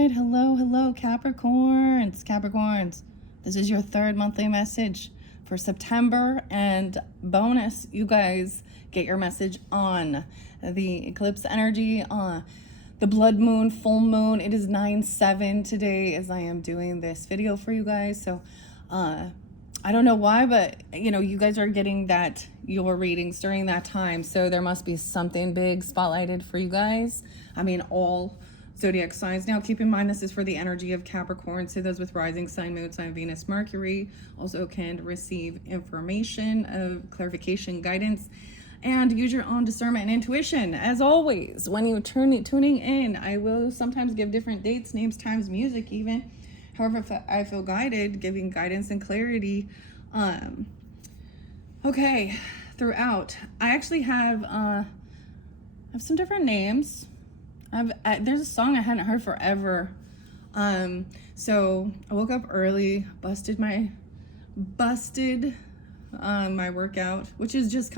right. Hello, Capricorns. This is your third monthly message for September, and bonus, you guys get your message on the eclipse energy, on the blood moon, full moon. It is 9/7 today as I am doing this video for you guys. So, I don't know why, but you guys are getting your readings during that time. So there must be something big spotlighted for you guys. I mean, all zodiac signs. Now, keep in mind, this is for the energy of Capricorn. So those with rising sign, moon sign, Venus, Mercury also can receive information of clarification, guidance, and use your own discernment and intuition. As always, when you're tuning in, I will sometimes give different dates, names, times, music, even. However, if I feel guided, giving guidance and clarity. Okay, throughout. I actually have some different names. There's a song I hadn't heard forever. So I woke up early, busted my workout, which is just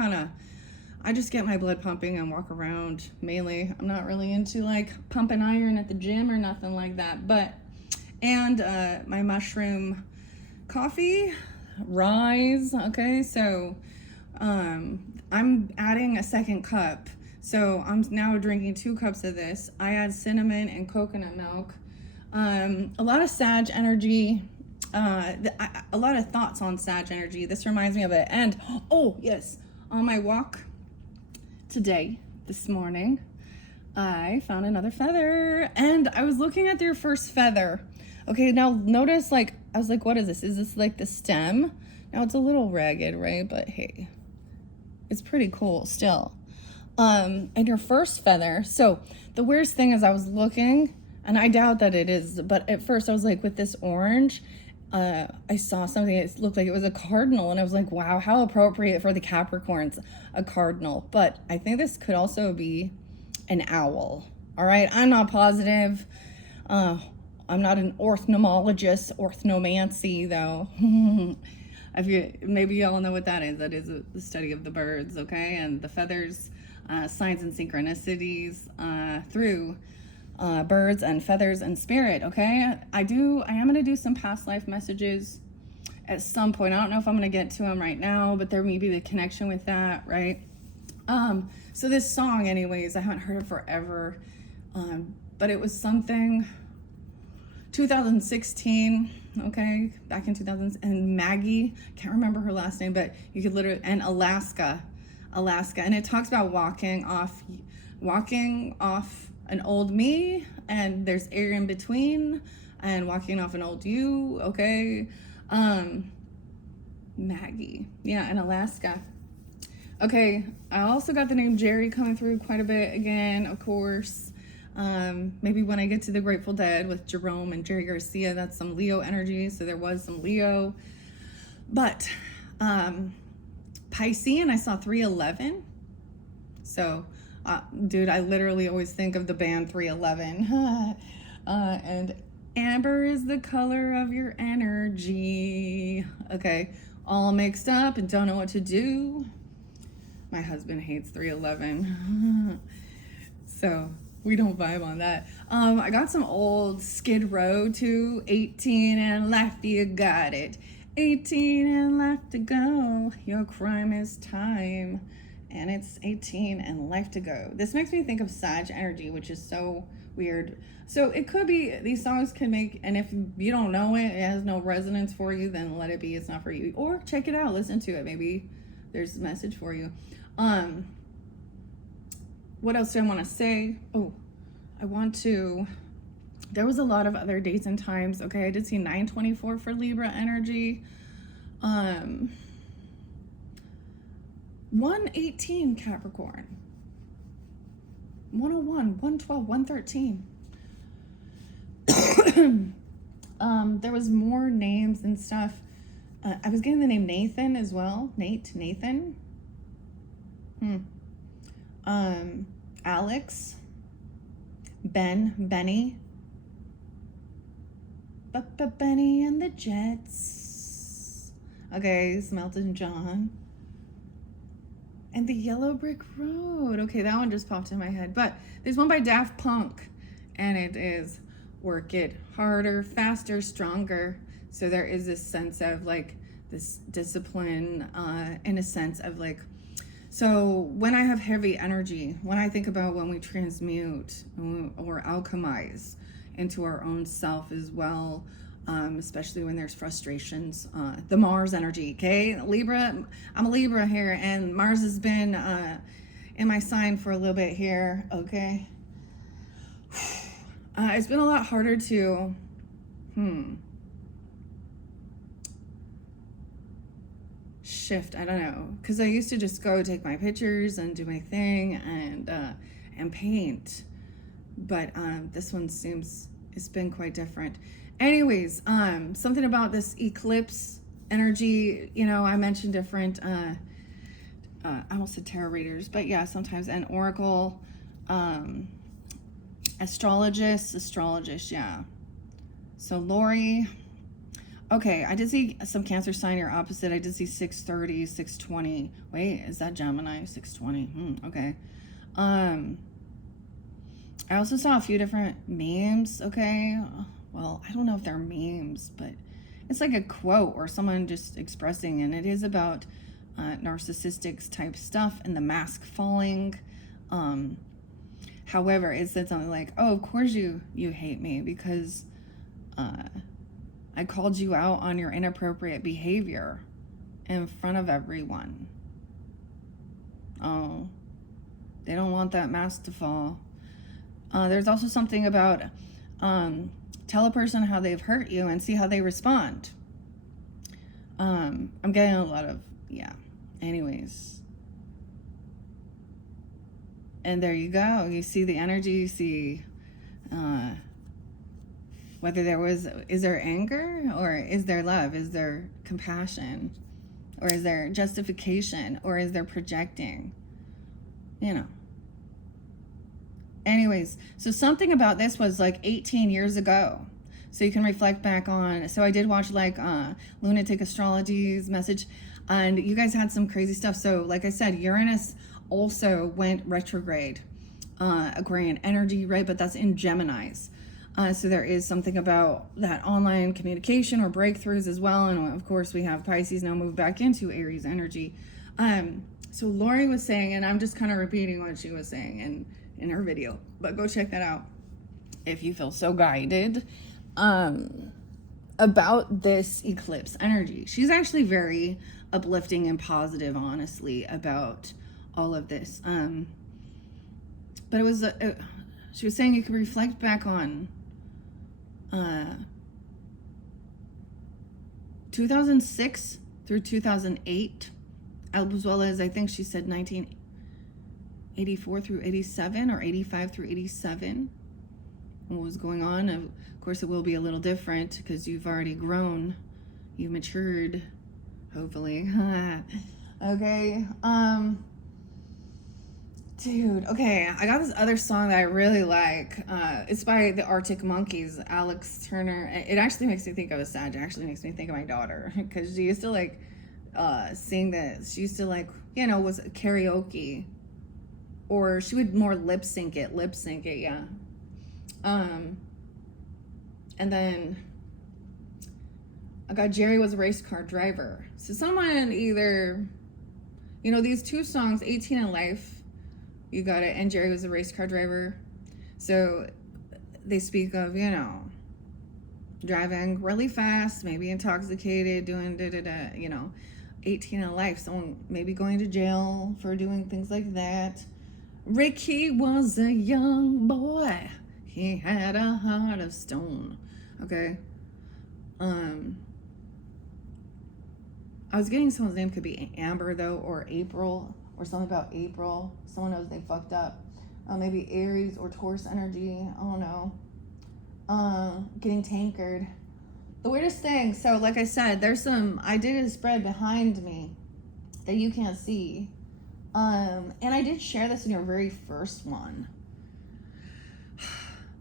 I just get my blood pumping and walk around mainly. I'm not really into like pumping iron at the gym or nothing like that, and my mushroom coffee, rise. Okay, so I'm adding a second cup. So I'm now drinking 2 cups of this. I add cinnamon and coconut milk. A lot of Sag energy, a lot of thoughts on Sag energy. This reminds me of it. And, oh, yes, on my walk this morning, I found another feather. And I was looking at their first feather. Okay, now notice, I was like, what is this? Is this like the stem? Now it's a little ragged, right? But hey, it's pretty cool still. And your first feather. So the weirdest thing is I was looking, and I doubt that it is, but at first I was like, with this orange, I saw something, it looked like it was a cardinal, and I was like, wow, how appropriate for the Capricorns, a cardinal. But I think this could also be an owl. All right, I'm not positive. I'm not an ornitholomancy though. Maybe y'all know what that is. That is the study of the birds, okay? And the feathers, signs and synchronicities through birds and feathers and spirit, okay? I am going to do some past life messages at some point. I don't know if I'm going to get to them right now, but there may be the connection with that, right? So this song, anyways, I haven't heard it forever, but it was something 2016, okay, back in 2000, and Maggie, can't remember her last name, but you could literally, and Alaska, and it talks about walking off an old me, and there's air in between, and walking off an old you, okay. Maggie, yeah, in Alaska. Okay, I also got the name Jerry coming through quite a bit again, of course. Maybe when I get to the Grateful Dead with Jerome and Jerry Garcia, that's some Leo energy. So there was some Leo, but, Piscean, I saw 311. So, dude, I literally always think of the band 311. And amber is the color of your energy. Okay. All mixed up and don't know what to do. My husband hates 311. So we don't vibe on that. I got some old Skid Row too. 18 and life, you got it. 18 and life to go. Your crime is time. And it's 18 and life to go. This makes me think of Sag energy, which is so weird. So it could be, these songs can make, and if you don't know it, it has no resonance for you, then let it be, it's not for you. Or check it out, listen to it. Maybe there's a message for you. What else do I want to say? Oh, there was a lot of other dates and times. Okay, I did see 9/24 for Libra energy. 118 Capricorn. 101, 112, 113. There was more names and stuff. I was getting the name Nathan as well. Nathan. Alex. Benny. Benny and the Jets. Okay, Smelton John. And the Yellow Brick Road. Okay, that one just popped in my head. But there's one by Daft Punk, and it is work it harder, faster, stronger. So there is this sense of like this discipline, in a sense of like, so when I have heavy energy, when I think about when we transmute or alchemize into our own self as well, especially when there's frustrations, the Mars energy, okay? Libra, I'm a Libra here, and Mars has been in my sign for a little bit here, okay? It's been a lot harder to, shift. I don't know, because I used to just go take my pictures and do my thing and paint, but this one seems it's been quite different. Anyways, something about this eclipse energy. You know, I mentioned different. I almost said tarot readers, but yeah, sometimes an oracle, astrologist. Yeah. So Lori. Okay, I did see some Cancer sign or opposite. I did see 630, 620. Wait, is that Gemini? 620. Okay. I also saw a few different memes, okay? Well, I don't know if they're memes, but it's like a quote or someone just expressing, and it is about narcissistic type stuff and the mask falling. However, it said something like, oh, of course you hate me because I called you out on your inappropriate behavior in front of everyone. Oh, they don't want that mask to fall. There's also something about tell a person how they've hurt you and see how they respond. I'm getting a lot of, yeah. Anyways. And there you go. You see the energy, you see whether is there anger or is there love? Is there compassion? Or is there justification? Or is there projecting? You know. Anyways, so something about this was like 18 years ago. So you can reflect back on. So I did watch like Lunatic Astrology's message, and you guys had some crazy stuff. So like I said, Uranus also went retrograde, Aquarian energy, right? But that's in Geminis. So there is something about that online communication or breakthroughs as well. And of course we have Pisces now move back into Aries energy. So Lori was saying, and I'm just kind of repeating what she was saying in her video, but go check that out if you feel so guided, about this eclipse energy. She's actually very uplifting and positive, honestly, about all of this. But it was, she was saying you could reflect back on 2006 through 2008, as well as I think she said 1984 through 87 or 85 through 87. What was going on? Of course, it will be a little different because you've already grown, you've matured, hopefully. Okay. Dude, okay, I got this other song that I really like. It's by the Arctic Monkeys, Alex Turner. It actually makes me think of a Sag. It actually makes me think of my daughter because she used to like sing this. She used to like, you know, was karaoke, or she would more lip sync it, yeah. And then I got Jerry Was a Race Car Driver. So someone either, you know, these two songs, 18 in Life, you got it, and Jerry Was a Race Car Driver. So they speak of, you know, driving really fast, maybe intoxicated, doing da-da-da, you know, 18 in Life. Someone maybe going to jail for doing things like that. Ricky was a young boy. He had a heart of stone. Okay. I was getting someone's name, could be Amber though, or April, or something about April. Someone knows they fucked up. Maybe Aries or Taurus energy. I don't know. Getting tankered. The weirdest thing. So, like I said, there's some. I did a spread behind me that you can't see. And I did share this in your very first one.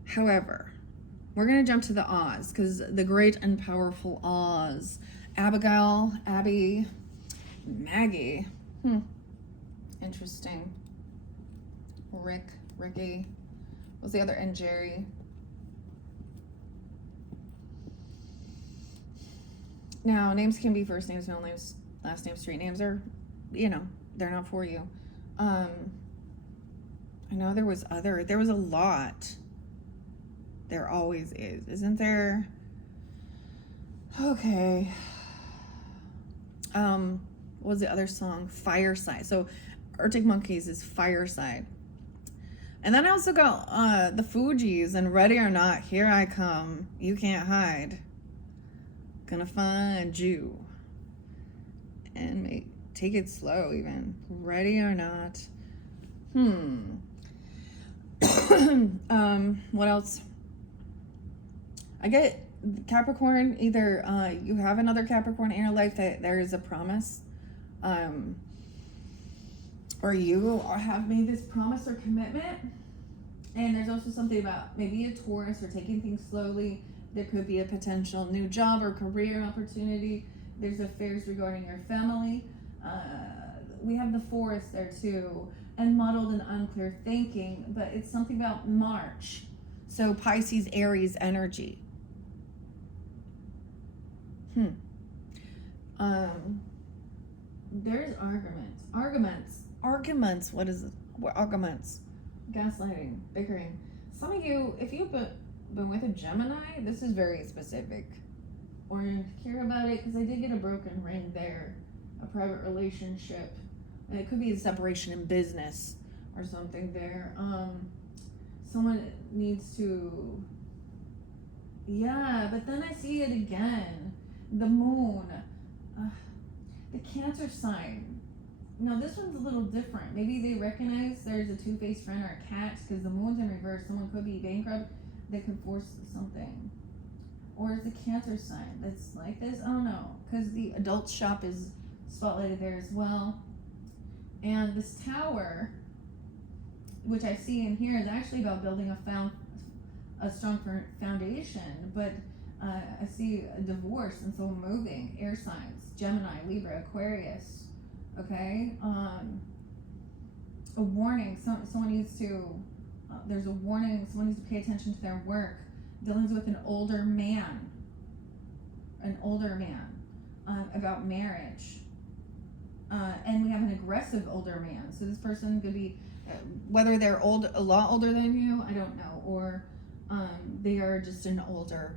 However, we're gonna jump to the Oz because the great and powerful Oz. Abigail, Abby, Maggie. Interesting. Ricky. What's the other? And Jerry. Now, names can be first names, middle names, last names, street names, or, you know, they're not for you. I know there was a lot. There always is, isn't there? Okay. What was the other song? Fireside. So Arctic Monkeys is Fireside. And then I also got the Fugees and Ready or Not, Here I Come, You Can't Hide, Gonna Find You, and take it slow even, Ready or Not. What else? I get Capricorn, either you have another Capricorn in your life that there is a promise, or you have made this promise or commitment. And there's also something about maybe a Taurus or taking things slowly. There could be a potential new job or career opportunity. There's affairs regarding your family. We have the Forest there too, and muddled and unclear thinking, but it's something about March. So Pisces, Aries energy. There's arguments. What is it? What arguments? Gaslighting, bickering. Some of you, if you've been with a Gemini, this is very specific. Or you care about it, because I did get a broken ring there, a private relationship. And it could be a separation in business or something there. Someone needs to, yeah, but then I see it again. The moon, the Cancer sign. Now this one's a little different. Maybe they recognize there's a two-faced friend or a cat, because the moon's in reverse. Someone could be bankrupt. They could force something. Or is the Cancer sign that's like this? I don't know, because the adult shop is spotlighted there as well. And this tower, which I see in here, is actually about building a strong foundation. But I see a divorce and someone moving. Air signs: Gemini, Libra, Aquarius. Okay, a warning. Someone needs to. There's a warning. Someone needs to pay attention to their work. Dealings with an older man. About marriage. And we have an aggressive older man. So this person could be, whether they're a lot older than you, I don't know, or they are just an older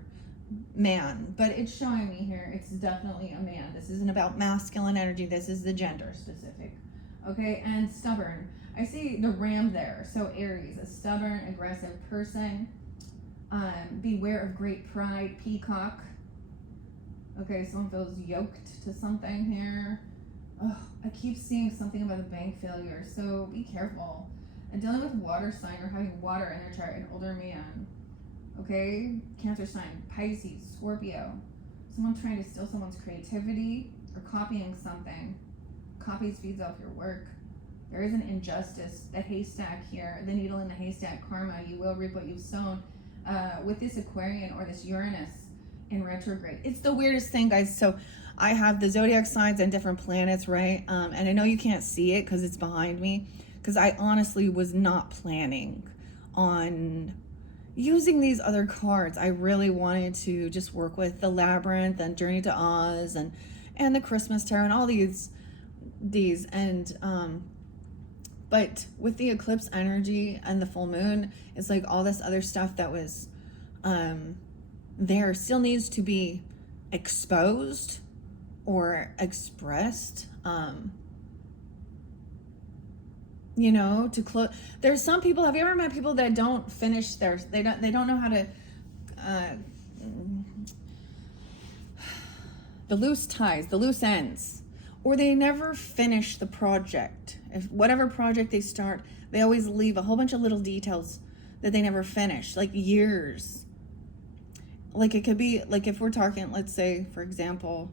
man. But it's showing me here, it's definitely a man. This isn't about masculine energy. This is the gender specific. Okay, and stubborn. I see the ram there. So Aries, a stubborn, aggressive person. Beware of great pride, peacock. Okay, someone feels yoked to something here. Oh, I keep seeing something about a bank failure, so be careful. And dealing with water sign or having water in their chart, an older man. Okay, Cancer sign, Pisces, Scorpio. Someone trying to steal someone's creativity or copying something. Copies feeds off your work. There is an injustice, the haystack here, the needle in the haystack, karma. You will reap what you've sown. With this Aquarian or this Uranus in retrograde. It's the weirdest thing, guys. So I have the zodiac signs and different planets, right? And I know you can't see it because it's behind me, because I honestly was not planning on using these other cards. I really wanted to just work with the Labyrinth and Journey to Oz and the Christmas Tarot and all these and but with the eclipse energy and the full moon, it's like all this other stuff that was there still needs to be exposed or expressed. You know, to close. There's some people. Have you ever met people that don't finish their? They don't know how to. The loose ties, the loose ends, or they never finish the project. If whatever project they start, they always leave a whole bunch of little details that they never finish, like years. Like it could be like if we're talking, let's say, for example,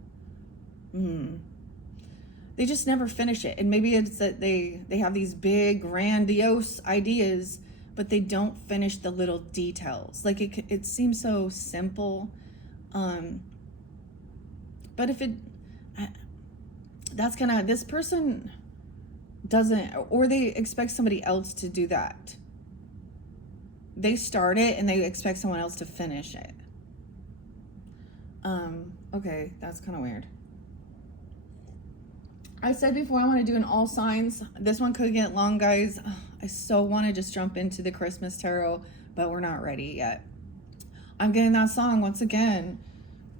they just never finish it. And maybe it's that they have these big, grandiose ideas, but they don't finish the little details. Like it seems so simple. But if that's kind of, this person doesn't, or they expect somebody else to do that. They start it and they expect someone else to finish it. Okay, that's kind of weird. I said before I want to do an all signs. This one could get long, guys. I so want to just jump into the Christmas tarot, but we're not ready yet. I'm getting that song once again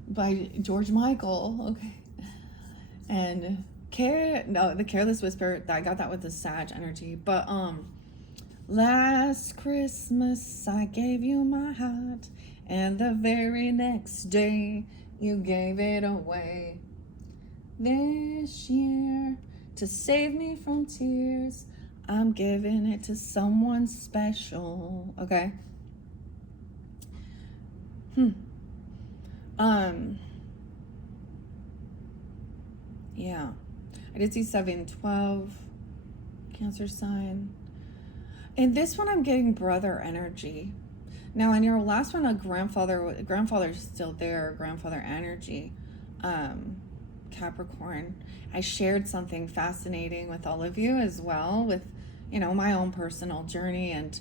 by George Michael. Okay. And the Careless Whisper, I got that with the Sag energy. But last Christmas I gave you my heart, and the very next day you gave it away. This year, to save me from tears, I'm giving it to someone special. Okay. Yeah. I did see 712, Cancer sign. And this one I'm getting brother energy. Now in your last one, grandfather's still there, grandfather energy. Capricorn. I shared something fascinating with all of you as well, with my own personal journey and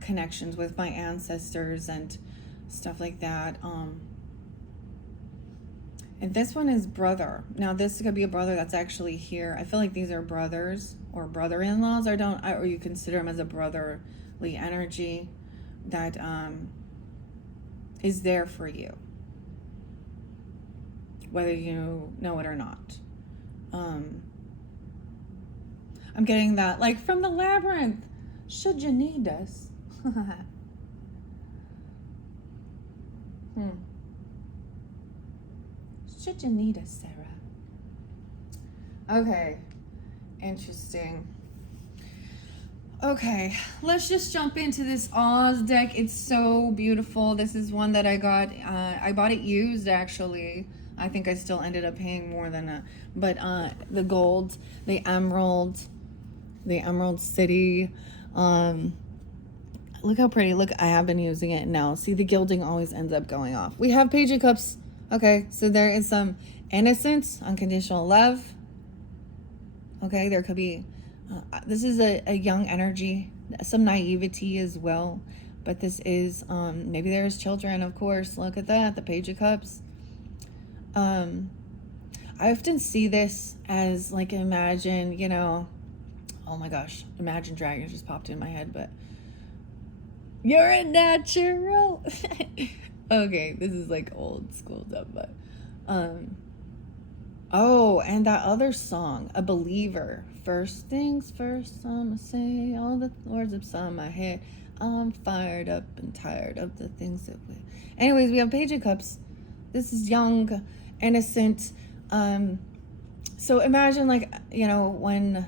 connections with my ancestors and stuff like that. And this one is brother. Now this could be a brother that's actually here. I feel like these are brothers or brother-in-laws, or you consider them as a brotherly energy that is there for you, whether you know it or not. I'm getting that, like from the labyrinth, should you need us. Should you need us, Sarah? Okay, interesting. Okay, let's just jump into this Oz deck. It's so beautiful. This is one that I got. I bought it used, actually. I think I still ended up paying more than but the gold, the emerald city. Look how pretty. Look, I have been using it now. See, the gilding always ends up going off. We have Page of Cups. Okay, so there is some innocence, unconditional love. Okay, there could be, this is a young energy, some naivety as well. But this is, maybe there's children, of course. Look at that, the Page of Cups. I often see this as like, imagine, oh my gosh, Imagine Dragons just popped in my head, but you're a natural. Okay, this is like old school stuff, but oh, and that other song, A Believer. First things first, I'ma say all the words upside my head. I'm fired up and tired of the things that we. Anyways, we have Page of Cups. This is young, innocent. So imagine, like, when,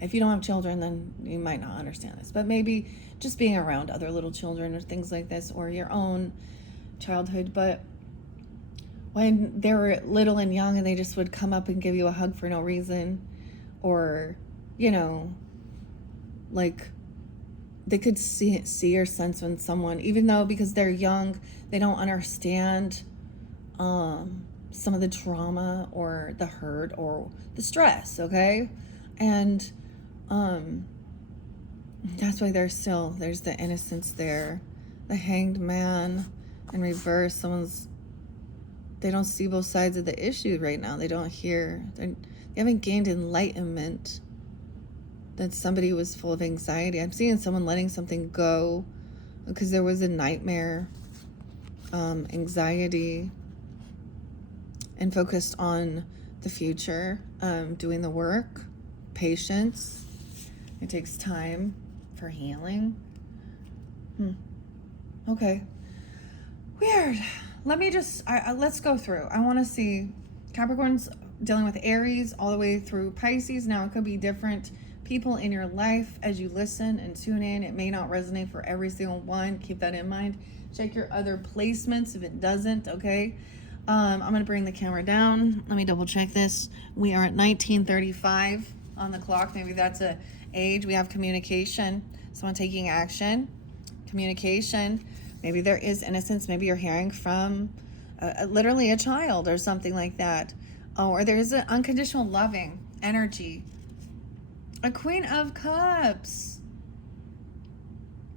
if you don't have children, then you might not understand this, but maybe just being around other little children or things like this, or your own childhood. But when they were little and young and they just would come up and give you a hug for no reason, or like they could see or sense when someone, even though because they're young, they don't understand some of the trauma or the hurt or the stress. Okay. And that's why there's the innocence there. The Hanged Man in reverse. They don't see both sides of the issue right now. They haven't gained enlightenment that somebody was full of anxiety. I'm seeing someone letting something go because there was a nightmare, anxiety, and focused on the future, doing the work, patience. It takes time for healing. Okay. Weird. Let me just, let's go through. I want to see Capricorn's dealing with Aries all the way through Pisces. Now, it could be different people in your life as you listen and tune in. It may not resonate for every single one. Keep that in mind. Check your other placements if it doesn't, okay? I'm going to bring the camera down. Let me double check this. We are at 1935 on the clock. Maybe that's a age. We have communication. Someone taking action. Communication. Maybe there is innocence. Maybe you're hearing from literally a child or something like that. Oh, or there's an unconditional loving energy. A Queen of Cups.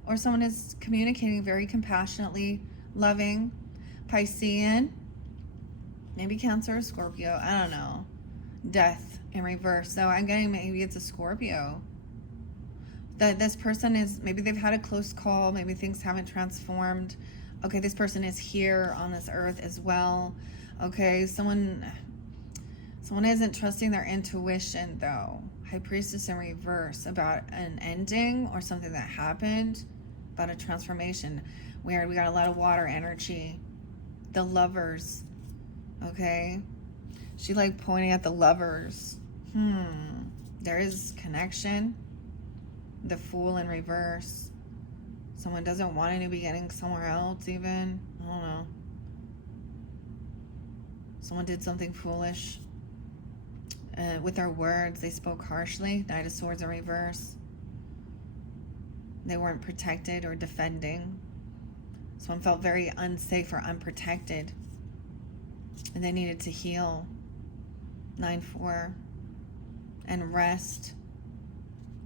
Or someone is communicating very compassionately, loving. Piscean. Maybe Cancer or Scorpio. I don't know. Death in reverse. So I'm getting maybe it's a Scorpio. That this person is, maybe they've had a close call. Maybe things haven't transformed. Okay, this person is here on this earth as well. Okay, someone isn't trusting their intuition though. High Priestess in reverse, about an ending or something that happened, about a transformation. Weird, we got a lot of water energy. The Lovers, okay? She like pointing at the Lovers. There is connection. The Fool in reverse. Someone doesn't want a new beginning somewhere else even. I don't know. Someone did something foolish. With their words, they spoke harshly. Knight of Swords in reverse. They weren't protected or defending. Someone felt very unsafe or unprotected. And they needed to heal. 9-4. And rest.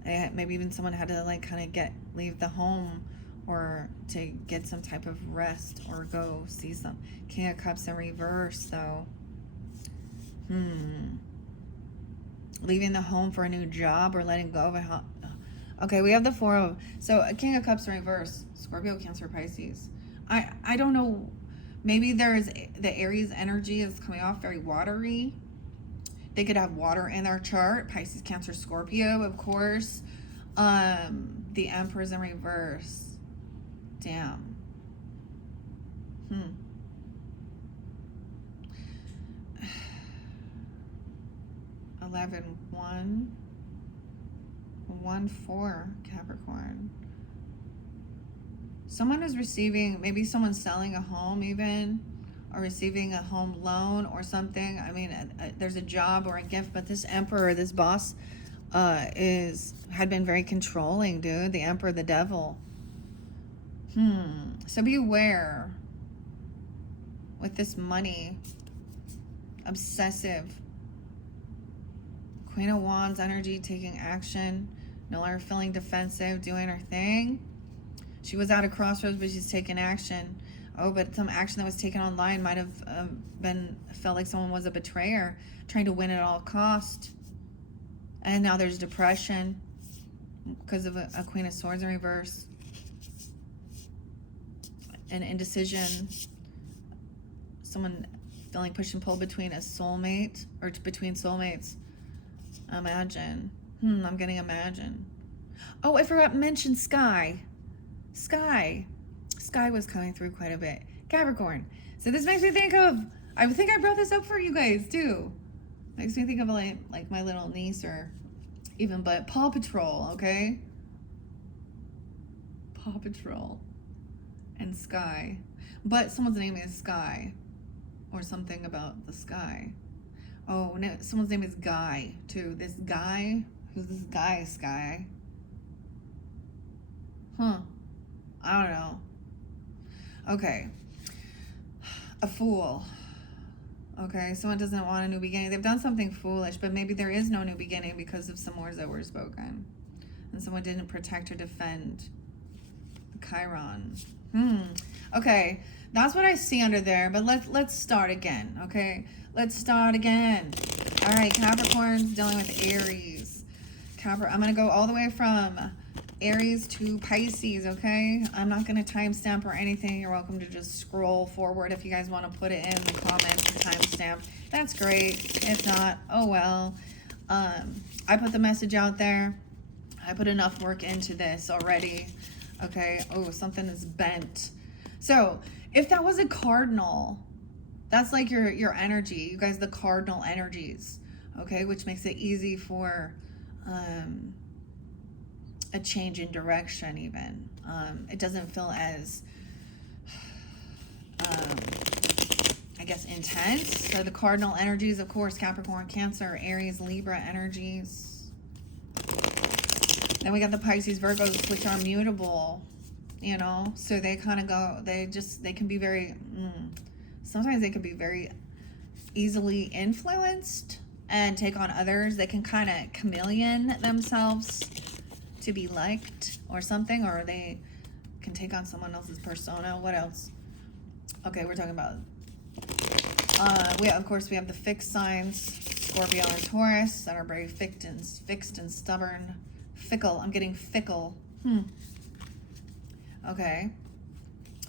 Maybe even someone had to like kind of leave the home or to get some type of rest or go see some. King of Cups in reverse though. Leaving the home for a new job or letting go of a okay, we have the Four of, so a King of Cups in reverse, Scorpio, Cancer, Pisces. I don't know, maybe there's the Aries energy is coming off very watery. They could have water in their chart. Pisces, Cancer, Scorpio, of course. The Emperor's in reverse. Damn. 11-1. 1-4, Capricorn. Someone is receiving, maybe someone's selling a home even, or receiving a home loan or something. I mean, there's a job or a gift, but this Emperor, this boss, had been very controlling, dude. The Emperor, the Devil. So beware with this money. Obsessive. Queen of Wands energy, taking action. No longer feeling defensive, doing her thing. She was at a crossroads, but she's taking action. Oh, but some action that was taken online might have felt like someone was a betrayer, trying to win at all cost. And now there's depression because of a Queen of Swords in reverse. An indecision. Someone feeling push and pull between a soulmate or between soulmates. Imagine. I'm getting imagine. Oh, I forgot to mention Sky. Sky was coming through quite a bit. Capricorn. So this makes me think of, I think I brought this up for you guys too. Makes me think of like my little niece or even, but Paw Patrol, okay? Paw Patrol and Sky. But someone's name is Sky or something about the sky. Oh, no, someone's name is Guy too. This guy, who's this guy, Sky? I don't know. Okay. A Fool. Okay, someone doesn't want a new beginning. They've done something foolish, but maybe there is no new beginning because of some words that were spoken. And someone didn't protect or defend. Chiron. Okay, that's what I see under there, but let's start again, okay? Let's start again. All right, Capricorn's dealing with Aries. I'm going to go all the way from Aries to Pisces, okay? I'm not going to timestamp or anything. You're welcome to just scroll forward if you guys want to put it in the comments, timestamp. That's great. If not, oh well. I put the message out there. I put enough work into this already. Okay. Oh, something is bent. So if that was a cardinal, that's like your energy. You guys, the cardinal energies. Okay. Which makes it easy for a change in direction even. It doesn't feel as, I guess, intense. So the cardinal energies, of course, Capricorn, Cancer, Aries, Libra energies. Then we got the Pisces, Virgos, which are mutable, you know, so they kind of go, they can be very, sometimes they can be very easily influenced and take on others. They can kind of chameleon themselves to be liked or something, or they can take on someone else's persona. What else? Okay, we're talking about Of course, we have the fixed signs, Scorpio and Taurus, that are very fixed and stubborn. Fickle. I'm getting fickle. Okay.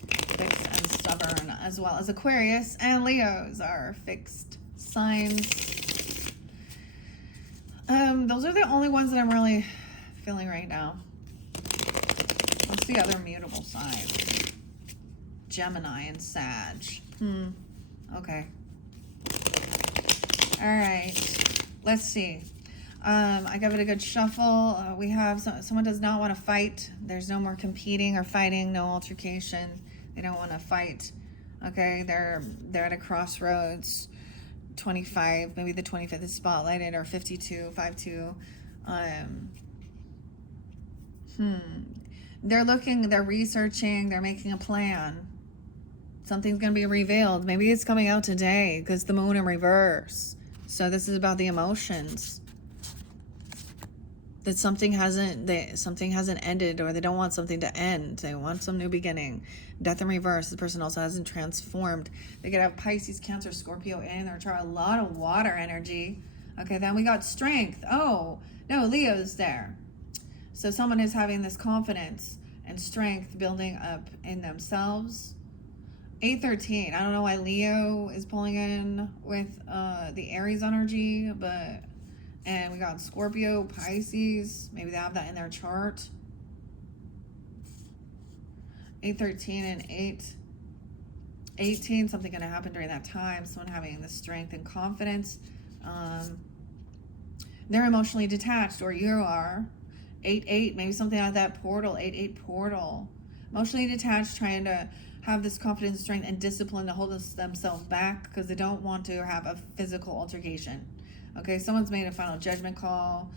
Fixed and stubborn, as well as Aquarius and Leos are fixed signs. Those are the only ones that I'm really feeling right now. What's the other mutable signs? Gemini and Sag. Okay. All right. Let's see. I give it a good shuffle. We have someone does not want to fight. There's no more competing or fighting. No altercation. They don't want to fight. Okay. They're at a crossroads. 25, maybe the 25th is spotlighted, or 52, 52. They're looking, they're researching, they're making a plan. Something's going to be revealed. Maybe it's coming out today because the moon in reverse. So this is about the emotions. That something hasn't ended, or they don't want something to end. They want some new beginning. Death in reverse. The person also hasn't transformed. They could have Pisces, Cancer, Scorpio in their chart. A lot of water energy. Okay, then we got strength. Oh, no, Leo's there. So someone is having this confidence and strength building up in themselves. 813. I don't know why Leo is pulling in with the Aries energy, but... And we got Scorpio, Pisces. Maybe they have that in their chart. 813 and 818. Something going to happen during that time. Someone having the strength and confidence. They're emotionally detached, or you are. 8-8. Maybe something out of that portal. 8-8 portal. Emotionally detached, trying to have this confidence, strength, and discipline to hold themselves back because they don't want to have a physical altercation. Okay, someone's made a final judgment call.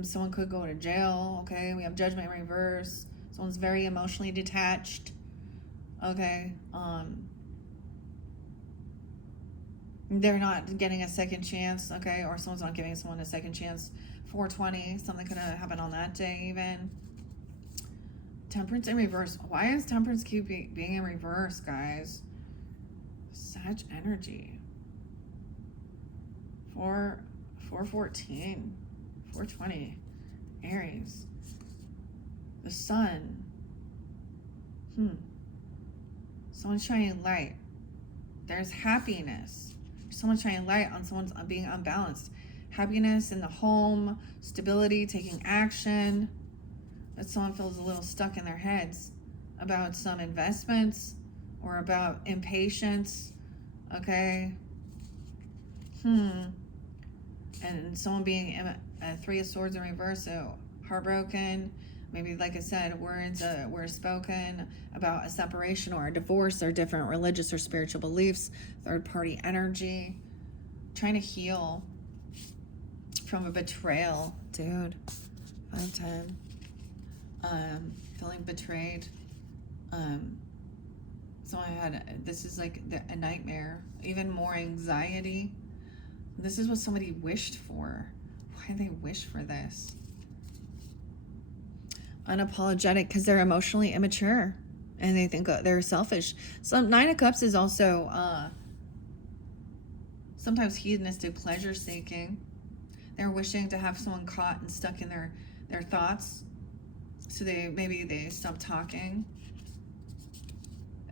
Someone could go to jail. Okay, we have judgment in reverse. Someone's very emotionally detached. Okay, they're not getting a second chance. Okay, or someone's not giving someone a second chance. 420, something could have happened on that day even. Temperance in reverse. Why is temperance keep being in reverse, guys? Sag energy. 414, 420, Aries, the sun. Someone's shining light. There's happiness. Someone's shining light on someone's being unbalanced. Happiness in the home, stability, taking action. That someone feels a little stuck in their heads about some investments or about impatience. Okay. And someone being a 3 of Swords in reverse, so heartbroken. Maybe, like I said, words were spoken about a separation or a divorce or different religious or spiritual beliefs. Third-party energy. Trying to heal from a betrayal. Dude. 510. Feeling betrayed. So this is like a nightmare. Even more anxiety. This is what somebody wished for. Why did they wish for this? Unapologetic, because they're emotionally immature and they think they're selfish. So 9 of Cups is also sometimes hedonistic, pleasure seeking. They're wishing to have someone caught and stuck in their thoughts. So maybe they stop talking.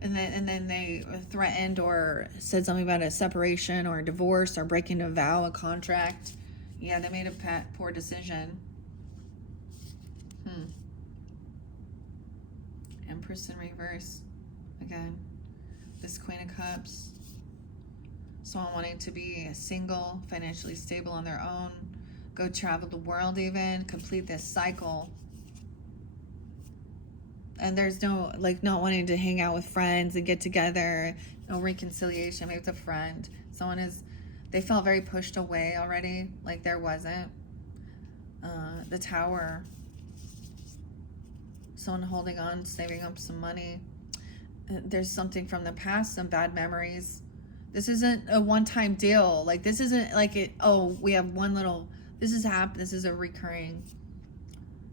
And then they threatened or said something about a separation or a divorce or breaking a vow, a contract. Yeah, they made a poor decision. Empress in reverse. Again, this Queen of Cups. Someone wanting to be single, financially stable on their own. Go travel the world even. Complete this cycle. And there's no, not wanting to hang out with friends and get together. No reconciliation. Maybe it's a friend. They felt very pushed away already. Like there wasn't. The Tower. Someone holding on, saving up some money. There's something from the past, some bad memories. This isn't a one-time deal. This isn't we have one little, this is a recurring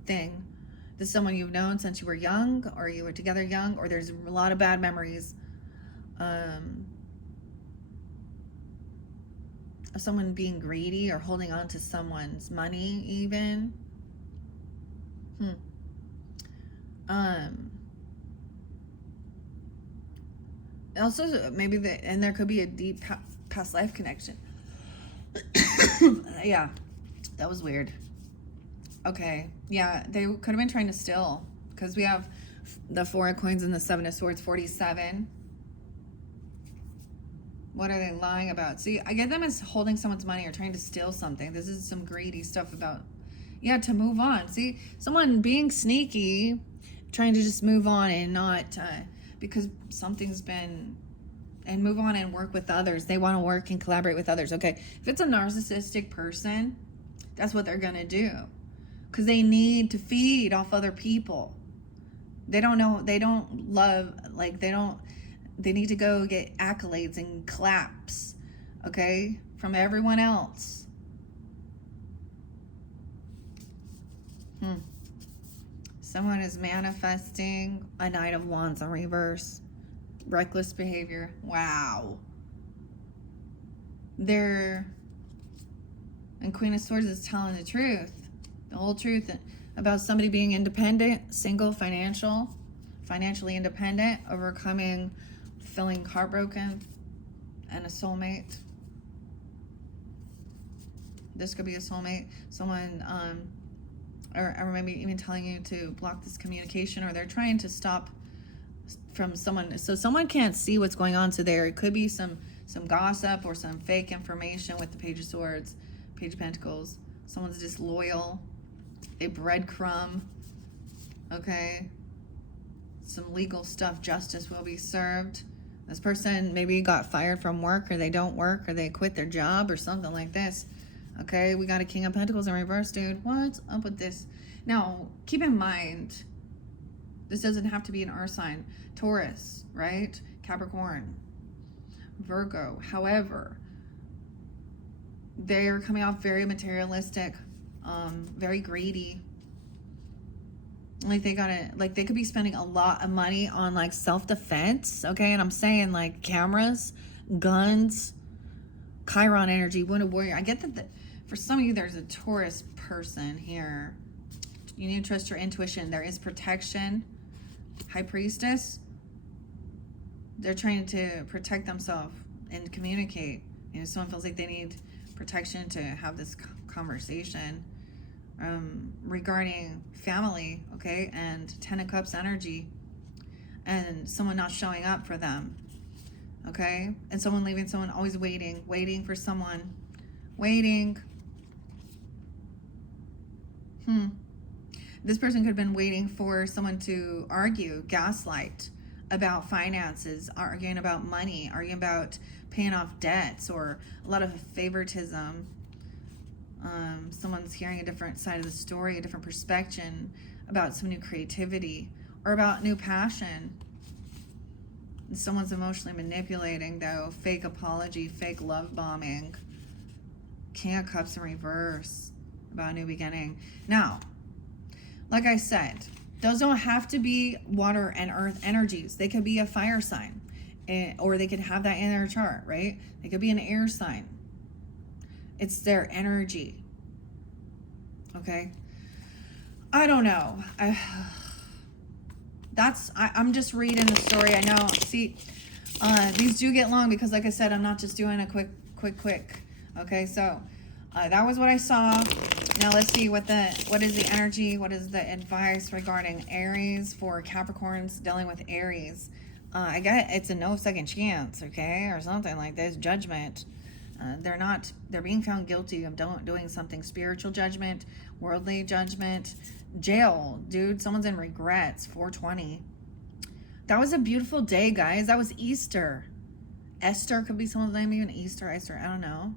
thing. This is someone you've known since you were young, or you were together young, or there's a lot of bad memories. of someone being greedy or holding on to someone's money even. Also, maybe and there could be a deep past life connection. Yeah, that was weird. Okay, yeah, they could have been trying to steal, because we have the 4 of coins and the 7 of swords, 47. What are they lying about? See, I get them as holding someone's money or trying to steal something. This is some greedy stuff about, yeah, to move on. See, someone being sneaky, trying to just move on and not, because something's been, and move on and work with others. They want to work and collaborate with others. Okay, if it's a narcissistic person, that's what they're going to do, because they need to feed off other people. They don't know, they don't love, like, they need to go get accolades and claps, okay, from everyone else. Someone is manifesting a Knight of Wands in reverse. Reckless behavior. Wow. And Queen of Swords is telling the truth. The whole truth about somebody being independent, single, financially independent, overcoming, feeling heartbroken, and a soulmate. This could be a soulmate. Someone, or maybe even telling you to block this communication, or they're trying to stop from someone, so someone can't see what's going on. So there could be some gossip or some fake information with the Page of Swords, Page of Pentacles. Someone's disloyal, a breadcrumb, okay? Some legal stuff, justice will be served. This person maybe got fired from work, or they don't work, or they quit their job, or something like this. Okay, we got a King of Pentacles in reverse, dude. What's up with this? Now, keep in mind, this doesn't have to be an earth sign. Taurus, right? Capricorn, Virgo. However, they're coming off very materialistic, very greedy. Like they could be spending a lot of money on like self-defense, okay? And I'm saying like cameras, guns, Chiron energy, Wounded Warrior. I get that for some of you, there's a Taurus person here. You need to trust your intuition. There is protection. High Priestess. They're trying to protect themselves and communicate. You know, someone feels like they need protection to have this conversation regarding family, okay? And 10 of Cups energy. And someone not showing up for them. Okay, and someone leaving, someone always waiting for someone, waiting. This person could have been waiting for someone to argue, gaslight about finances, arguing about money, arguing about paying off debts, or a lot of favoritism. Someone's hearing a different side of the story, a different perspective about some new creativity, or about new passion. Someone's emotionally manipulating, though. Fake apology, fake love bombing. King of Cups in reverse, about a new beginning. Now, like I said, those don't have to be water and earth energies. They could be a fire sign, or they could have that in their chart, right? They could be an air sign. It's their energy. Okay? I don't know. I'm just reading the story. I know. See, these do get long because, like I said, I'm not just doing a quick. Okay, so that was what I saw. Now let's see what is the energy, what is the advice regarding Aries for Capricorns dealing with Aries. I get it's a no second chance, okay, or something like this. Judgment. They're being found guilty of doing something. Spiritual judgment, worldly judgment, jail, dude. Someone's in regrets. 420. That was a beautiful day, guys. That was Easter. Esther could be someone's name, even Easter. I don't know.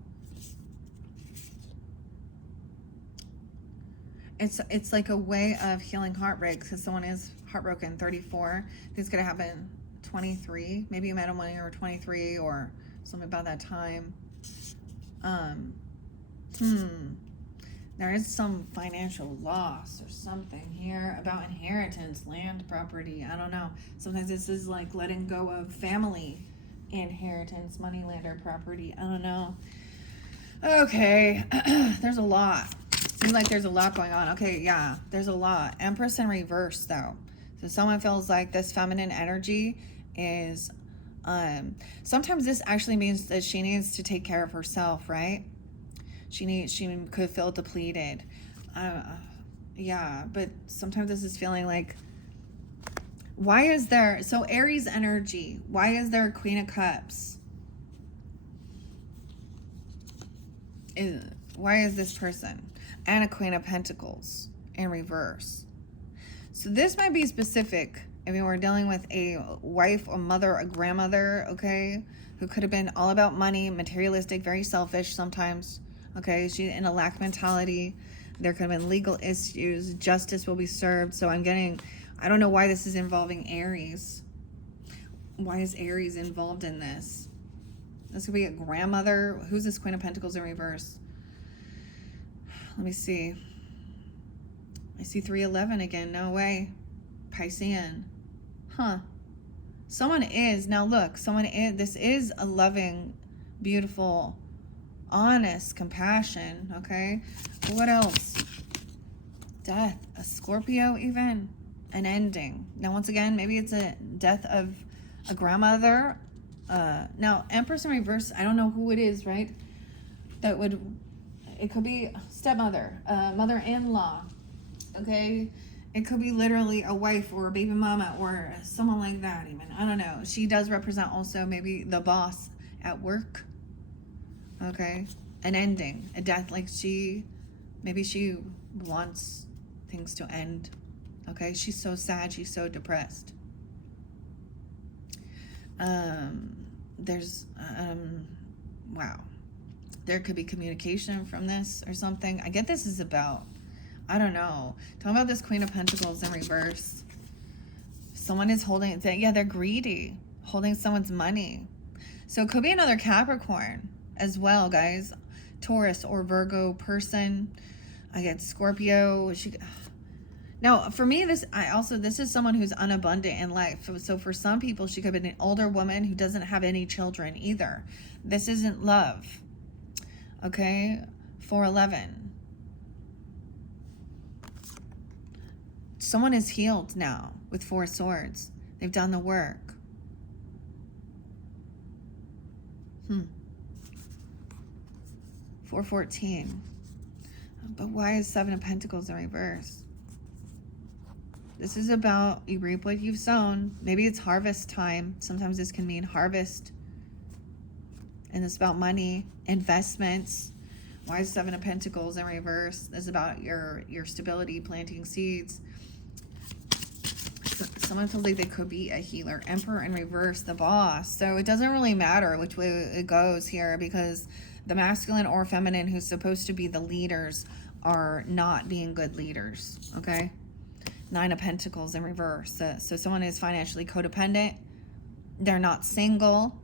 It's like a way of healing heartbreak, because someone is heartbroken. 34. This is gonna happen. 23. Maybe you met him when you were 23 or something about that time. There is some financial loss or something here about inheritance, land, property. I don't know. Sometimes this is like letting go of family inheritance, money, land, or property. I don't know. Okay, there's a lot. Seems like there's a lot going on. Okay, yeah, there's a lot. Empress in reverse, though. So someone feels like this feminine energy is, sometimes this actually means that she needs to take care of herself, right? She could feel depleted. Yeah, but sometimes this is feeling like, why is there, so Aries energy, why is there a Queen of Cups? Why is this person? And a Queen of Pentacles in reverse. So this might be specific. I mean, we're dealing with a wife, a mother, a grandmother, okay, who could have been all about money, materialistic, very selfish sometimes, okay? She's in a lack mentality. There could have been legal issues. Justice will be served. So I'm getting, I don't know why this is involving Aries. Why is Aries involved in this? This could be a grandmother. Who's this Queen of Pentacles in reverse? Let me see. I see 311 again. No way. Piscean. Huh. Someone is. Now look. Someone is. This is a loving, beautiful, honest compassion. Okay. What else? Death. A Scorpio even. An ending. Now once again, maybe it's a death of a grandmother. Now Empress in reverse, I don't know who it is, right? That would, it could be stepmother, mother-in-law, okay? It could be literally a wife or a baby mama or someone like that even. I don't know. She does represent also maybe the boss at work, okay? An ending, a death, like maybe she wants things to end, okay? She's so sad, she's so depressed. Wow. There could be communication from this or something. I get this is about, I don't know. Talking about this Queen of Pentacles in reverse. Someone is holding, yeah, they're greedy, holding someone's money. So it could be another Capricorn as well, guys. Taurus or Virgo person. I get Scorpio. Now, for me, this is someone who's unabundant in life. So for some people, she could be an older woman who doesn't have any children either. This isn't love. Okay? 411. Someone is healed now with 4 swords. They've done the work. 414. But why is 7 of Pentacles in reverse? This is about you reap what you've sown. Maybe it's harvest time. Sometimes this can mean harvest. And it's about money, investments. Why is 7 of Pentacles in reverse? This is about your stability, planting seeds. Someone feels like they could be a healer. Emperor in reverse, the boss. So it doesn't really matter which way it goes here, because the masculine or feminine who's supposed to be the leaders are not being good leaders, okay? 9 of Pentacles in reverse. So someone is financially codependent. They're not single.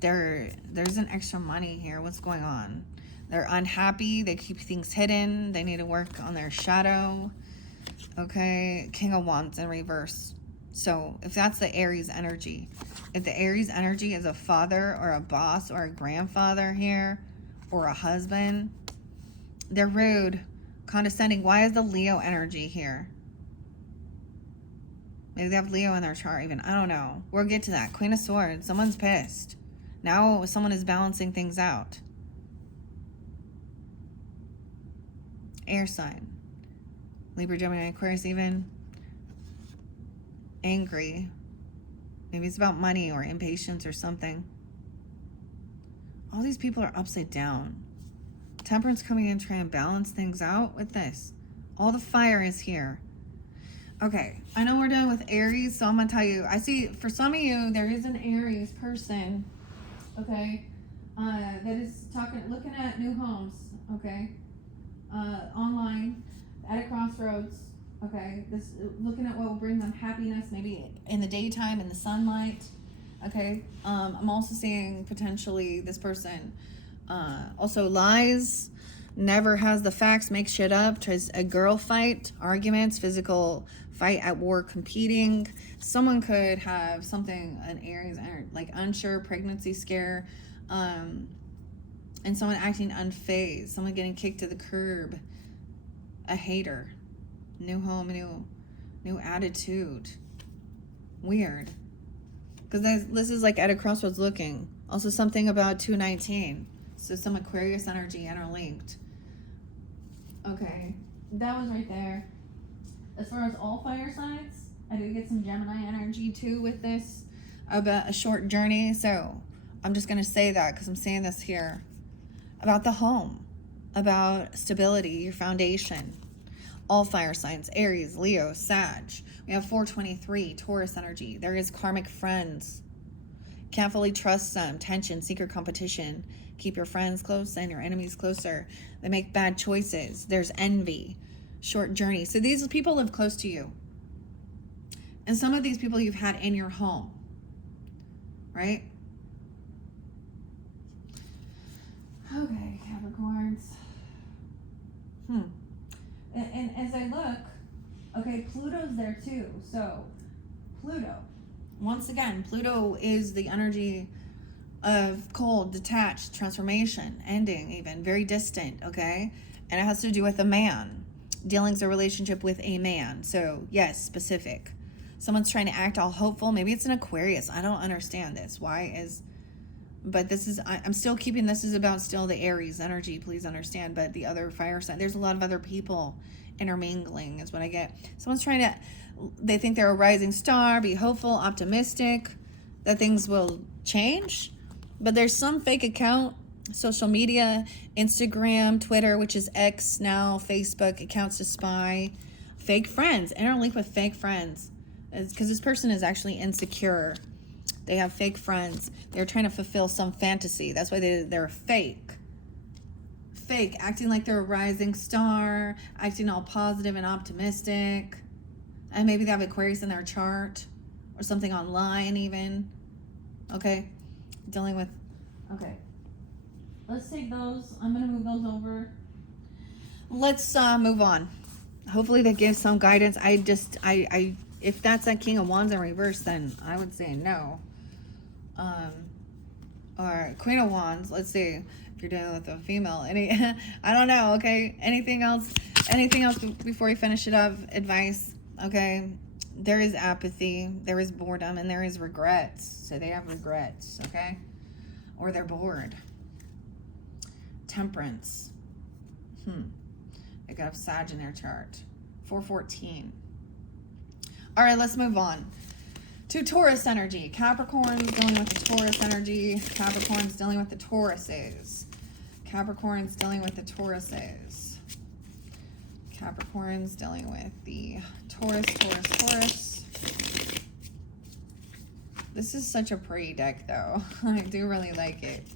There's an extra money here. What's going on? They're unhappy. They keep things hidden. They need to work on their shadow. Okay. King of Wands in reverse. So if that's the Aries energy, if the Aries energy is a father or a boss or a grandfather here or a husband, they're rude, condescending. Why is the Leo energy here? Maybe they have Leo in their chart even. I don't know. We'll get to that. Queen of Swords. Someone's pissed. Now someone is balancing things out. Air sign. Libra, Gemini, Aquarius even. Angry. Maybe it's about money or impatience or something. All these people are upside down. Temperance coming in, trying to balance things out with this. All the fire is here. Okay, I know we're dealing with Aries, so I'm going to tell you. I see, for some of you, there is an Aries person, okay, that is looking at new homes, okay, online, at a crossroads, okay, looking at what will bring them happiness, maybe in the daytime, in the sunlight, okay. I'm also seeing potentially this person also lies, never has the facts, makes shit up, tries a girl fight, arguments, physical fight at war, competing. Someone could have something, an Aries, like unsure, pregnancy scare, And someone acting unfazed, someone getting kicked to the curb, a hater, new home, new attitude. Weird. Because this is like at a crossroads looking. Also something about 219. So some Aquarius energy interlinked. Okay, that was right there. As far as all fire signs, I did get some Gemini energy too with this about a short journey. So I'm just going to say that because I'm saying this here. About the home, about stability, your foundation. All fire signs, Aries, Leo, Sag. We have 423, Taurus energy. There is karmic friends. Can't fully trust them. Tension, secret competition. Keep your friends close and your enemies closer. They make bad choices. There's envy. Short journey. So these people live close to you. And some of these people you've had in your home. Right? Okay, Capricorns. And as I look, okay, Pluto's there too. So, Pluto. Once again, Pluto is the energy of cold, detached, transformation, ending even, very distant, okay? And it has to do with a man. Dealing's a relationship with a man. So, yes, specific. Someone's trying to act all hopeful. Maybe it's an Aquarius. I don't understand this. But this is, I'm still keeping, this is about still the Aries energy, please understand. But the other fire sign, there's a lot of other people intermingling is what I get. Someone's trying to, they think they're a rising star, be hopeful, optimistic, that things will change. But there's some fake account, social media, Instagram, Twitter, which is X now, Facebook, accounts to spy, fake friends, interlink with fake friends. Because this person is actually insecure. They have fake friends. They're trying to fulfill some fantasy. That's why they're fake. Fake, acting like they're a rising star, acting all positive and optimistic. And maybe they have Aquarius in their chart or something online even. Okay, dealing with, okay. Let's take those. I'm going to move those over. Let's move on. Hopefully that gives some guidance. If that's that King of Wands in reverse, then I would say no. Or Queen of Wands, let's see if you're dealing with a female. I don't know, okay? Anything else before we finish it up? Advice, okay? There is apathy, there is boredom, and there is regrets. So they have regrets, okay? Or they're bored. Temperance. They got a Sag in their chart. 414. All right, let's move on to Taurus energy. Capricorn's dealing with the Taurus energy. Capricorn's dealing with the Tauruses. Capricorn's dealing with the Tauruses. Capricorn's dealing with the Taurus. This is such a pretty deck, though. I do really like it.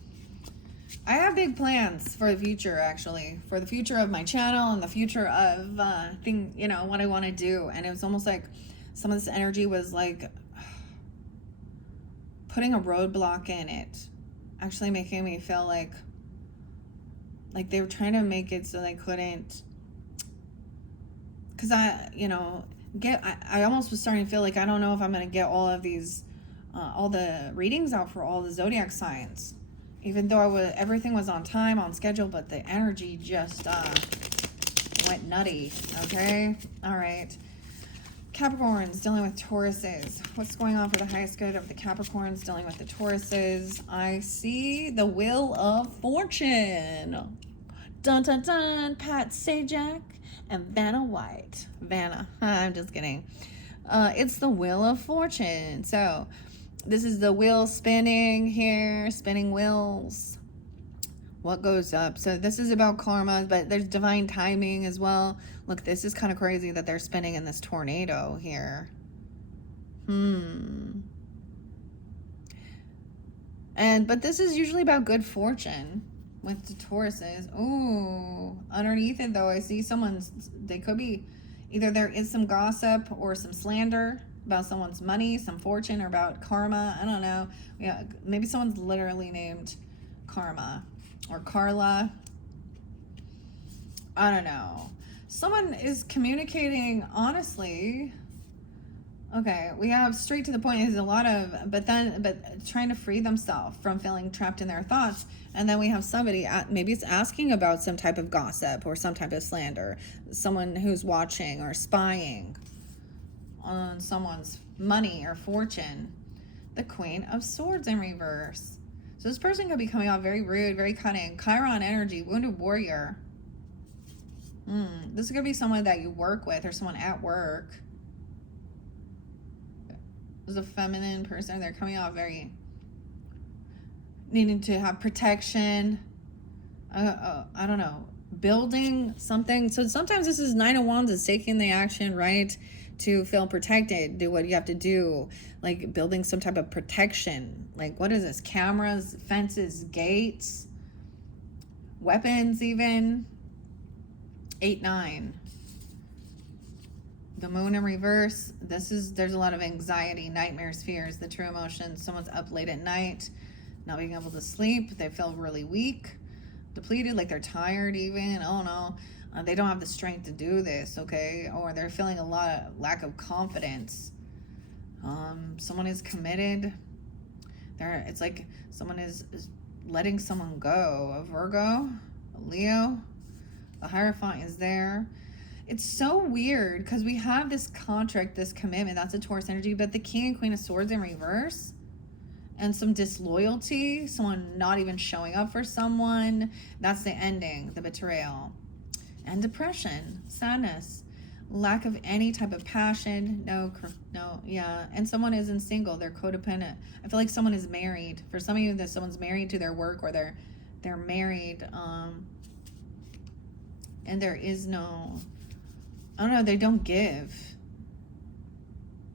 I have big plans for the future, actually. For the future of my channel and the future of what I want to do. And it was almost like some of this energy was like putting a roadblock in it, actually making me feel like they were trying to make it so they couldn't, because I almost was starting to feel like I don't know if I'm going to get all of these, all the readings out for all the zodiac signs, even though everything was on time, on schedule, but the energy just went nutty, okay? All right. Capricorns dealing with Tauruses. What's going on for the highest good of the Capricorns dealing with the Tauruses? I see the Wheel of Fortune. Dun dun dun. Pat Sajak and Vanna White. Vanna. I'm just kidding. It's the Wheel of Fortune. So this is the wheel spinning here. Spinning wheels. What goes up? So this is about karma, but there's divine timing as well. Look, this is kind of crazy that they're spinning in this tornado here. But this is usually about good fortune with the Tauruses. Ooh, underneath it though, I see they could be, either there is some gossip or some slander about someone's money, some fortune, or about karma. I don't know. Yeah, maybe someone's literally named Karma. Or Carla. I don't know. Someone is communicating honestly. Okay, we have straight to the point. Is a lot of, but trying to free themselves from feeling trapped in their thoughts. And then we have somebody, maybe it's asking about some type of gossip or some type of slander, someone who's watching or spying on someone's money or fortune. The Queen of Swords in reverse. So this person could be coming off very rude, very cunning. Chiron energy, wounded warrior. This could be someone that you work with or someone at work. Is a feminine person. They're coming out very needing to have protection. I don't know, building something. So sometimes this is Nine of Wands is taking the action, right, to feel protected. Do what you have to do, like building some type of protection. Like, what is this? Cameras, fences, gates, weapons, even. 8-9. The Moon in reverse. There's a lot of anxiety, nightmares, fears, the true emotions. Someone's up late at night, not being able to sleep. They feel really weak, depleted, like they're tired even. Oh no, they don't have the strength to do this, okay? Or they're feeling a lot of lack of confidence. Someone is committed. It's like someone is letting someone go. A Virgo, a Leo, the Hierophant is there. It's so weird because we have this contract, this commitment. That's a Taurus energy, but the King and Queen of Swords in reverse, and some disloyalty, someone not even showing up for someone. That's the ending, the betrayal. And depression, sadness, lack of any type of passion. No, yeah. And someone isn't single, they're codependent. I feel like someone is married. For some of you, that someone's married to their work, or they're married, and there is no, I don't know, they don't give.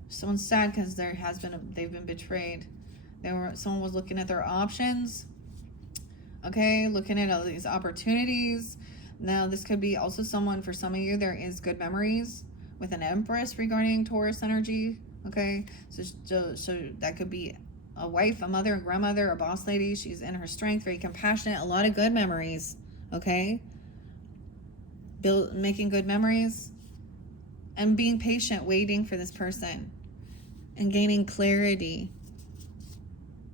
Someone's sad because they've been betrayed. Someone was looking at their options, okay, looking at all these opportunities. Now this could be also someone, for some of you, there is good memories with an Empress regarding Taurus energy, okay? So that could be a wife, a mother, a grandmother, a boss lady. She's in her strength, very compassionate, a lot of good memories, okay? Making good memories and being patient, waiting for this person and gaining clarity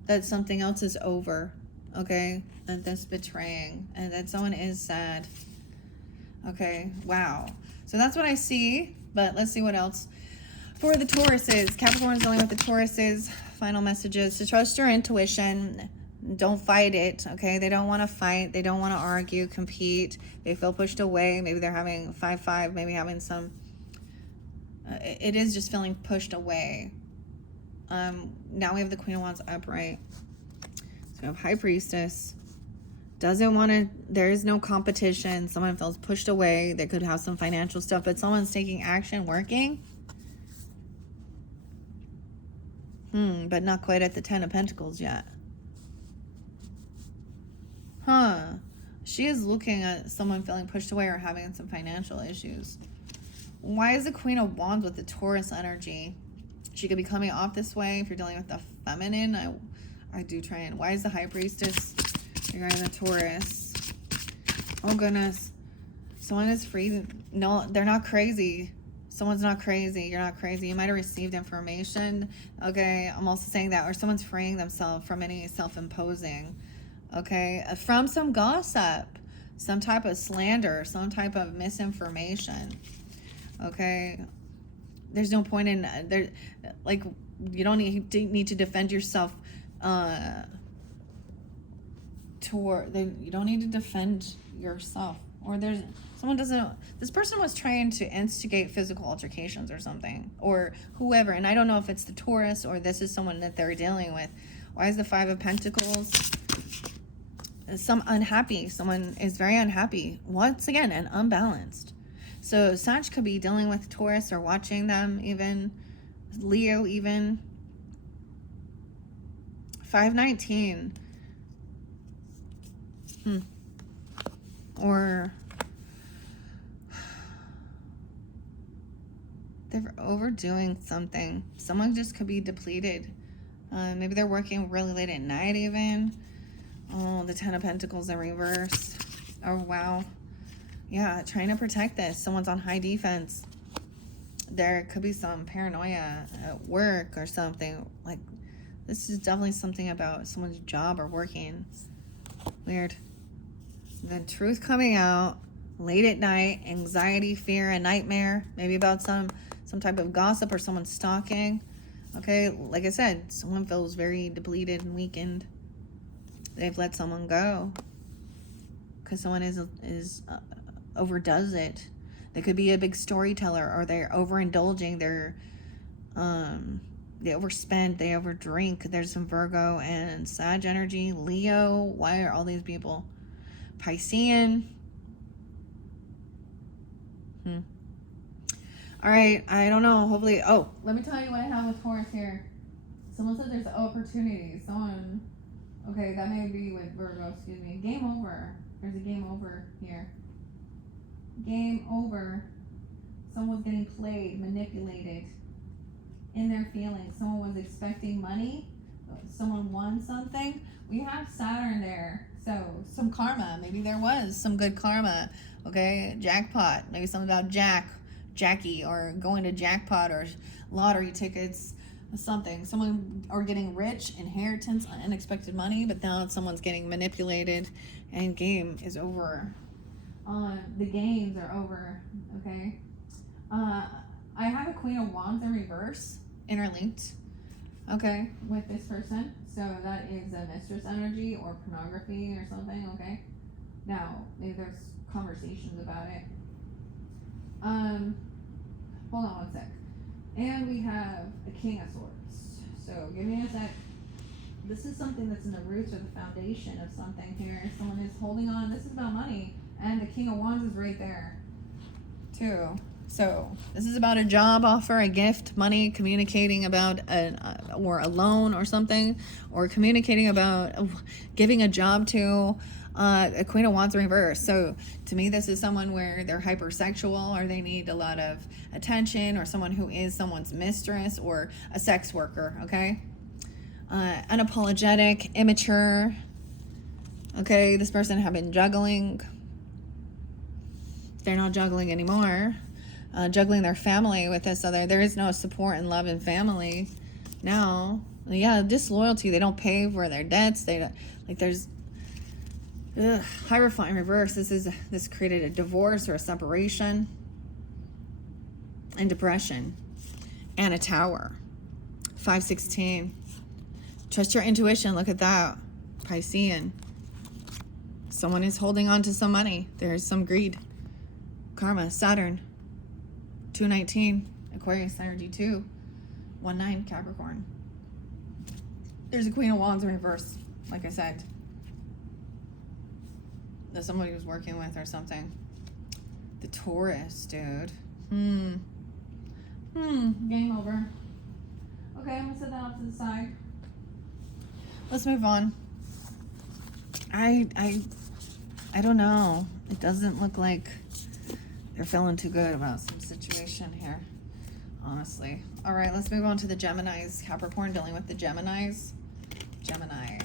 that something else is over, okay? That this betraying and that someone is sad. Okay, wow. So that's what I see, but let's see what else. For the Tauruses, Capricorn is dealing with the Tauruses. Final messages to trust your intuition. Don't fight it, okay? They don't want to fight. They don't want to argue, compete. They feel pushed away. Maybe they're having 5-5, maybe having some... it is just feeling pushed away. Now we have the Queen of Wands upright. So we have High Priestess. Doesn't want to, there is no competition. Someone feels pushed away. They could have some financial stuff, but someone's taking action, working. But not quite at the 10 of Pentacles yet. She is looking at someone feeling pushed away or having some financial issues. Why is the Queen of Wands with the Taurus energy? She could be coming off this way if you're dealing with the feminine. I do try and... Why is the High Priestess regarding the Taurus? Oh, goodness. Someone is free. No, they're not crazy. Someone's not crazy. You're not crazy. You might have received information. Okay, I'm also saying that. Or someone's freeing themselves from any self-imposing. Okay, from some gossip, some type of slander, some type of misinformation. Okay, there's no point in there. Like, you don't need to defend yourself. You don't need to defend yourself. Or someone doesn't. This person was trying to instigate physical altercations or something, or whoever. And I don't know if it's the Taurus or this is someone that they're dealing with. Why is the 5 of Pentacles? Some unhappy. Someone is very unhappy. Once again, and unbalanced. So Sag could be dealing with Taurus or watching them, even Leo, even 519. Or they're overdoing something. Someone just could be depleted. Maybe they're working really late at night even. Oh, the 10 of Pentacles in reverse. Oh, wow. Yeah, trying to protect this. Someone's on high defense. There could be some paranoia at work or something. Like, this is definitely something about someone's job or working. Weird. The truth coming out late at night, anxiety, fear, and nightmare. Maybe about some type of gossip or someone stalking. Okay, like I said, someone feels very depleted and weakened. They've let someone go because someone is overdoes it. They could be a big storyteller, or they're overindulging. They overspend, they overdrink. There's some Virgo and Sag energy. Leo, why are all these people? Piscean. All right, I don't know. Hopefully, oh, let me tell you what I have with Taurus here. Someone said there's opportunity. Someone, okay, that may be with Virgo, excuse me. Game over. There's a game over here. Game over. Someone's getting played, manipulated in their feelings. Someone was expecting money. Someone won something. We have Saturn there. So some karma. Maybe there was some good karma. Okay, jackpot. Maybe something about Jackie, or going to jackpot, or lottery tickets, something. Someone, or getting rich, inheritance, unexpected money, but now someone's getting manipulated, and game is over. The games are over. Okay. I have a Queen of Wands in reverse, interlinked. Okay, with this person. So that is a mistress energy or pornography or something. Okay. Now maybe there's conversations about it. Hold on one sec. And we have the King of Swords. So give me a sec. This is something that's in the roots or the foundation of something here. Someone is holding on. This is about money. And the King of Wands is right there, too. So this is about a job offer, a gift, money, communicating about or a loan or something, or communicating about giving a job to a Queen of Wands in reverse. So to me, this is someone where they're hypersexual, or they need a lot of attention, or someone who is someone's mistress, or a sex worker. Okay, unapologetic, immature. Okay, this person have been juggling. They're not juggling anymore. Juggling their family with this other. There is no support and love and family now. Yeah, disloyalty. They don't pay for their debts. They don't, like, there's Hierophant in reverse. This created a divorce or a separation, and depression, and a Tower. 516. Trust your intuition. Look at that. Piscean. Someone is holding on to some money. There's some greed. Karma. Saturn. 219. Aquarius energy 2. 19 Capricorn. There's a Queen of Wands in reverse, like I said. That somebody was working with or something. The Taurus, dude. Game over. Okay, I'm gonna set that off to the side. Let's move on. I don't know. It doesn't look like they're feeling too good about some situation here, honestly. All right, let's move on to the Geminis. Capricorn, dealing with the Geminis. Gemini.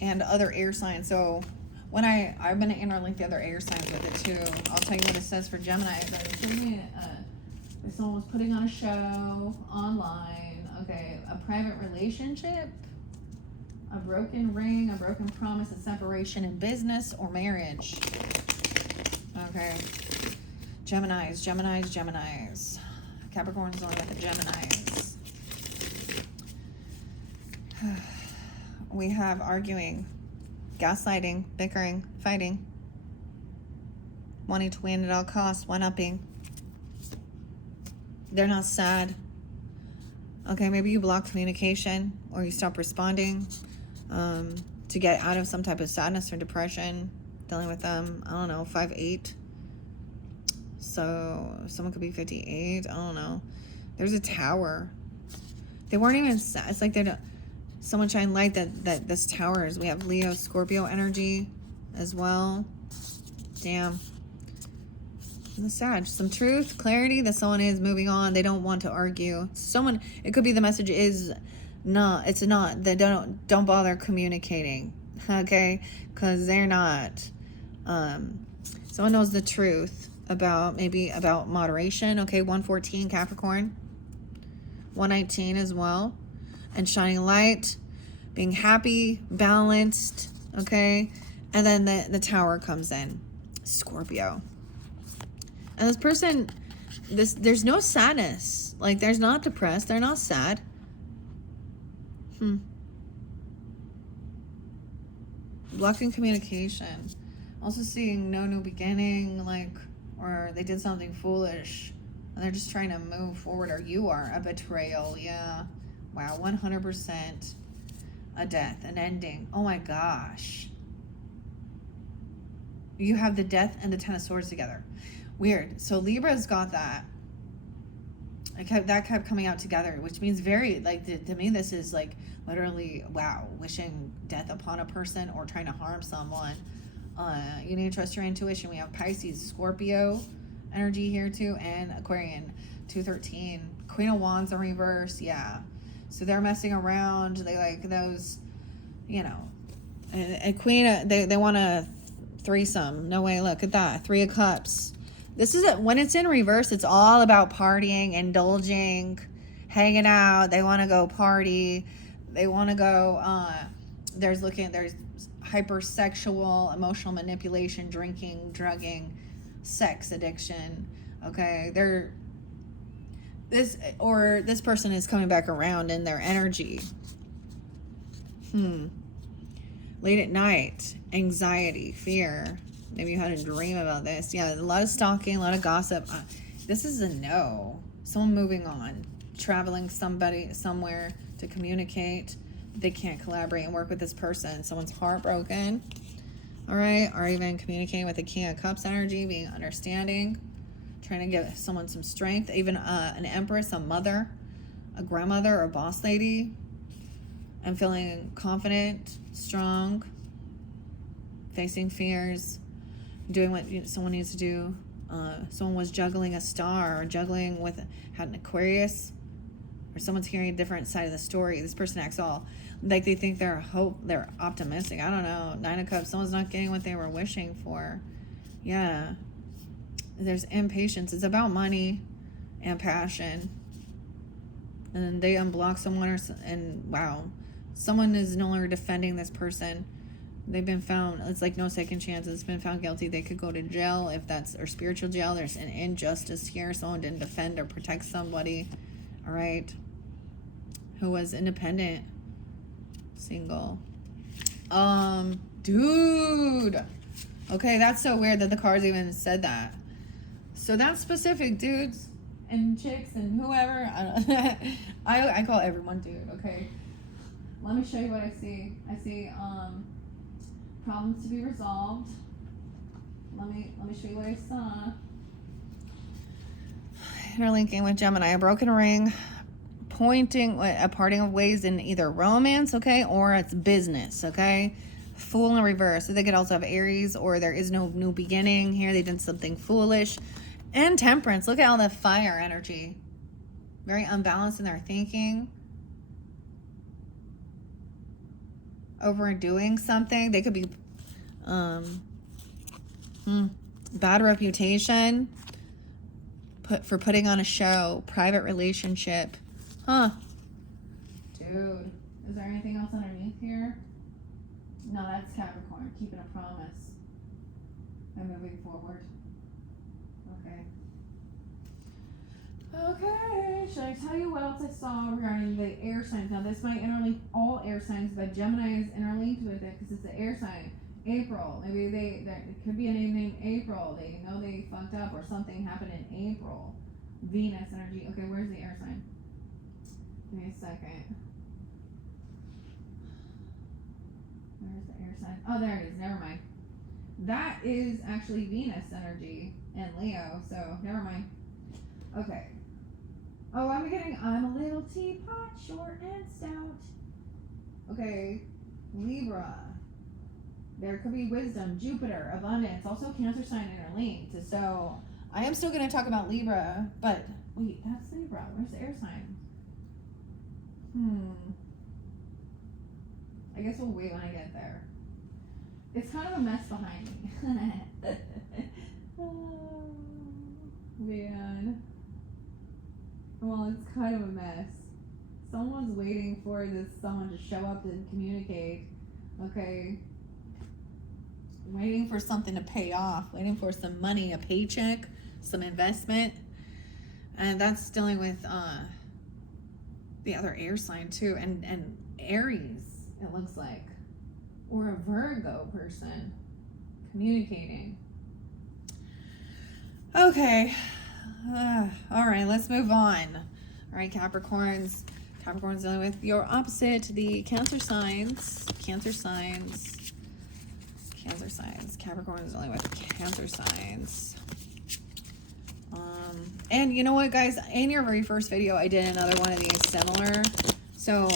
And other air signs. So when I'm going to interlink the other air signs with it too. I'll tell you what it says for Gemini. If someone was putting on a show online, okay, a private relationship, a broken ring, a broken promise, a separation in business or marriage. Okay. Geminis. Capricorn's dealing with the Geminis. We have arguing, gaslighting, bickering, fighting, wanting to win at all costs, one-upping. They're not sad. Okay, maybe you block communication, or you stop responding to get out of some type of sadness or depression, dealing with them. I don't know, 5'8". So someone could be 58. I don't know. There's a Tower. They weren't even sad. It's like they don't. Someone shine light that this Tower is. We have Leo, Scorpio energy as well. Damn. And the Sag. Some truth, clarity that someone is moving on. They don't want to argue. Someone. It could be the message is not. It's not. They don't bother communicating. Okay, because they're not. Someone knows the truth. about moderation. Okay, 114 Capricorn, 119 as well, and shining light, being happy, balanced. Okay, and then the Tower comes in, Scorpio, and this person, there's no sadness. Like, there's not depressed. They're not sad. Blocking communication. Also seeing no new beginning, like, or they did something foolish and they're just trying to move forward, or you are a betrayal. Yeah. Wow, 100%. A death, an ending. Oh my gosh. You have the Death and the Ten of Swords together. Weird. So Libra's got that. That kept coming out together, which means very, like, to me, this is like literally, wow, wishing death upon a person or trying to harm someone. You need to trust your intuition. We have Pisces, Scorpio energy here too, and Aquarian, 213. Queen of Wands in reverse, yeah. So they're messing around. They like those, you know, a queen. They want a threesome. No way. Look at that. 3 of Cups. This is when it's in reverse. It's all about partying, indulging, hanging out. They want to go party. They want to go. There's hypersexual, emotional manipulation, drinking, drugging, sex addiction. Okay, this person is coming back around in their energy. Late at night, anxiety, fear. Maybe you had a dream about this. Yeah, a lot of stalking, a lot of gossip. This is a no. Someone moving on, traveling somewhere to communicate. They can't collaborate and work with this person. Someone's heartbroken. All right, or even communicating with the King of Cups energy, being understanding, trying to give someone some strength. Even an empress, a mother, a grandmother, or a boss lady. I'm feeling confident, strong, facing fears, doing what someone needs to do. Someone was juggling a star, or juggling had an Aquarius, or someone's hearing a different side of the story. This person acts all like they think they're optimistic. I don't know. 9 of Cups. Someone's not getting what they were wishing for. Yeah. There's impatience. It's about money and passion. And they unblock someone, and wow, someone is no longer defending this person. They've been found, it's like no second chances. It's been found guilty. They could go to jail or spiritual jail. There's an injustice here. Someone didn't defend or protect somebody. All right. Who was independent, single. Dude. Okay, that's so weird that the cards even said that. So that's specific, dudes and chicks and whoever. I call everyone dude. Okay. Let me show you what I see. I see problems to be resolved. Let me show you what I saw. Interlinking with Gemini, a broken ring, pointing a parting of ways in either romance, okay, or it's business, okay. Fool in reverse. So they could also have Aries, or there is no new beginning here. They did something foolish. And Temperance. Look at all the fire energy. Very unbalanced in their thinking. Overdoing something. They could be bad reputation. For putting on a show. Private relationship. Dude. Is there anything else underneath here? No, that's Capricorn. Keeping a promise. And moving forward. Okay, should I tell you what else I saw regarding the air signs? Now, this might interlink all air signs, but Gemini is interlinked with it because it's the air sign. April, maybe it could be a name named April. They know they fucked up or something happened in April. Venus energy. Okay, where's the air sign? Give me a second. Where's the air sign? Oh, there it is. Never mind. That is actually Venus energy and Leo, so never mind. Okay. Oh, I'm a little teapot, short and stout. Okay, Libra. There could be wisdom, Jupiter, abundance, also Cancer sign interlinked. So I am still going to talk about Libra, but wait, that's Libra. Where's the air sign? I guess we'll wait when I get there. It's kind of a mess behind me. Oh, okay. Let's see. Where's the air sign? Libra. Okay. Libra. There could be wisdom, Jupiter, abundance, also Cancer sign interlinked. So I am still going to talk about Libra, but wait, that's Libra. Where's the air sign? Hmm. I guess we'll wait when I get there. It's kind of a mess behind me. Man. Well, it's kind of a mess. Someone's waiting for someone to show up and communicate. Okay. Waiting for something to pay off. Waiting for some money, a paycheck, some investment. And that's dealing with the other air sign too. And Aries, it looks like. Or a Virgo person communicating. Okay. All right, let's move on. All right, Capricorns. Capricorn's dealing with your opposite, the Cancer signs. Cancer signs. Cancer signs. Capricorn's dealing with Cancer signs. And you know what, guys? In your very first video, I did another one of these similar. So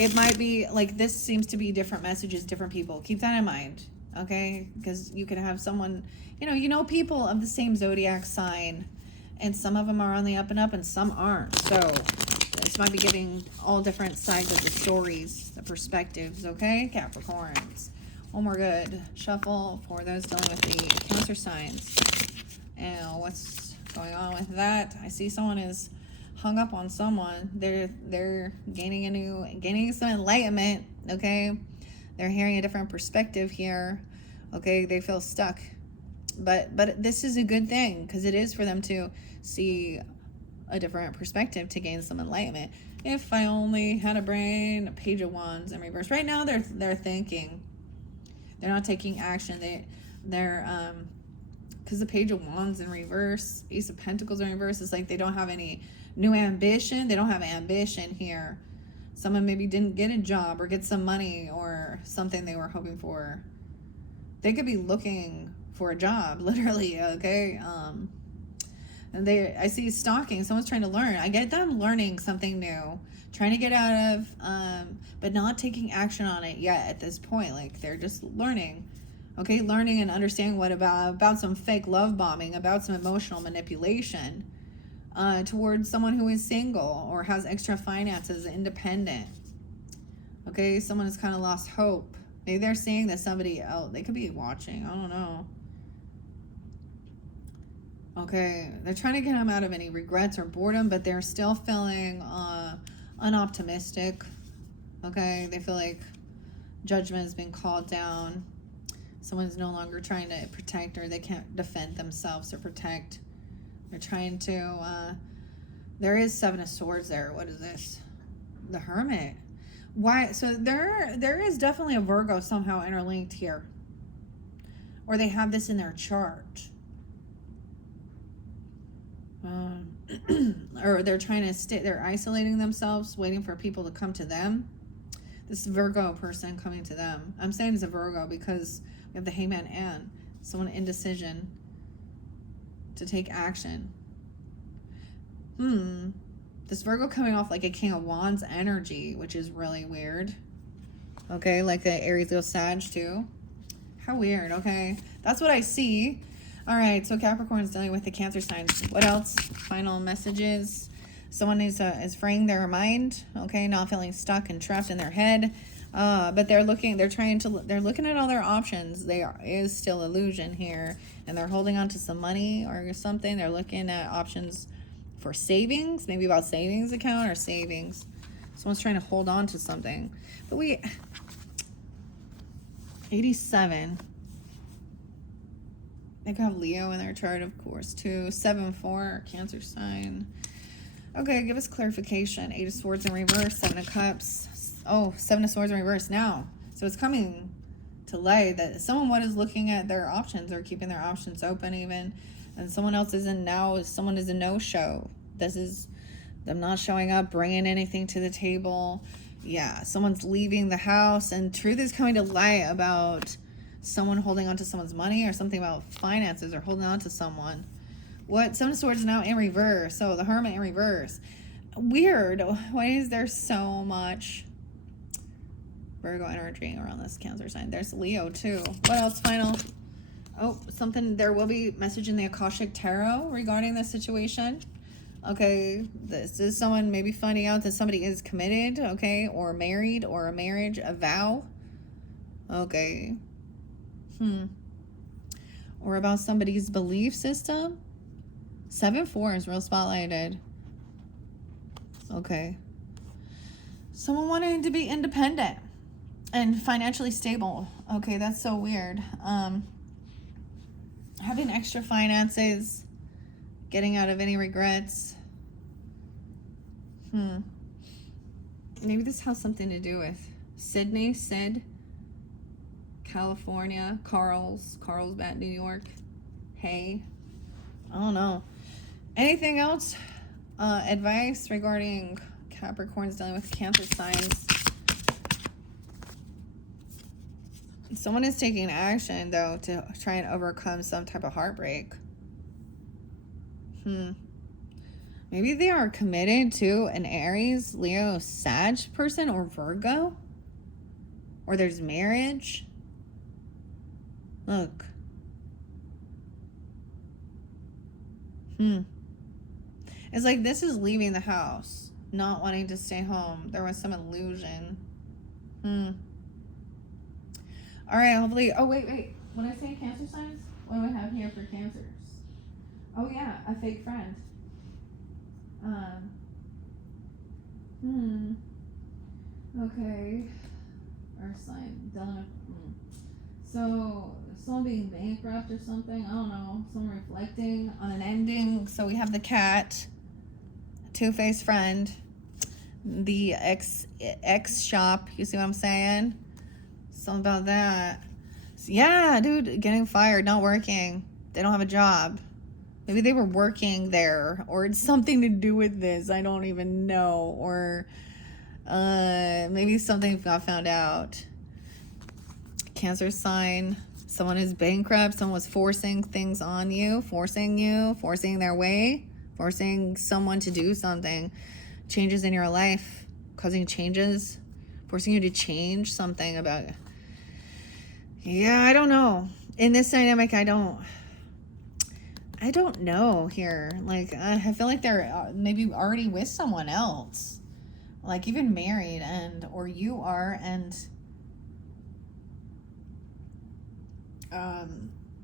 it might be like this seems to be different messages, different people. Keep that in mind, okay? Because you could have someone, you know people of the same zodiac sign, and some of them are on the up and up, and some aren't. So this might be giving all different sides of the stories, the perspectives, okay, Capricorns? One more good shuffle for those dealing with the Cancer signs. And what's going on with that? I see someone is hung up on someone. They're gaining some enlightenment, okay? They're hearing a different perspective here, okay? They feel stuck. But this is a good thing, because it is for them to see a different perspective, to gain some enlightenment. If I only had a brain, a Page of Wands in reverse. Right now they're thinking. They're not taking action. They're because the Page of Wands in reverse, Ace of Pentacles in reverse, is like they don't have any new ambition. They don't have ambition here. Someone maybe didn't get a job or get some money or something they were hoping for. They could be looking for a job, literally, okay? And I see stalking. Someone's trying to learn. I get them learning something new, trying to get out of, but not taking action on it yet at this point. Like, they're just learning. Okay, learning and understanding about some fake love bombing, about some emotional manipulation towards someone who is single or has extra finances, independent. Okay, someone has kind of lost hope. Maybe they're seeing that somebody else, they could be watching, I don't know. Okay, they're trying to get them out of any regrets or boredom, but they're still feeling unoptimistic. Okay, they feel like judgment has been called down. Someone's no longer trying to protect, or they can't defend themselves or protect. They're trying to, there is Seven of Swords there. What is this? The Hermit. Why? So there is definitely a Virgo somehow interlinked here. Or they have this in their chart. Or they're trying to they're isolating themselves, waiting for people to come to them. This Virgo person coming to them. I'm saying it's a Virgo because we have the Hangman and someone indecision to take action. This Virgo coming off like a King of Wands energy, which is really weird. Okay, like the Aries Leo Sag too. How weird, okay? That's what I see. All right, so Capricorn's dealing with the Cancer signs. What else? Final messages. Someone is freeing their mind, okay, not feeling stuck and trapped in their head. But they're looking at all their options. There is still illusion here, and they're holding on to some money or something. They're looking at options for savings, maybe about savings account or savings. Someone's trying to hold on to something. But 87. They could have Leo in their chart, of course, too. 7-4, Cancer sign. Okay, give us clarification. 8 of Swords in reverse, 7 of Cups. Oh, 7 of Swords in reverse now. So it's coming to light that someone is looking at their options or keeping their options open even. And someone else someone is a no-show. This is them not showing up, bringing anything to the table. Yeah, someone's leaving the house, and truth is coming to light about someone holding on to someone's money or something about finances or holding on to someone. What? 7 of Swords now in reverse. So the Hermit in reverse. Weird. Why is there so much Virgo energy around this Cancer sign? There's Leo too. What else? Final. Oh, something. There will be message in the Akashic Tarot regarding this situation. Okay, this is someone maybe finding out that somebody is committed, okay, or married, or a marriage, a vow. Okay. Or about somebody's belief system. 7-4 is real spotlighted. Okay. Someone wanting to be independent and financially stable. Okay, that's so weird. Having extra finances, getting out of any regrets. Maybe this has something to do with Sydney, Sid, California, Carlsbad, New York. Hey, I don't know. Anything else? Advice regarding Capricorns dealing with Cancer signs. Someone is taking action, though, to try and overcome some type of heartbreak. Maybe they are committed to an Aries, Leo, Sag person, or Virgo. Or there's marriage. Look. It's like this is leaving the house, not wanting to stay home. There was some illusion. All right, hopefully. Oh, wait. When I say Cancer signs, what do I have here for Cancers? Oh, yeah, a fake friend. Okay. Earth sign. So, someone being bankrupt or something. I don't know. Someone reflecting on an ending. So, we have the cat. Two-faced friend. The ex shop. You see what I'm saying? Something about that. So, yeah, dude. Getting fired. Not working. They don't have a job. Maybe they were working there, or it's something to do with this. I don't even know. Or maybe something got found out. Cancer sign. Someone is bankrupt. Someone was forcing things on you. Forcing their way. Forcing someone to do something. Changes in your life. Causing changes. Forcing you to change something about... Yeah, I don't know. In this dynamic, I don't know here. Like, I feel like they're maybe already with someone else. Like, even married, or you are, and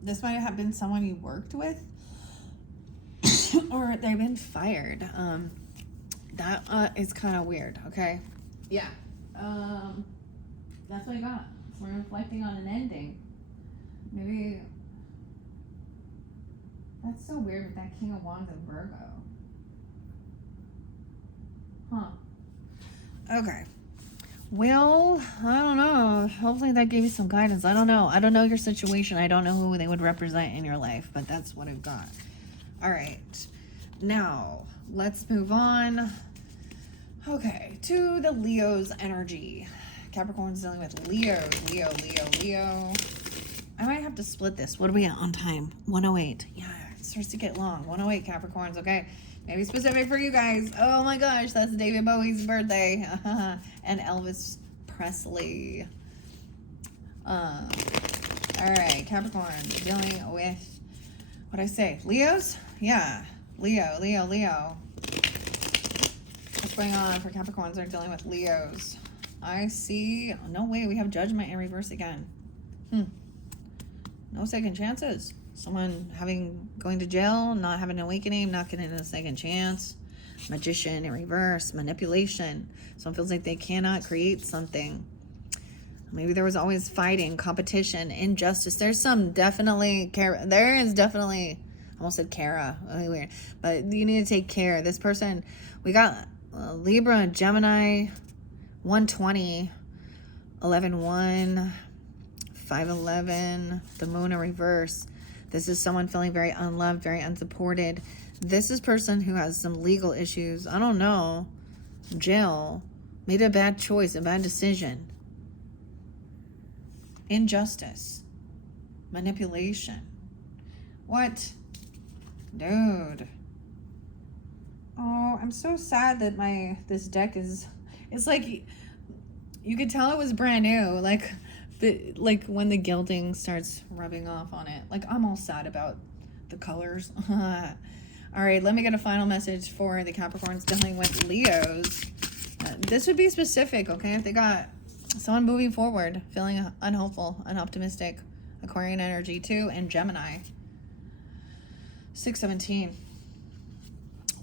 this might have been someone you worked with, or they've been fired. That is kind of weird, okay? Yeah. That's what I got. So we're reflecting on an ending. Maybe... That's so weird with that King of Wands and Virgo. Okay. Well, I don't know. Hopefully that gave you some guidance. I don't know. I don't know your situation. I don't know who they would represent in your life, but that's what I've got. All right. Now, let's move on. Okay, to the Leo's energy. Capricorn's dealing with Leo. I might have to split this. What are we at on time? 108. Yeah. Starts to get long. 108 Capricorns, okay? Maybe specific for you guys. Oh my gosh, that's David Bowie's birthday. And Elvis Presley. All right, Capricorn, dealing with, what'd I say? Leos? Yeah, Leo. What's going on for Capricorns that are dealing with Leos? I see, no way, we have Judgment in reverse again. No second chances. Someone going to jail, not having an awakening, not getting a second chance. Magician in reverse, manipulation. Someone feels like they cannot create something. Maybe there was always fighting, competition, injustice. There is definitely, I almost said Kara, really weird. But you need to take care. This person, we got Libra, Gemini, 120, 11-1, 5-11, the moon in reverse. This is someone feeling very unloved, very unsupported. This is a person who has some legal issues. I don't know. Jail. Made a bad choice, a bad decision. Injustice. Manipulation. What? Dude. Oh, I'm so sad that this deck is... It's like... You could tell it was brand new. Like when the gilding starts rubbing off on it. Like, I'm all sad about the colors. All right, let me get a final message for the Capricorns dealing with Leos. This would be specific, okay? If they got someone moving forward, feeling unhopeful, unoptimistic, Aquarian energy too, and Gemini. 617.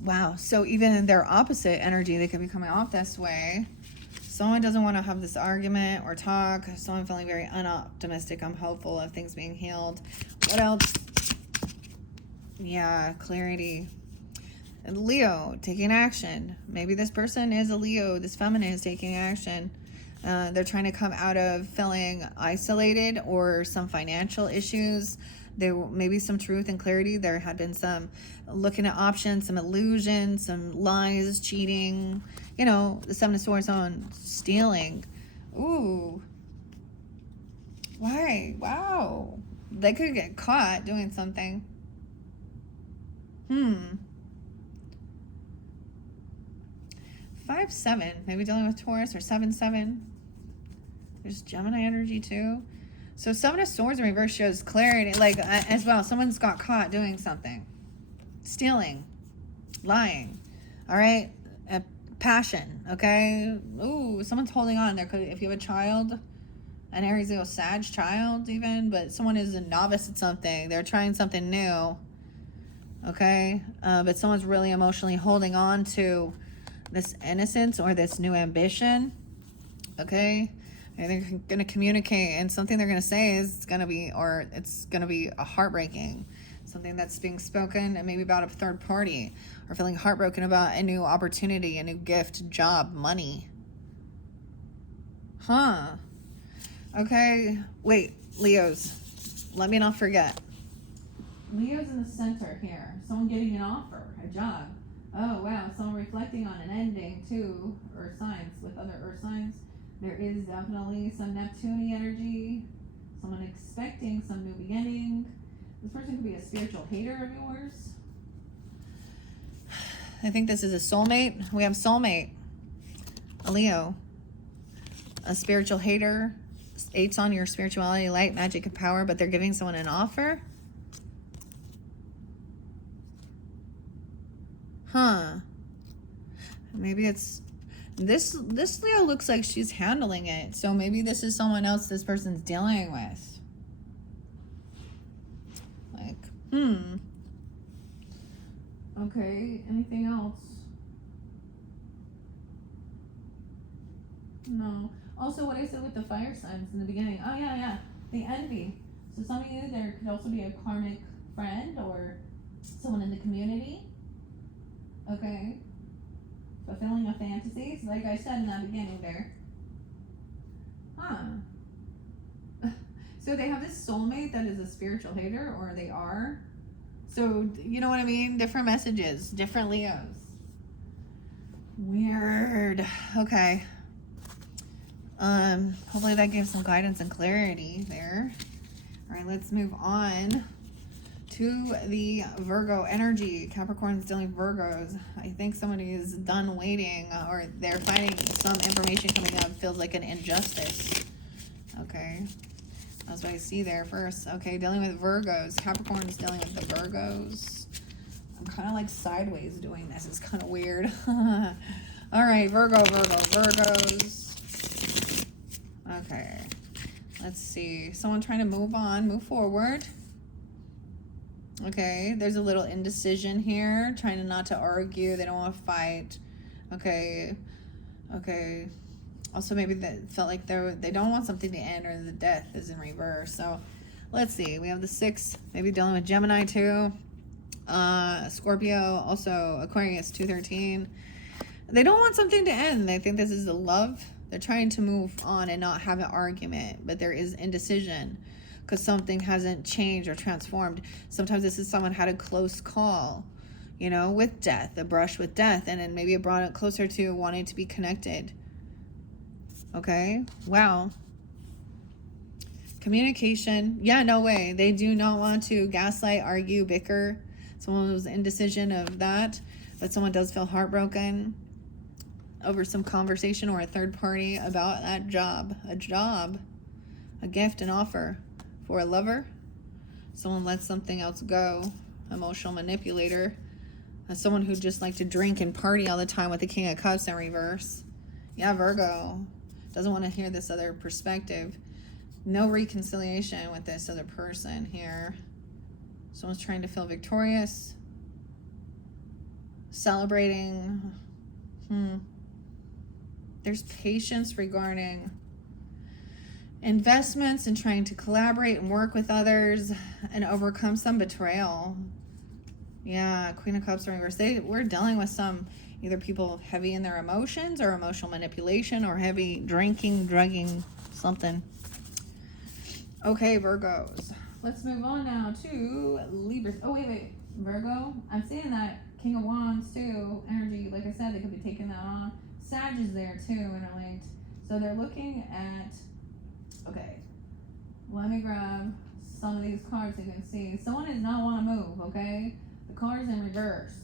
Wow. So even in their opposite energy, they could be coming off this way. Someone doesn't want to have this argument or talk. Someone feeling very unoptimistic. I'm hopeful of things being healed. What else? Yeah, clarity. And Leo, taking action. Maybe this person is a Leo. This feminine is taking action. They're trying to come out of feeling isolated or some financial issues. There maybe some truth and clarity. There had been some looking at options, some illusions, some lies, cheating. You know, the Seven of Swords on stealing. Ooh. Why? Wow. They could get caught doing something. 5-7, maybe dealing with Taurus, or 7-7. There's Gemini energy too. So Seven of Swords in reverse shows clarity, like as well. Someone's got caught doing something, stealing, lying. All right, passion. Okay. Ooh, someone's holding on. There could, if you have a child, an Aries, Leo, Sag child, even, but someone is a novice at something. They're trying something new. Okay, but someone's really emotionally holding on to this innocence or this new ambition. Okay, and they're going to communicate, and something they're going to say is it's going to be a heartbreaking, something that's being spoken, and maybe about a third party, or feeling heartbroken about a new opportunity, a new gift, job, money. Okay, wait, Leos, let me not forget. Leo's in the center here. Someone getting an offer, a job. Oh, wow. Someone reflecting on an ending, too. Earth signs, with other Earth signs. There is definitely some Neptune energy. Someone expecting some new beginning. This person could be a spiritual hater of yours. I think this is a soulmate. We have soulmate. A Leo. A spiritual hater. 8's on your spirituality, light, magic, and power, but they're giving someone an offer. Maybe it's this Leo looks like she's handling it. So maybe this is someone else this person's dealing with. Like, okay, anything else? No. Also, what I said with the fire signs in the beginning. Oh, yeah. The envy. So some of you, there could also be a karmic friend or someone in the community. Okay. Fulfilling a fantasy. So like I said in the beginning there. So they have this soulmate that is a spiritual hater, or they are. So, you know what I mean? Different messages. Different Leos. Weird. Okay. Hopefully that gives some guidance and clarity there. All right, let's move on to the Virgo energy. Capricorn's dealing Virgos. I think somebody is done waiting, or they're finding some information coming up. Feels like an injustice. Okay, that's what I see there first. Okay, dealing with Virgos. Capricorn's dealing with the Virgos. I'm kind of like sideways doing this. It's kind of weird. All right, Virgos. Okay, let's see. Someone trying to move forward. Okay, there's a little indecision here, trying not to argue. They don't want to fight. Okay. Also, maybe they felt like they don't want something to end, or the death is in reverse. So, let's see. We have the 6, maybe dealing with Gemini too. Scorpio, also Aquarius 213. They don't want something to end. They think this is a love. They're trying to move on and not have an argument, but there is indecision because something hasn't changed or transformed. Sometimes this is someone had a close call, you know, with death, a brush with death, and then maybe it brought it closer to wanting to be connected. Okay, wow. Communication, yeah, no way. They do not want to gaslight, argue, bicker. Someone was indecision of that, but someone does feel heartbroken over some conversation or a third party about that job, a gift, an offer for a lover. Someone lets something else go, emotional manipulator, someone who just like to drink and party all the time with the King of Cups in reverse. Yeah, Virgo doesn't want to hear this other perspective. No reconciliation with this other person here. Someone's trying to feel victorious. celebrating. There's patience regarding investments and trying to collaborate and work with others and overcome some betrayal. Yeah, Queen of Cups in reverse. We're dealing with some either people heavy in their emotions or emotional manipulation or heavy drinking, drugging, something. Okay, Virgos. Let's move on now to Libras. Oh, wait. Virgo, I'm seeing that King of Wands too, energy. Like I said, they could be taking that on. Sag is there too, interlinked. So they're looking at, okay, let me grab some of these cards so you can see. Someone does not want to move, okay? The card's in reverse.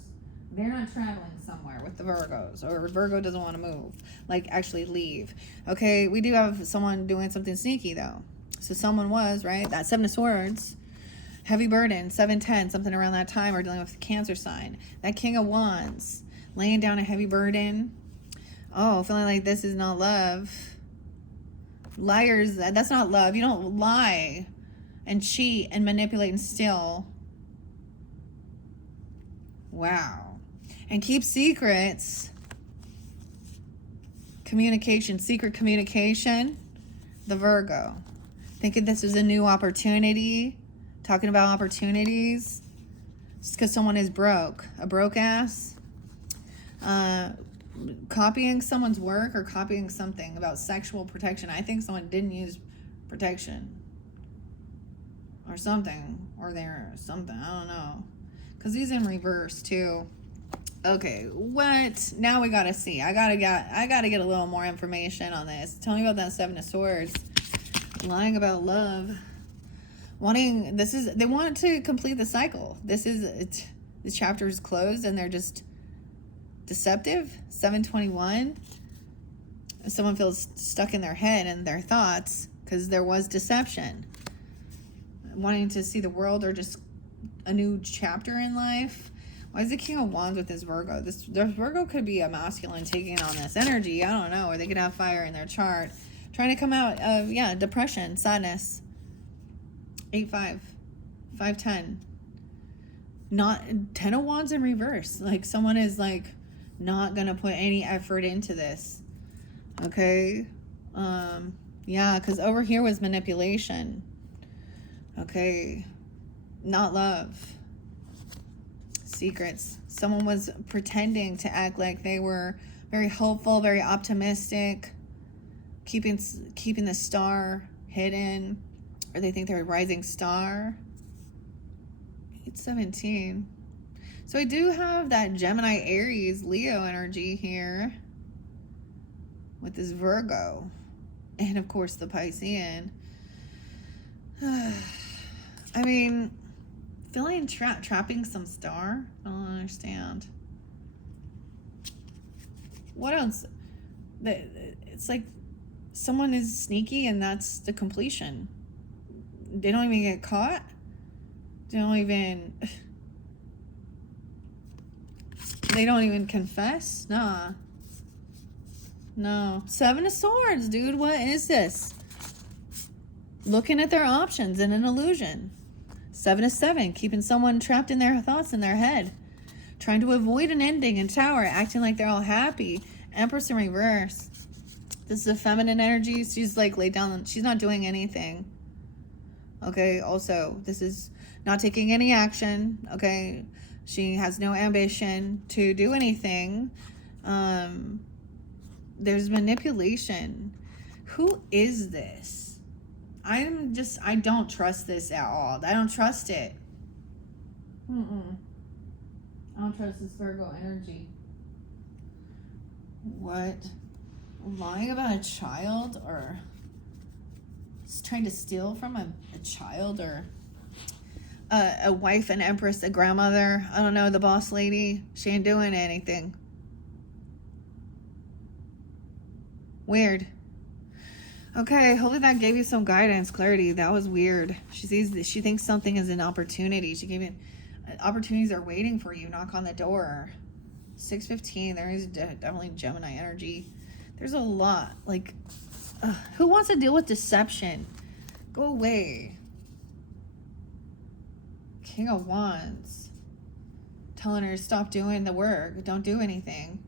They're not traveling somewhere with the Virgos, or Virgo doesn't want to move, like actually leave. Okay, we do have someone doing something sneaky though. So someone was, right? That Seven of Swords, heavy burden, 7-10, something around that time, or dealing with the Cancer sign. That King of Wands, laying down a heavy burden. Oh, feeling like this is not love. Liars, that's not love. You don't lie and cheat and manipulate and steal. Wow. And keep secrets. Communication, secret communication. The Virgo. Thinking this is a new opportunity. Talking about opportunities. Just because someone is broke. A broke ass. Copying someone's work or copying something about sexual protection. I think someone didn't use protection. Or something. Or they're something. I don't know. Because he's in reverse too. Okay, what? Now we gotta see. I gotta get a little more information on this. Tell me about that Seven of Swords. Lying about love. They want to complete the cycle. This chapter is closed and they're just deceptive. 721. Someone feels stuck in their head and their thoughts because there was deception. Wanting to see the world or just a new chapter in life. Why is the King of Wands with this Virgo? This Virgo could be a masculine taking on this energy. I don't know. Or they could have fire in their chart. Trying to come out of, depression, sadness. 8-5. 5-10. Not 10 of Wands in reverse. Like someone is like not going to put any effort into this. Okay? Because over here was manipulation. Okay? Not love. Secrets. Someone was pretending to act like they were very hopeful, very optimistic, keeping the star hidden, or they think they're a rising star. 8-17. So I do have that Gemini, Aries, Leo energy here with this Virgo, and of course the Piscean. I mean, feeling trapping some star? I don't understand. What else? It's like someone is sneaky and that's the completion. They don't even get caught. They don't even confess. Nah. No. Seven of Swords, dude. What is this? Looking at their options in an illusion. 7-7, keeping someone trapped in their thoughts in their head. Trying to avoid an ending in Tower, acting like they're all happy. Empress in reverse. This is a feminine energy. She's like laid down. She's not doing anything. Okay, also, this is not taking any action. Okay, she has no ambition to do anything. There's manipulation. Who is this? I don't trust this at all. I don't trust it. I don't trust this Virgo energy. What? Lying about a child, or trying to steal from a child, or a wife, an empress, a grandmother. I don't know, the boss lady. She ain't doing anything. Weird. Okay, hopefully that gave you some guidance, clarity. That was weird. She thinks something is an opportunity. She gave it, opportunities are waiting for you. Knock on the door. 6:15. There is definitely Gemini energy. There's a lot. Like, who wants to deal with deception? Go away. King of Wands. telling her to stop doing the work, don't do anything,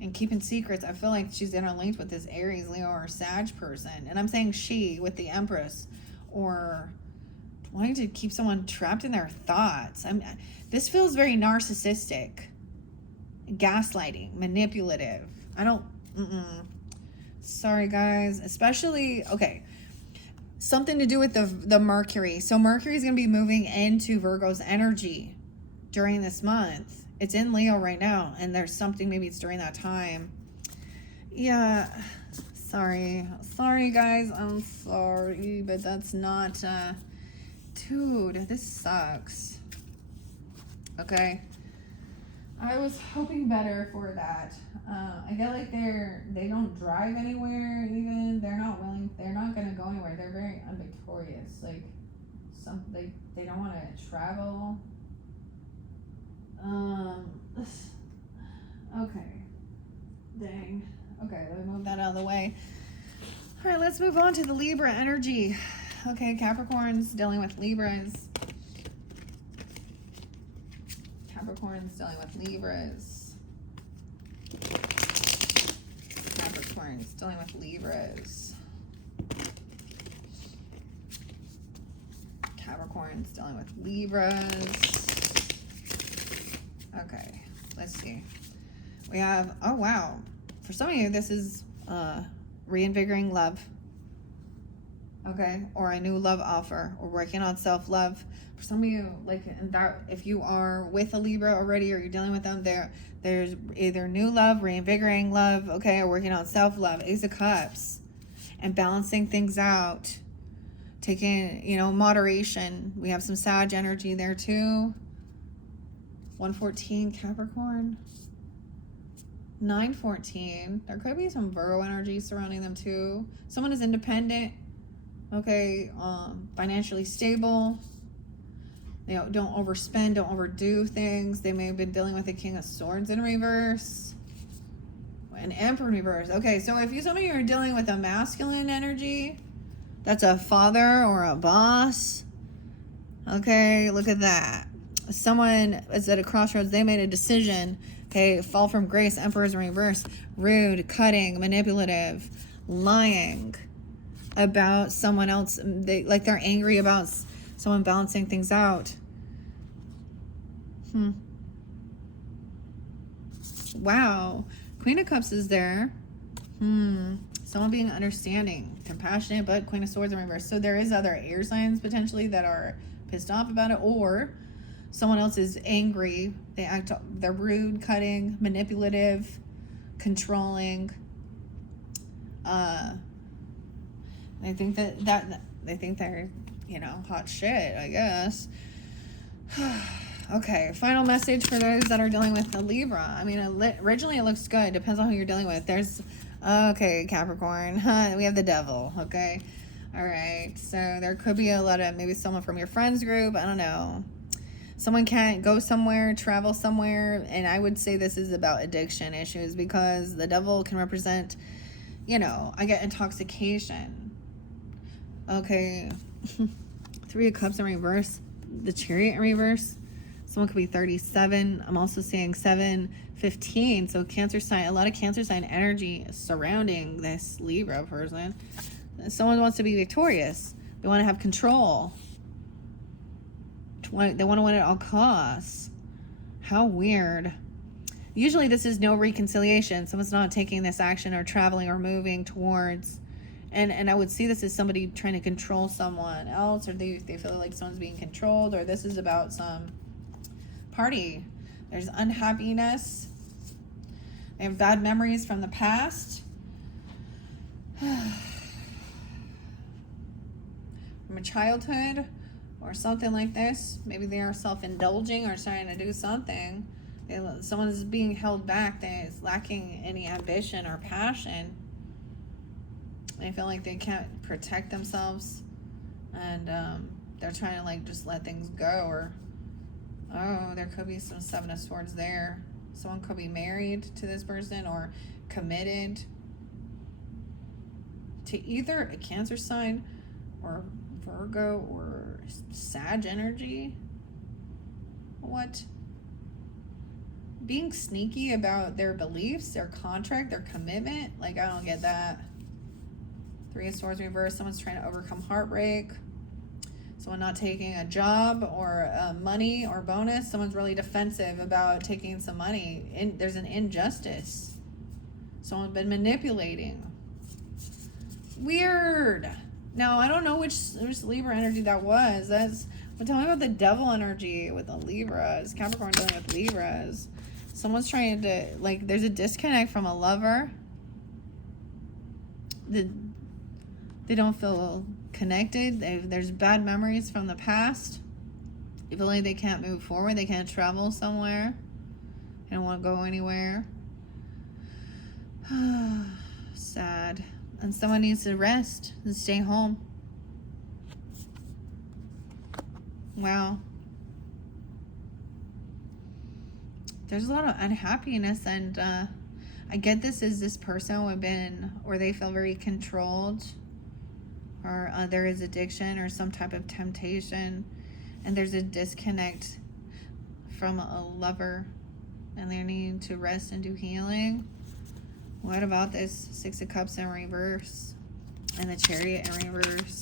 and keeping secrets. I feel like she's interlinked with this Aries, Leo, or Sag person. And I'm saying she with the Empress, or wanting to keep someone trapped in their thoughts. This feels very narcissistic, gaslighting, manipulative. Sorry, guys. Especially, okay, something to do with the Mercury. So Mercury is going to be moving into Virgo's energy during this month. It's in Leo right now, and there's something, maybe it's during that time. Yeah, sorry guys, I'm sorry, but that's not, dude, this sucks. Okay, I was hoping better for that. I get like they don't drive anywhere, even, they're not gonna go anywhere, they're very unvictorious, like, they don't want to travel. Okay. Dang. Okay, let me move that out of the way. All right, let's move on to the Libra energy. Okay, Capricorn's dealing with Libras. Capricorn's dealing with Libras. Capricorn's dealing with Libras. Capricorn's dealing with Libras. Okay, let's see. We have, oh wow, for some of you this is reinvigorating love, okay, or a new love offer, or working on self-love. For some of you, like, that, if you are with a Libra already, or you're dealing with them, there's either new love, reinvigorating love, okay, or working on self-love. Ace of Cups, and balancing things out, taking, moderation. We have some Sag energy there too. 114 Capricorn. 914. There could be some Virgo energy surrounding them too. Someone is independent, okay, financially stable. They don't overspend, don't overdo things. They may have been dealing with the King of Swords in reverse, an Emperor in reverse. Okay, so if some of you are dealing with a masculine energy, that's a father or a boss. Okay, look at that. Someone is at a crossroads. They made a decision. Okay, fall from grace. Emperor's in reverse. Rude, cutting, manipulative, lying about someone else. They're angry about someone balancing things out. Wow. Queen of Cups is there. Someone being understanding, compassionate, but Queen of Swords in reverse. So there is other air signs potentially that are pissed off about it, or someone else is angry. They're rude, cutting, manipulative, controlling. They think they think they're, hot shit, I guess. Okay, final message for those that are dealing with the Libra. I mean, originally it looks good. Depends on who you're dealing with. Okay, Capricorn. We have the devil, okay? All right, so there could be a lot of, maybe someone from your friends group, I don't know. Someone can't go somewhere, travel somewhere, and I would say this is about addiction issues, because the devil can represent, I get intoxication. Okay, 3 of Cups in reverse, the Chariot in reverse. Someone could be 37. I'm also seeing 7-15. So Cancer sign, a lot of Cancer sign energy surrounding this Libra person. Someone wants to be victorious. They want to have control. They want to win at all costs. How weird. Usually this is no reconciliation. Someone's not taking this action or traveling or moving towards. And I would see this as somebody trying to control someone else, or they feel like someone's being controlled, or this is about some party. There's unhappiness. They have bad memories from the past. From a childhood or something like this. Maybe they are self-indulging or trying to do something. Someone is being held back, that is lacking any ambition or passion. They feel like they can't protect themselves, and they're trying to just let things go. Or there could be some 7 of Swords there. Someone could be married to this person or committed to either a Cancer sign or Virgo or Sag energy. What? being sneaky about their beliefs, their contract, their commitment. Like, I don't get that. Three of Swords reversed. Someone's trying to overcome heartbreak. Someone not taking a job or money or bonus. Someone's really defensive about taking some money. There's an injustice. Someone's been manipulating. Weird. Now, I don't know which Libra energy that was. But tell me about the devil energy with the Libras. Capricorn dealing with Libras. Someone's trying to, like, there's a disconnect from a lover. They don't feel connected. There's bad memories from the past. They feel like they can't move forward. They can't travel somewhere. They don't want to go anywhere. Sad. And someone needs to rest and stay home. Wow. There's a lot of unhappiness, and I get this person would been, or they feel very controlled, or there is addiction or some type of temptation, and there's a disconnect from a lover, and they're needing to rest and do healing. What about this Six of Cups in reverse and the Chariot in reverse?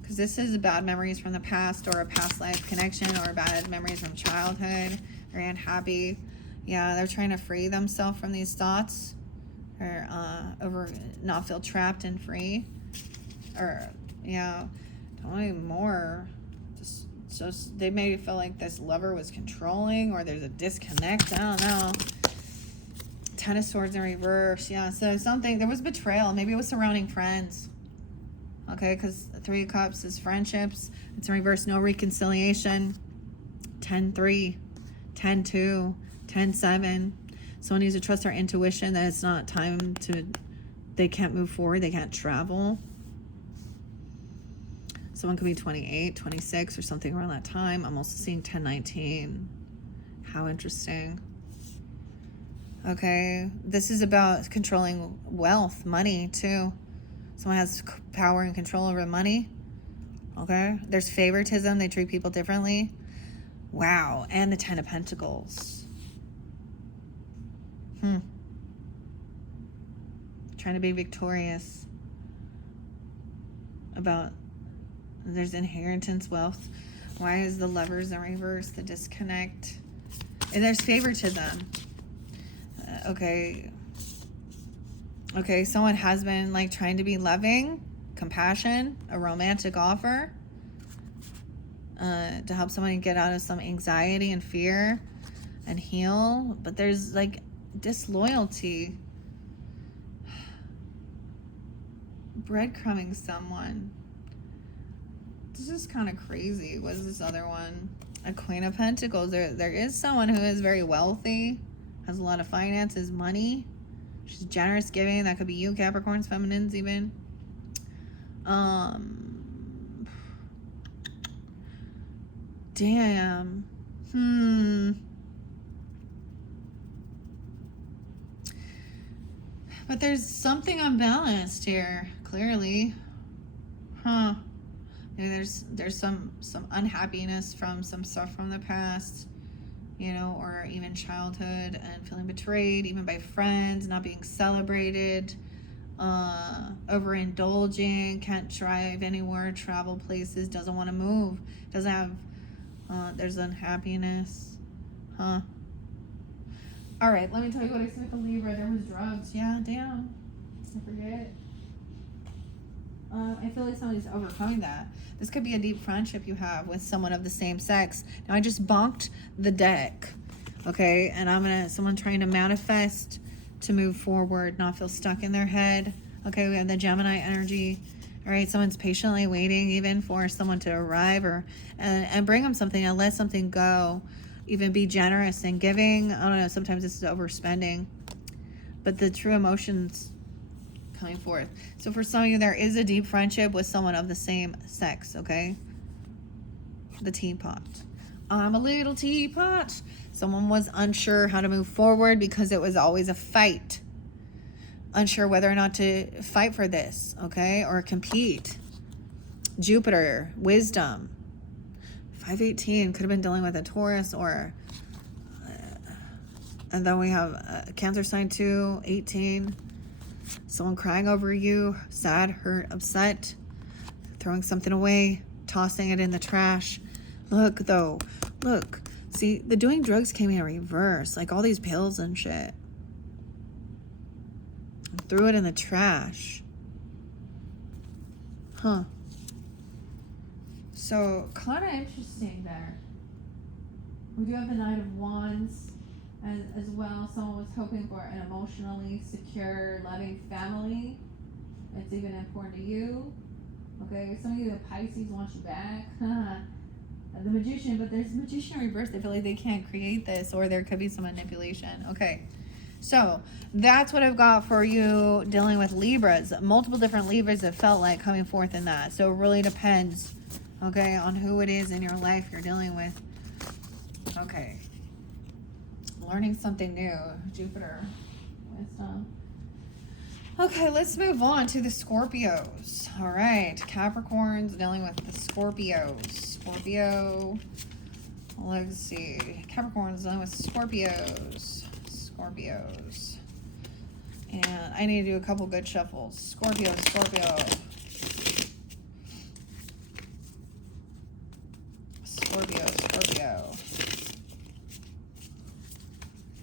Because this is bad memories from the past, or a past life connection, or bad memories from childhood. Very unhappy. Yeah, they're trying to free themselves from these thoughts, or not feel trapped and free. Or, yeah, tell me more. Just they maybe feel like this lover was controlling, or there's a disconnect. I don't know. Ten of Swords in reverse. Yeah, so there was betrayal. Maybe it was surrounding friends. Okay, because Three of Cups is friendships. It's in reverse, no reconciliation. 10-3, 10-2, 10-7. Someone needs to trust their intuition that it's not time to, they can't move forward, they can't travel. Someone could be 28, 26, or something around that time. I'm also seeing 10-19. How interesting. Okay, this is about controlling wealth, money, too. Someone has power and control over money. Okay, there's favoritism. They treat people differently. Wow, and the Ten of Pentacles. Trying to be victorious. About, there's inheritance, wealth. Why is the Lovers in reverse, the disconnect? And there's favoritism. Okay, someone has been like trying to be loving, compassion, a romantic offer to help someone get out of some anxiety and fear and heal. But there's like disloyalty, breadcrumbing someone. This is kind of crazy. What is this other one? A Queen of Pentacles. There is someone who is very wealthy, has a lot of finances, money. She's generous, giving. That could be you, Capricorns, feminines, even. Damn. But there's something unbalanced here, clearly. Maybe there's some unhappiness from some stuff from the past, you know, or even childhood, and feeling betrayed, even by friends, not being celebrated, overindulging, can't drive anywhere, travel places, doesn't want to move, doesn't have, there's unhappiness. All right, let me tell you what I said with the Libra. There was drugs. Yeah, damn. I forget. I feel like somebody's overcoming that. This could be a deep friendship you have with someone of the same sex. Now, I just bonked the deck, okay? And someone trying to manifest to move forward, not feel stuck in their head. Okay, we have the Gemini energy. All right, someone's patiently waiting even for someone to arrive, and bring them something and let something go. Even be generous and giving. I don't know, sometimes this is overspending. But the true emotions coming forth. So for some of you, there is a deep friendship with someone of the same sex, okay? The teapot. I'm a little teapot. Someone was unsure how to move forward because it was always a fight. Unsure whether or not to fight for this, okay? Or compete. Jupiter, wisdom. 518 could have been dealing with a Taurus, or And then we have Cancer sign 2, 18. Someone crying over you, sad, hurt, upset, throwing something away, tossing it in the trash. Look, though. Look. See, the doing drugs came in reverse. Like all these pills and shit. Threw it in the trash. Huh. So, kind of interesting there. We do have the Knight of Wands as well. Someone was hoping for an emotionally secure, loving family. It's even important to you. Okay, some of you, the Pisces, want you back. The Magician, but there's Magician reverse. I feel like they can't create this, or there could be some manipulation. Okay, so that's what I've got for you dealing with Libras. Multiple different Libras that felt like coming forth in that. So it really depends, okay, on who it is in your life you're dealing with. Okay. Learning something new. Jupiter. Wisdom. Okay, let's move on to the Scorpios. All right. Capricorns dealing with the Scorpios. Scorpio. Let's see. Capricorns dealing with Scorpios. Scorpios. And I need to do a couple good shuffles. Scorpio, Scorpio. Scorpio, Scorpio.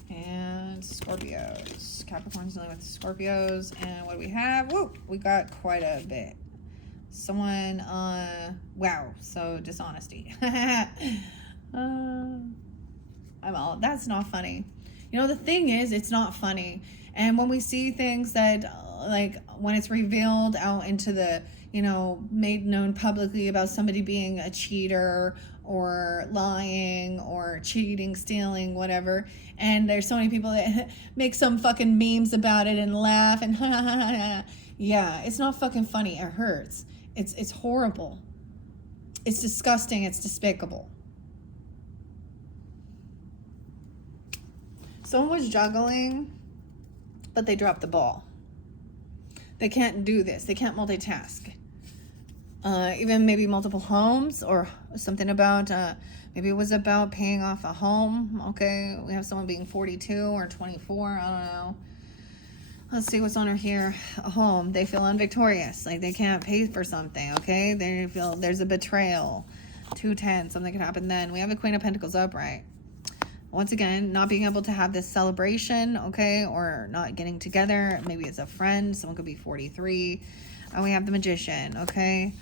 And Scorpios. Capricorn's dealing with Scorpios. And what do we have? Woo! We got quite a bit. Someone, wow. So dishonesty. That's not funny. You know, the thing is, it's not funny. And when we see things that, like, when it's revealed out into the, you know, made known publicly about somebody being a cheater or lying or cheating, stealing, whatever, and there's so many people that make some fucking memes about it and laugh and yeah, it's not fucking funny. It hurts. It's horrible. It's disgusting. It's despicable. Someone was juggling, but they dropped the ball. They can't do this. They can't multitask. Even maybe multiple homes, or something about, maybe it was about paying off a home. Okay, we have someone being 42 or 24. I don't know. Let's see what's on her here. A home. They feel unvictorious. Like they can't pay for something. Okay, they feel there's a betrayal. 210. Something could happen then. We have a Queen of Pentacles upright. Once again, not being able to have this celebration, okay, or not getting together. Maybe it's a friend. Someone could be 43. And we have the Magician, okay?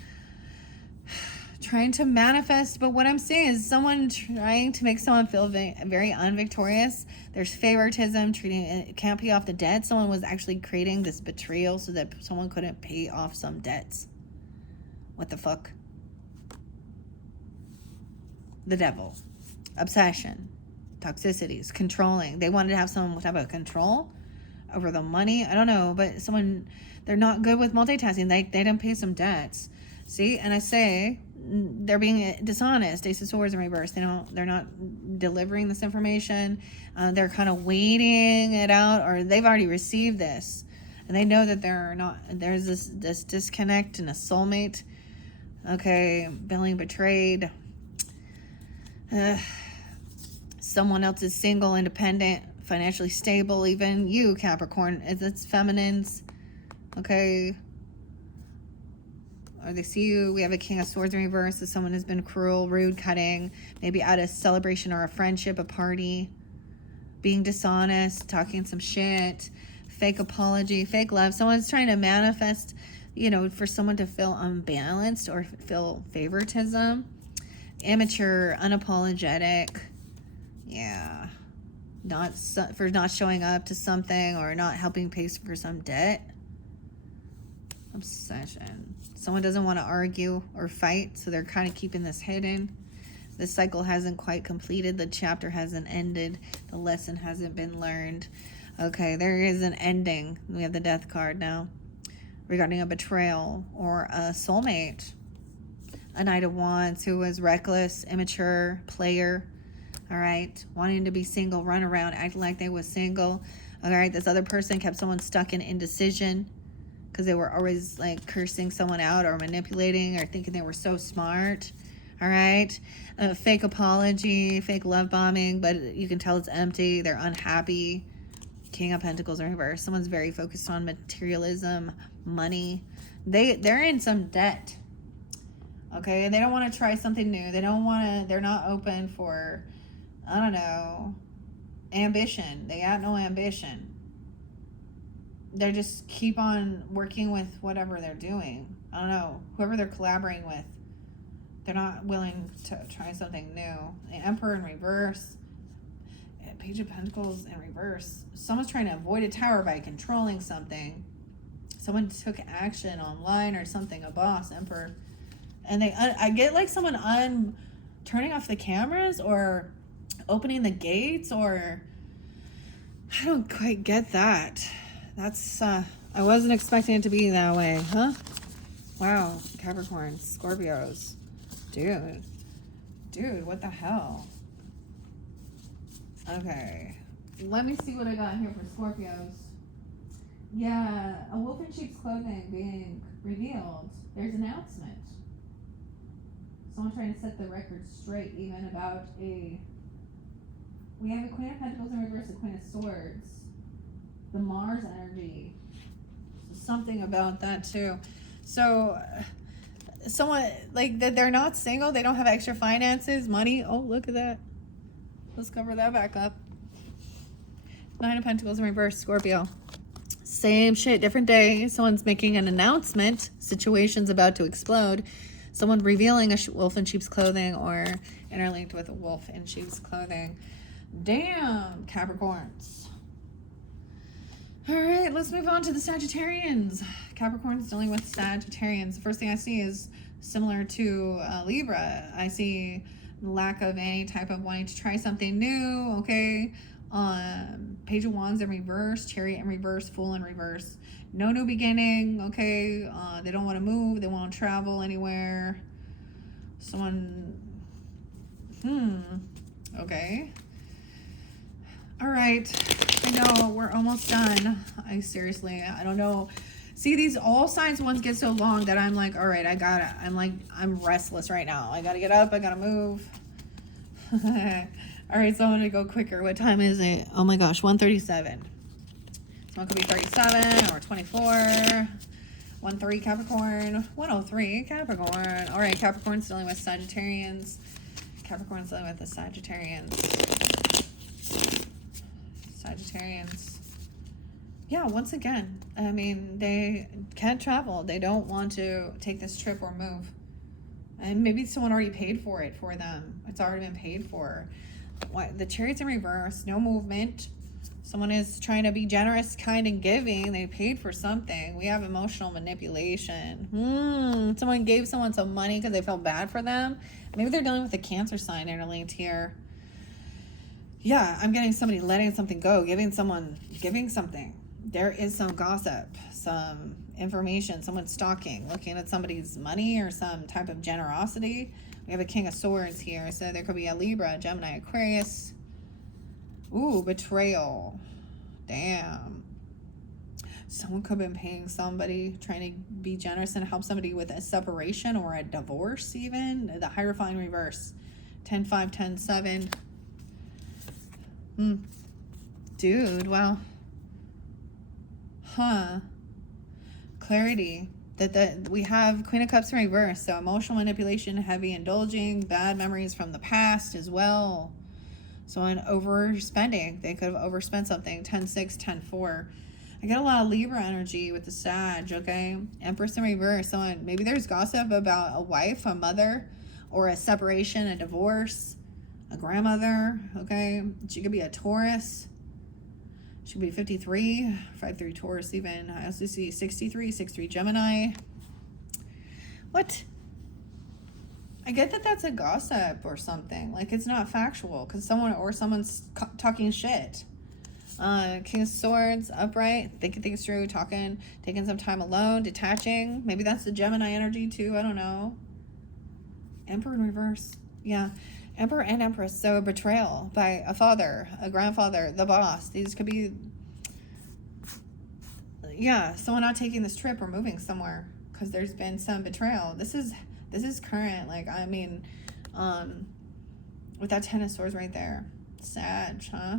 Trying to manifest, but what I'm saying is someone trying to make someone feel very unvictorious. There's favoritism, can't pay off the debt. Someone was actually creating this betrayal so that someone couldn't pay off some debts. What the fuck? The Devil. Obsession. Toxicities. Controlling. They wanted to have some type of control over the money. I don't know, but someone, they're not good with multitasking. They didn't pay some debts. See, and I say they're being dishonest. Ace of Swords in reverse. They're not delivering this information. They're kind of waiting it out, or they've already received this, and they know that there's this disconnect and a soulmate. Okay, feeling betrayed. Someone else is single, independent, financially stable. Even you, Capricorn, it's feminines. Okay. Or they see you. We have a King of Swords in reverse. So someone has been cruel, rude, cutting, maybe at a celebration or a friendship, a party, being dishonest, talking some shit, fake apology, fake love. Someone's trying to manifest, you know, for someone to feel unbalanced or feel favoritism. Immature, unapologetic. Yeah. For not showing up to something or not helping pay for some debt. Obsession. Someone doesn't want to argue or fight, so they're kind of keeping this hidden. The cycle hasn't quite completed. The chapter hasn't ended. The lesson hasn't been learned. Okay, there is an ending. We have the Death card now. Regarding a betrayal or a soulmate. A Knight of Wands who was reckless, immature, player. All right, wanting to be single, run around, acting like they was single. All right, this other person kept someone stuck in indecision because they were always like cursing someone out or manipulating or thinking they were so smart. All right. Fake apology, fake love bombing, but you can tell it's empty. They're unhappy. King of Pentacles in reverse. Someone's very focused on materialism, money. They're in some debt. Okay, they don't want to try something new. They're not open for, I don't know, ambition. They got no ambition. They just keep on working with whatever they're doing. I don't know, whoever they're collaborating with. They're not willing to try something new. The Emperor in reverse. Page of Pentacles in reverse. Someone's trying to avoid a tower by controlling something. Someone took action online or something. A boss, Emperor. And I get like someone turning off the cameras or opening the gates, or I don't quite get that. That's, I wasn't expecting it to be that way, huh? Wow, Capricorn, Scorpios. Dude, what the hell? Okay, let me see what I got here for Scorpios. Yeah, a wolf in sheep's clothing being revealed. There's announcement. Someone trying to set the record straight, even about we have a Queen of Pentacles in reverse, a Queen of Swords. The Mars energy. Something about that too. So, someone, like, that they're not single, they don't have extra finances, money. Oh, look at that. Let's cover that back up. Nine of Pentacles in reverse, Scorpio. Same shit, different day. Someone's making an announcement. Situation's about to explode. Someone revealing a wolf in sheep's clothing or interlinked with a wolf in sheep's clothing. Damn, Capricorns. All right, let's move on to the Sagittarians. Capricorn's dealing with Sagittarians. The first thing I see is similar to Libra. I see lack of any type of wanting to try something new, okay? Page of Wands in reverse, Chariot in reverse, Fool in reverse. No new beginning, okay? They don't want to move. They won't travel anywhere. Someone, okay. All right. I know, we're almost done. I don't know. See, these all signs ones get so long that I'm like, all right, I'm restless right now. I gotta get up, I gotta move. All right, so I'm gonna go quicker. What time is it? Oh my gosh, 1:37. So it could be 37 or 24. 13 Capricorn, 103 Capricorn. All right, Capricorn's dealing with Sagittarians. Capricorn's dealing with the Sagittarians. Yeah, once again, I mean, they can't travel. They don't want to take this trip or move. And maybe someone already paid for it for them. It's already been paid for. The Chariot's in reverse, no movement. Someone is trying to be generous, kind, and giving. They paid for something. We have emotional manipulation. Someone gave someone some money because they felt bad for them. Maybe they're dealing with a Cancer sign interlinked here. Yeah, I'm getting somebody letting something go, giving something. There is some gossip, some information, someone stalking, looking at somebody's money or some type of generosity. We have a King of Swords here, so there could be a Libra, Gemini, Aquarius. Ooh, betrayal. Damn. Someone could have been paying somebody, trying to be generous and help somebody with a separation or a divorce even. The Hierophant in reverse, 10-5, 10-7. Dude, well, clarity that we have Queen of Cups in reverse, so emotional manipulation, heavy indulging, bad memories from the past as well. So on overspending, they could have overspent something. 10-6, 10-4. I get a lot of Libra energy with the Sag, okay? Empress in reverse. So maybe there's gossip about a wife, a mother, or a separation, a divorce. A grandmother, okay? She could be a Taurus. She could be 53, 5-3 Taurus even. I also see 63, 6-3 Gemini. What? I get that that's a gossip or something. Like, it's not factual because someone's talking shit. King of Swords, upright, thinking things through, taking some time alone, detaching. Maybe that's the Gemini energy too. I don't know. Emperor in reverse. Yeah. Emperor and Empress, so a betrayal by a father, a grandfather, the boss. These could be, yeah, someone not taking this trip or moving somewhere because there's been some betrayal. This is current. Like, I mean, With that Ten of Swords right there. Sag, huh?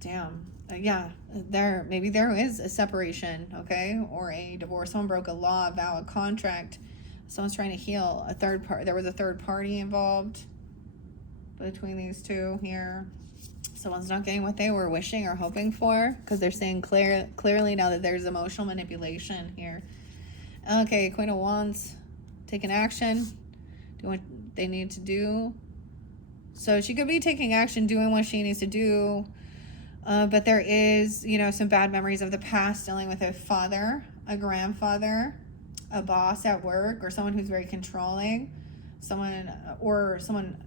Damn. Yeah, maybe there is a separation, okay, or a divorce. Someone broke a law, a vow, a contract. Someone's trying to heal a third part. There was a third party involved between these two here. Someone's not getting what they were wishing or hoping for, because they're saying clearly now that there's emotional manipulation here. Okay, Queen of Wands, taking action, doing what they need to do. So she could be taking action, doing what she needs to do. But there is, some bad memories of the past, dealing with a father, a grandfather, a boss at work, or someone who's very controlling, someone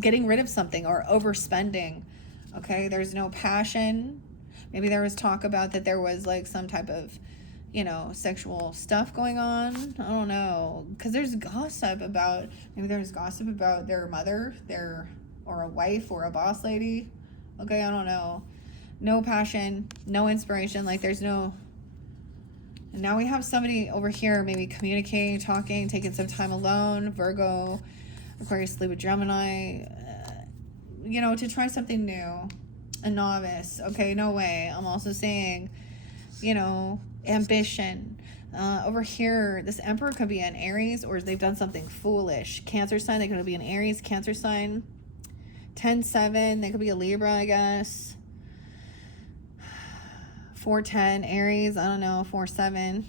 getting rid of something or overspending. Okay, there's no passion. Maybe there was talk about that there was like some type of, sexual stuff going on. I don't know, because there's gossip about, maybe there's gossip about their mother, or a wife, or a boss lady. Okay, I don't know. No passion, no inspiration. Like there's no. And now we have somebody over here maybe communicating, talking, taking some time alone. Virgo, Aquarius, Libra, Gemini. To try something new. A novice. Okay, no way. I'm also saying, ambition. Over here, this Emperor could be an Aries, or they've done something foolish. Cancer sign, they could be an Aries, Cancer sign. 10-7, they could be a Libra, I guess. 4-10, Aries, I don't know, 4-7.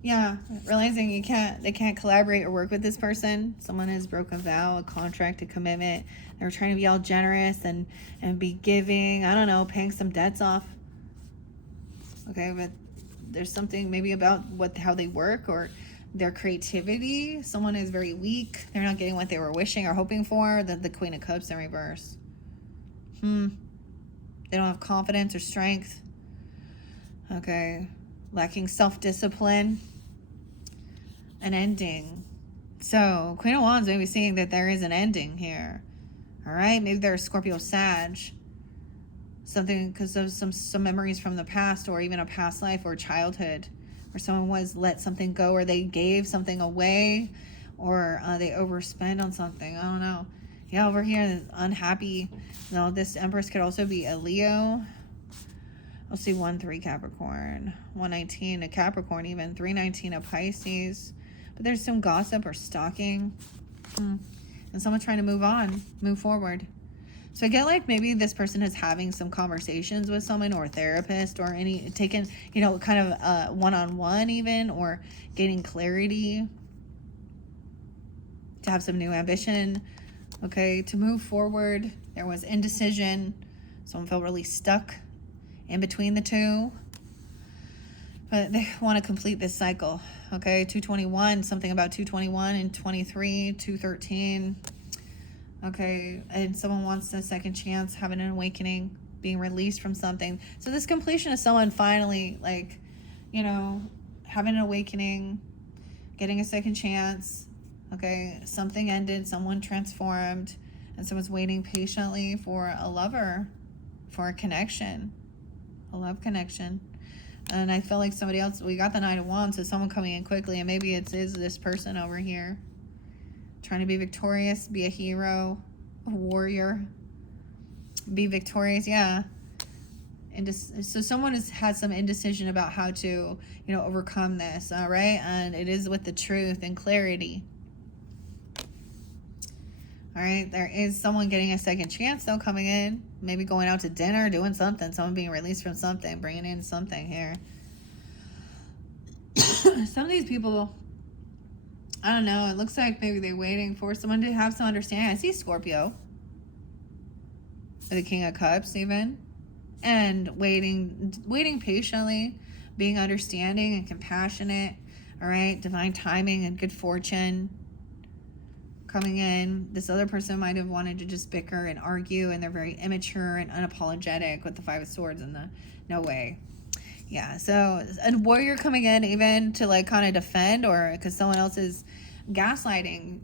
Yeah, realizing they can't collaborate or work with this person. Someone has broken a vow, a contract, a commitment. They were trying to be all generous and be giving, I don't know, paying some debts off. Okay, but there's something maybe about how they work or their creativity. Someone is very weak. They're not getting what they were wishing or hoping for. The Queen of Cups in reverse. They don't have confidence or strength. Okay. Lacking self-discipline. An ending. So, Queen of Wands may be seeing that there is an ending here. All right? Maybe there's Scorpio Sag. Something because of some memories from the past, or even a past life or childhood, where someone was let something go, or they gave something away, or they overspend on something. I don't know. Yeah, over here, unhappy. No, this Empress could also be a Leo. I'll see 1-3 Capricorn, 119 a Capricorn, even 319 a Pisces. But there's some gossip or stalking, and someone trying to move forward. So I get like maybe this person is having some conversations with someone, or a therapist, or taking, kind of one-on-one even, or gaining clarity to have some new ambition, okay, to move forward. There was indecision. Someone felt really stuck in between the two, but they want to complete this cycle, okay. 221, something about 221 and 23, 213. Okay, and someone wants a second chance, having an awakening, being released from something. So this completion is someone finally, having an awakening, getting a second chance. Okay, something ended, someone transformed, and someone's waiting patiently for a lover, for a connection, a love connection. And I feel like somebody else, we got the Knight of Wands, so someone coming in quickly, and maybe it is this person over here. Trying to be victorious, be a hero, a warrior, be victorious, yeah. And so someone has some indecision about how to, overcome this, all right? And it is with the truth and clarity. All right, there is someone getting a second chance, though, coming in. Maybe going out to dinner, doing something, someone being released from something, bringing in something here. Some of these people, I don't know, it looks like maybe they're waiting for someone to have some understanding. I see Scorpio, the King of Cups even, and waiting patiently, being understanding and compassionate, all right? Divine timing and good fortune coming in. This other person might have wanted to just bicker and argue, and they're very immature and unapologetic with the Five of Swords and the no way. Yeah, so a warrior coming in even to kind of defend, or because someone else is gaslighting,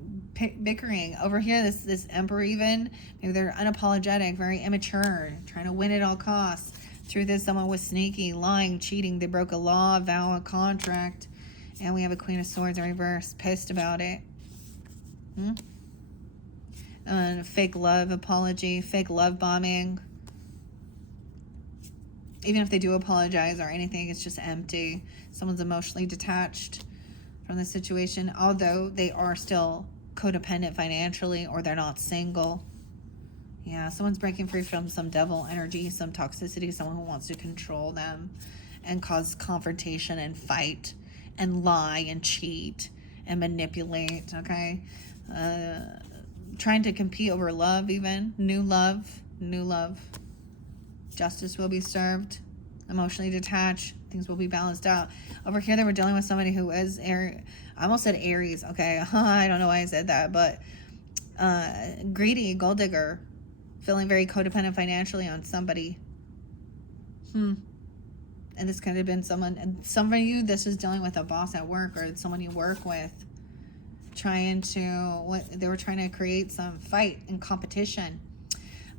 bickering. Over here, this Emperor even, maybe they're unapologetic, very immature, trying to win at all costs. Through this, someone was sneaky, lying, cheating. They broke a law, a vow, a contract, And we have a Queen of Swords in reverse, pissed about it. Fake love apology, fake love bombing. Even if they do apologize or anything, it's just empty. Someone's emotionally detached from the situation, although they are still codependent financially, or they're not single. Yeah, someone's breaking free from some devil energy, some toxicity, someone who wants to control them and cause confrontation and fight and lie and cheat and manipulate, okay? Trying to compete over love, even. New love. Justice will be served. Emotionally detached. Things will be balanced out. Over here, they were dealing with somebody who is Aries. I almost said Aries, okay? I don't know why I said that, but greedy, gold digger, feeling very codependent financially on somebody. And this could have been someone, and some of you, this is dealing with a boss at work or someone you work with, they were trying to create some fight and competition.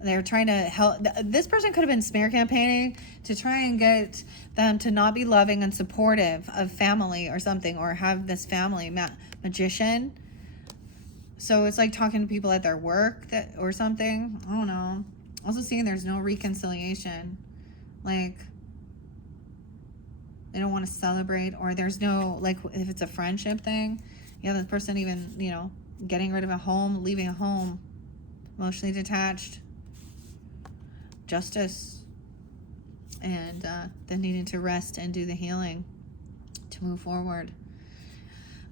They were trying to help. This person could have been smear campaigning to try and get them to not be loving and supportive of family or something, or have this family magician. So it's like talking to people at their work or something. I don't know. Also seeing there's no reconciliation. Like, they don't want to celebrate, or there's no, like, if it's a friendship thing, yeah, the person even, getting rid of a home, leaving a home, emotionally detached, justice, and then needing to rest and do the healing to move forward.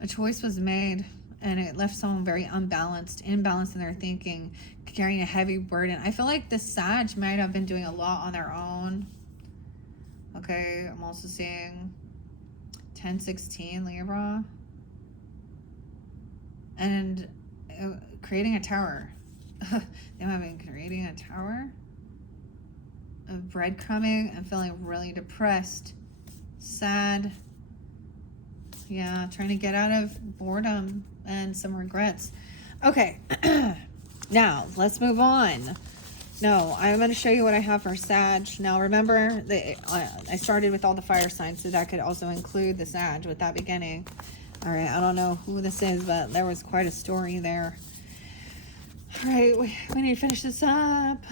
A choice was made, and it left someone very imbalanced in their thinking, carrying a heavy burden. I feel like the Sag might have been doing a lot on their own. Okay, I'm also seeing 1016 Libra. And creating a tower. They might have been creating a tower of breadcrumbing and feeling really depressed, sad. Yeah, trying to get out of boredom and some regrets. Okay, now let's move on. No, I'm going to show you what I have for Sag. Now, remember, I started with all the fire signs, so that could also include the Sag with that beginning. All right, I don't know who this is, but there was quite a story there. All right, we need to finish this up.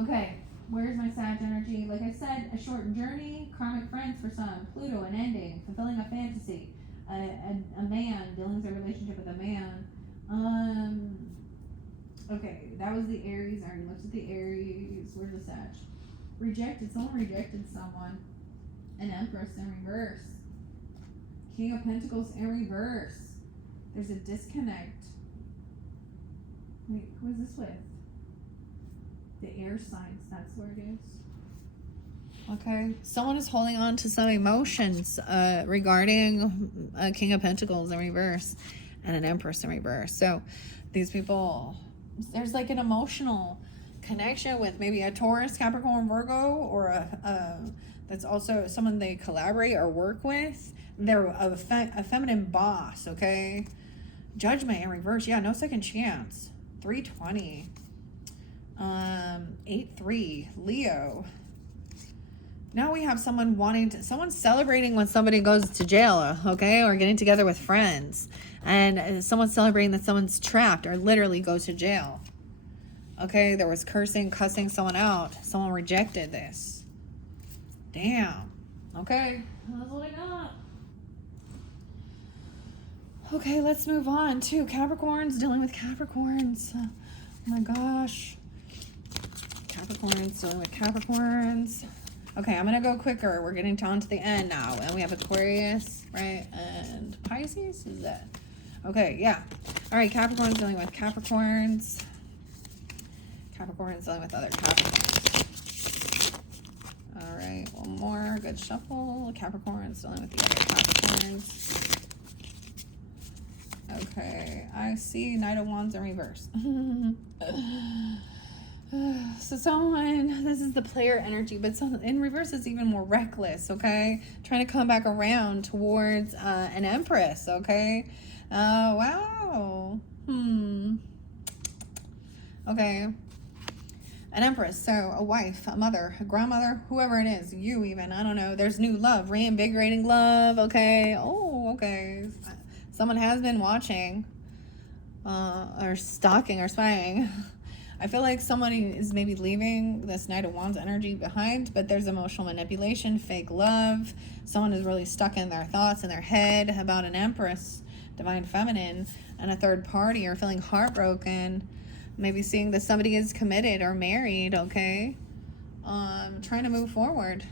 Okay, where's my Sag energy? Like I said, a short journey, karmic friends for some, Pluto, an ending, fulfilling a fantasy, a man, dealing with a relationship with a man. Okay, that was the Aries. I already looked at the Aries. Where's the Sag? Rejected. Someone rejected someone. An Empress in reverse. King of Pentacles in reverse. There's a disconnect. Wait, who is this with? The air signs. That's where it is. Okay. Someone is holding on to some emotions regarding a King of Pentacles in reverse and an Empress in reverse. So these people, there's like an emotional connection with maybe a Taurus, Capricorn, Virgo, or that's also someone they collaborate or work with. They're a feminine boss, okay? Judgment in reverse. Yeah, no second chance. 320. 8-3. Leo. Now we have someone's celebrating when somebody goes to jail, okay? Or getting together with friends. And someone's celebrating that someone's trapped or literally goes to jail. Okay, there was cussing someone out. Someone rejected this. Damn. Okay, that's what I got. Okay, let's move on to Capricorns, dealing with Capricorns. Oh my gosh. Capricorns, dealing with Capricorns. Okay, I'm going to go quicker. We're getting down to the end now. And we have Aquarius, right? And Pisces, is that? Okay, yeah. All right, Capricorns dealing with Capricorns. Capricorns dealing with other Capricorns. All right, one more. Good shuffle. Capricorns dealing with the other Capricorns. Okay, I see Knight of Wands in reverse. So someone, this is the player energy, but in reverse is even more reckless, okay? Trying to come back around towards an Empress, okay? Wow. Okay. An Empress, so a wife, a mother, a grandmother, whoever it is, you even, I don't know. There's new love, reinvigorating love, okay? Oh, okay. Someone has been watching or stalking or spying. I feel like somebody is maybe leaving this Knight of Wands energy behind, but there's emotional manipulation, fake love. Someone is really stuck in their thoughts in their head about an Empress, Divine Feminine, and a third party, or feeling heartbroken. Maybe seeing that somebody is committed or married, okay? Trying to move forward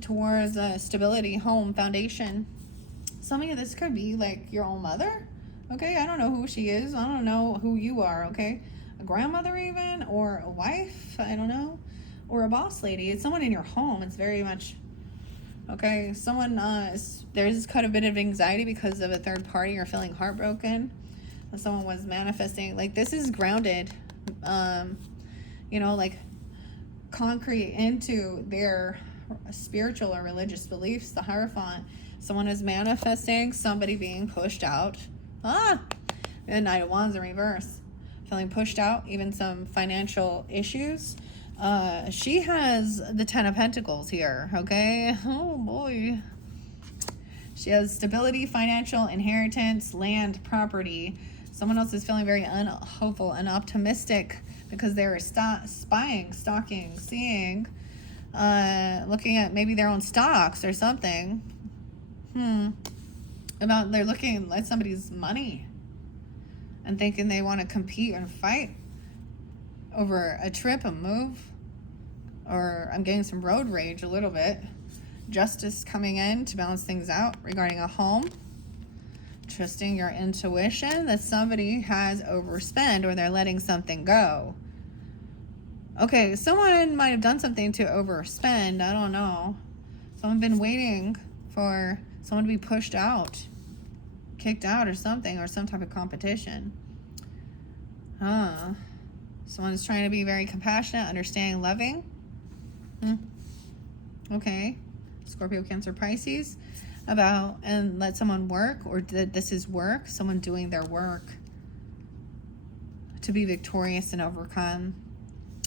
towards stability, home, foundation. Some of you, this could be like your own mother, okay? I don't know who she is. I don't know who you are, okay? A grandmother even, or a wife, I don't know, or a boss lady. It's someone in your home. It's very much, okay, someone, there's quite a bit of anxiety because of a third party or feeling heartbroken. Someone was manifesting, like this is grounded, you know, like concrete into their spiritual or religious beliefs, the Hierophant. Someone is manifesting somebody being pushed out. The Knight of Wands in reverse. Feeling pushed out, even some financial issues. She has the Ten of Pentacles here, okay? Oh boy. She has stability, financial, inheritance, land, property. Someone else is feeling very unhopeful and optimistic because they're spying, stalking, seeing, looking at maybe their own stocks or something. They're looking at somebody's money and thinking they want to compete and fight over a trip, a move, or I'm getting some road rage a little bit. Justice coming in to balance things out regarding a home. Trusting your intuition that somebody has overspent or they're letting something go. Okay, someone might have done something to overspend. I don't know. Someone been waiting for someone to be pushed out, kicked out or something, or some type of competition. Someone is trying to be very compassionate, understanding, loving. Okay. Scorpio, Cancer, Pisces. About and let someone work, or that this is work, someone doing their work to be victorious and overcome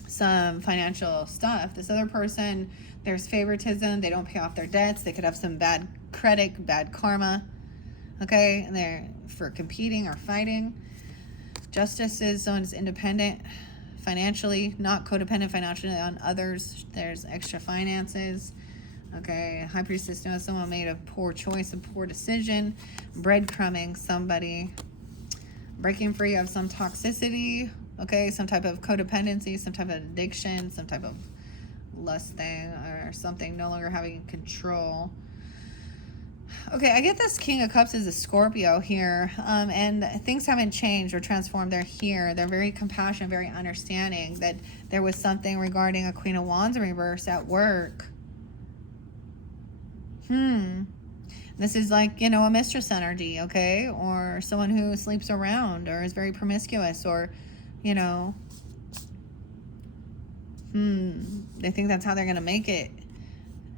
some financial stuff. This other person, there's favoritism, they don't pay off their debts, they could have some bad credit, bad karma, okay, and they're for competing or fighting. Justice is someone is independent financially, not codependent financially on others. There's extra finances. Okay, High Priestess knows someone made a poor choice, a poor decision, breadcrumbing somebody, breaking free of some toxicity, okay, some type of codependency, some type of addiction, some type of lust thing or something, no longer having control. Okay, I get this King of Cups is a Scorpio here, and things haven't changed or transformed. They're here. They're very compassionate, very understanding that there was something regarding a Queen of Wands in reverse at work. This is like, you know, a mistress energy, okay? Or someone who sleeps around or is very promiscuous or, you know, they think that's how they're going to make it.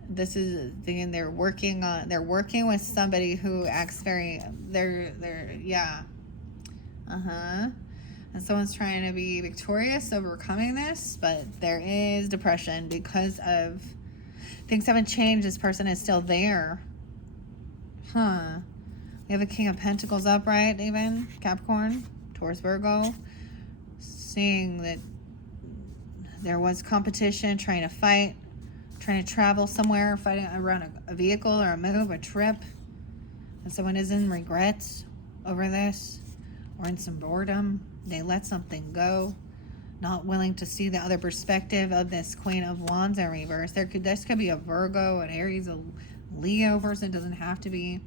This is, they're working with somebody who acts very, yeah. And someone's trying to be victorious, overcoming this, but there is depression because of things haven't changed. This person is still there. We have a King of Pentacles upright, even Capricorn, Taurus, Virgo. Seeing that there was competition, trying to fight, trying to travel somewhere, fighting around a vehicle or a move, a trip. And someone is in regrets over this or in some boredom. They let something go. Not willing to see the other perspective of this Queen of Wands in reverse. This could be a Virgo, an Aries, a Leo person. It doesn't have to be.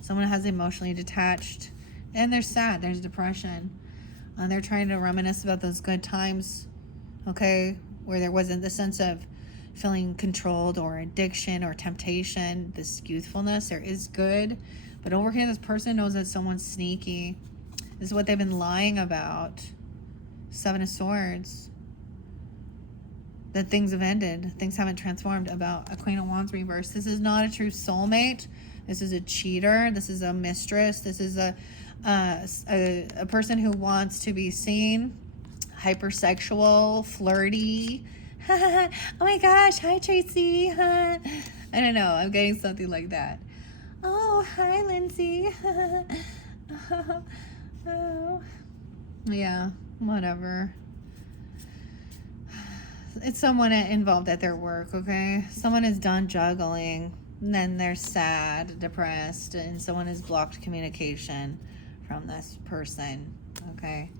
Someone has emotionally detached. And they're sad. There's depression. And they're trying to reminisce about those good times, okay, where there wasn't the sense of feeling controlled or addiction or temptation, this youthfulness. There is good. But over here, this person knows that someone's sneaky. This is what they've been lying about. Seven of Swords. That things have ended. Things haven't transformed about a Queen of Wands reverse. This is not a true soulmate. This is a cheater. This is a mistress. This is a person who wants to be seen. Hypersexual, flirty. Oh my gosh. Hi, Tracy. I don't know. I'm getting something like that. Oh, hi, Lindsay. Oh. Yeah, whatever. It's someone involved at their work, okay? Someone is done juggling, and then they're sad, depressed, and someone has blocked communication from this person, okay?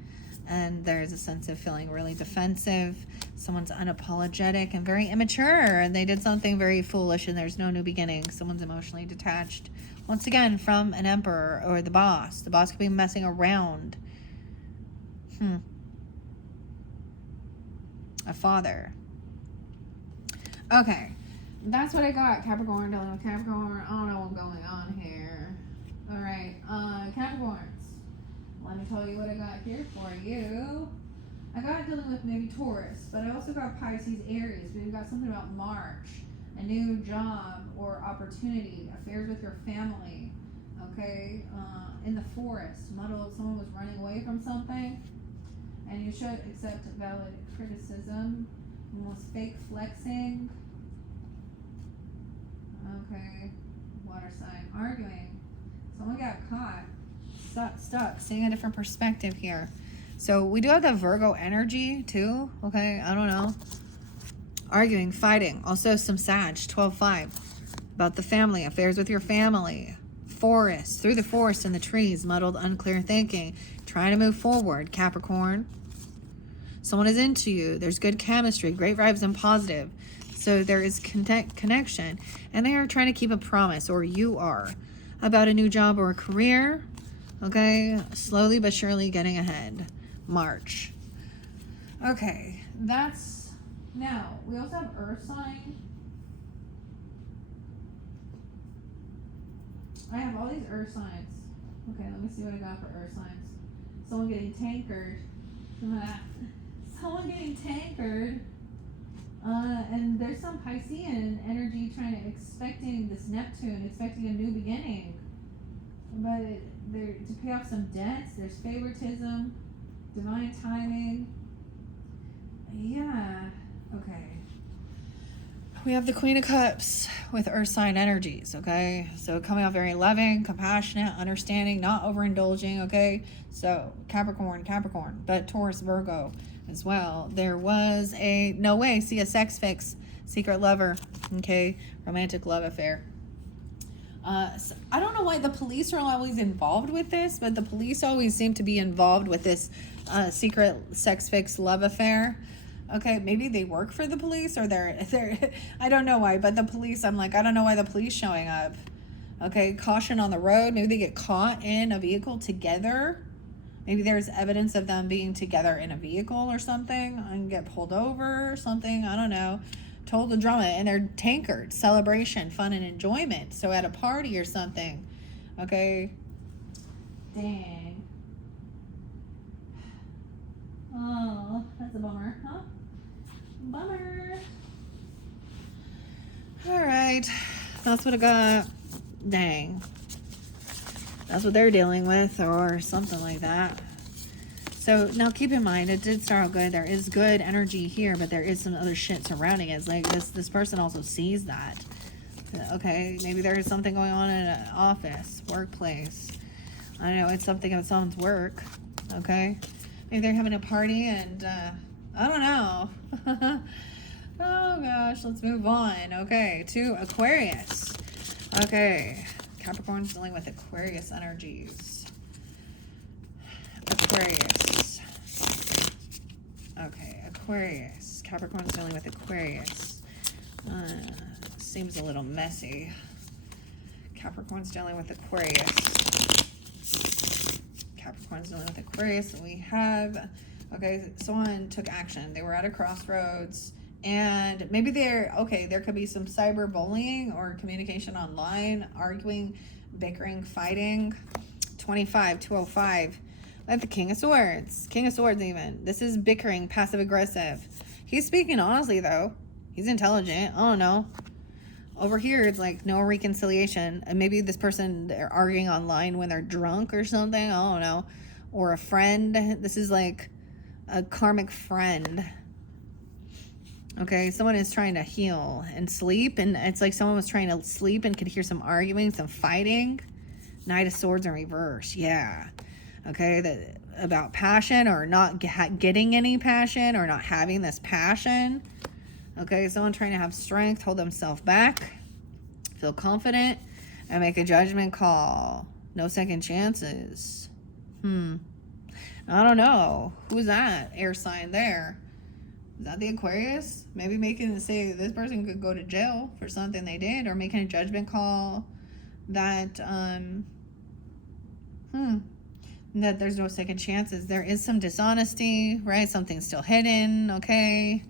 And there's a sense of feeling really defensive. Someone's unapologetic and very immature, and they did something very foolish, and there's no new beginning. Someone's emotionally detached, once again, from an emperor or the boss. The boss could be messing around. A father. Okay, that's what I got. Capricorn, dealing with Capricorn. I don't know what's going on here. All right, Capricorns. Let me tell you what I got here for you. I got dealing with maybe Taurus, but I also got Pisces, Aries. We've got something about March, a new job or opportunity, affairs with your family. Okay, in the forest, muddled. Someone was running away from something. And you should accept valid criticism. Was fake flexing. Okay. Water sign. Arguing. Someone got caught. Stuck. Seeing a different perspective here. So we do have the Virgo energy too. Okay. I don't know. Arguing. Fighting. Also some Sag. 12-5. About the family. Affairs with your family. Forest. Through the forest and the trees. Muddled, unclear thinking. Trying to move forward. Capricorn. Someone is into you. There's good chemistry, great vibes, and positive. So there is connection. And they are trying to keep a promise, or you are, about a new job or a career. Okay? Slowly but surely getting ahead. March. Okay. That's... Now, we also have Earth sign. I have all these Earth signs. Okay, let me see what I got for Earth signs. Someone getting tankered. Someone getting tankered. And there's some Piscean energy expecting this Neptune, expecting a new beginning. But to pay off some debts, there's favoritism, divine timing. Yeah, okay. We have the Queen of Cups with Earth sign energies, okay? So coming out very loving, compassionate, understanding, not overindulging, okay? So Capricorn, but Taurus, Virgo as well. There was a sex fix, secret lover, okay? Romantic love affair. So I don't know why the police are always involved with this, but the police always seem to be involved with this secret sex fix love affair. Okay, maybe they work for the police, or they're I don't know why, but the police, I'm like, I don't know why the police showing up. Okay, caution on the road. Maybe they get caught in a vehicle together. Maybe there's evidence of them being together in a vehicle or something and get pulled over or something. I don't know. Told the drama, and they're tankered. Celebration, fun, and enjoyment. So at a party or something. Okay. Dang. Oh, that's a bummer, huh? Bummer. All right. That's what I got. Dang. That's what they're dealing with, or something like that. So now keep in mind, it did start out good. There is good energy here, but there is some other shit surrounding it. It's like this person also sees that. Okay, maybe there is something going on in an office, workplace. I don't know, it's something of someone's work. Okay, maybe they're having a party, and I don't know. Oh gosh, let's move on. Okay, to Aquarius. Okay, Capricorn's dealing with Aquarius energies. Aquarius. Okay, Aquarius. Capricorn's dealing with Aquarius. Seems a little messy. Capricorn's dealing with Aquarius. Capricorn's dealing with Aquarius. And we have, okay, someone took action. They were at a crossroads, and maybe there could be some cyberbullying or communication online, arguing, bickering, fighting. 25, 205. Like the King of Swords even. This is bickering, passive aggressive. He's speaking honestly though. He's intelligent. I don't know. Over here it's like no reconciliation. And maybe this person, they're arguing online when they're drunk or something. I don't know. Or a friend. This is like a karmic friend. Okay, someone is trying to heal and sleep, and it's like someone was trying to sleep and could hear some arguing, some fighting. Knight of Swords in reverse, yeah. Okay, about passion or not getting any passion or not having this passion. Okay, someone trying to have strength, hold themselves back, feel confident, and make a judgment call. No second chances. I don't know. Who's that air sign there? Is that the Aquarius? Maybe making say this person could go to jail for something they did, or making a judgment call that that there's no second chances. There is some dishonesty, right? Something's still hidden, okay?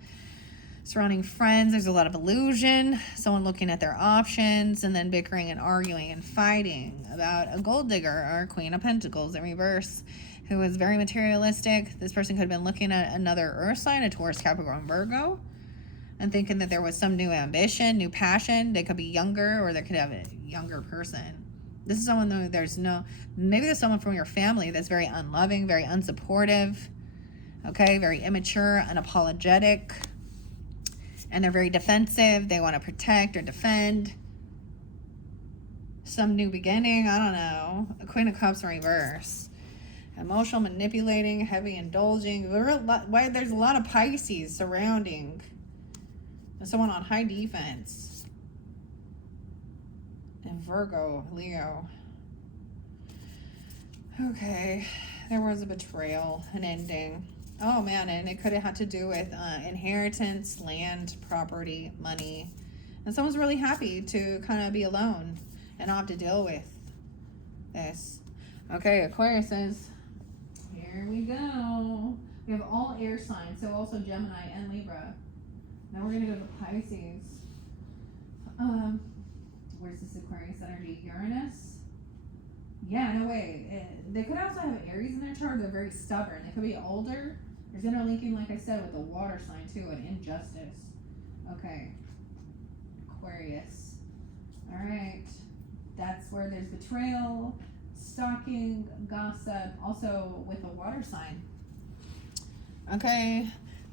Surrounding friends, there's a lot of illusion. Someone looking at their options and then bickering and arguing and fighting about a gold digger or Queen of Pentacles in reverse, who is very materialistic. This person could have been looking at another earth sign, a Taurus, Capricorn, Virgo, and thinking that there was some new ambition, new passion. They could be younger, or they could have a younger person. This is someone though maybe there's someone from your family that's very unloving, very unsupportive, okay, very immature, unapologetic, and they're very defensive. They want to protect or defend. Some new beginning, I don't know. A Queen of Cups in reverse. Emotional, manipulating, heavy indulging. There's a lot of Pisces surrounding someone on high defense. And Virgo, Leo. Okay, there was a betrayal, an ending. Oh man, and it could have had to do with inheritance, land, property, money. And someone's really happy to kind of be alone and not have to deal with this. Okay, Aquarius says, here we go. We have all air signs, so also Gemini and Libra. Now we're going to go to Pisces. Where's this Aquarius energy? Uranus? Yeah, no way. They could also have Aries in their chart. They're very stubborn. They could be older. There's interlinking, like I said, with the water sign too, and injustice. Okay. Aquarius. All right. That's where there's betrayal, stalking, gossip, also with a water sign. Okay.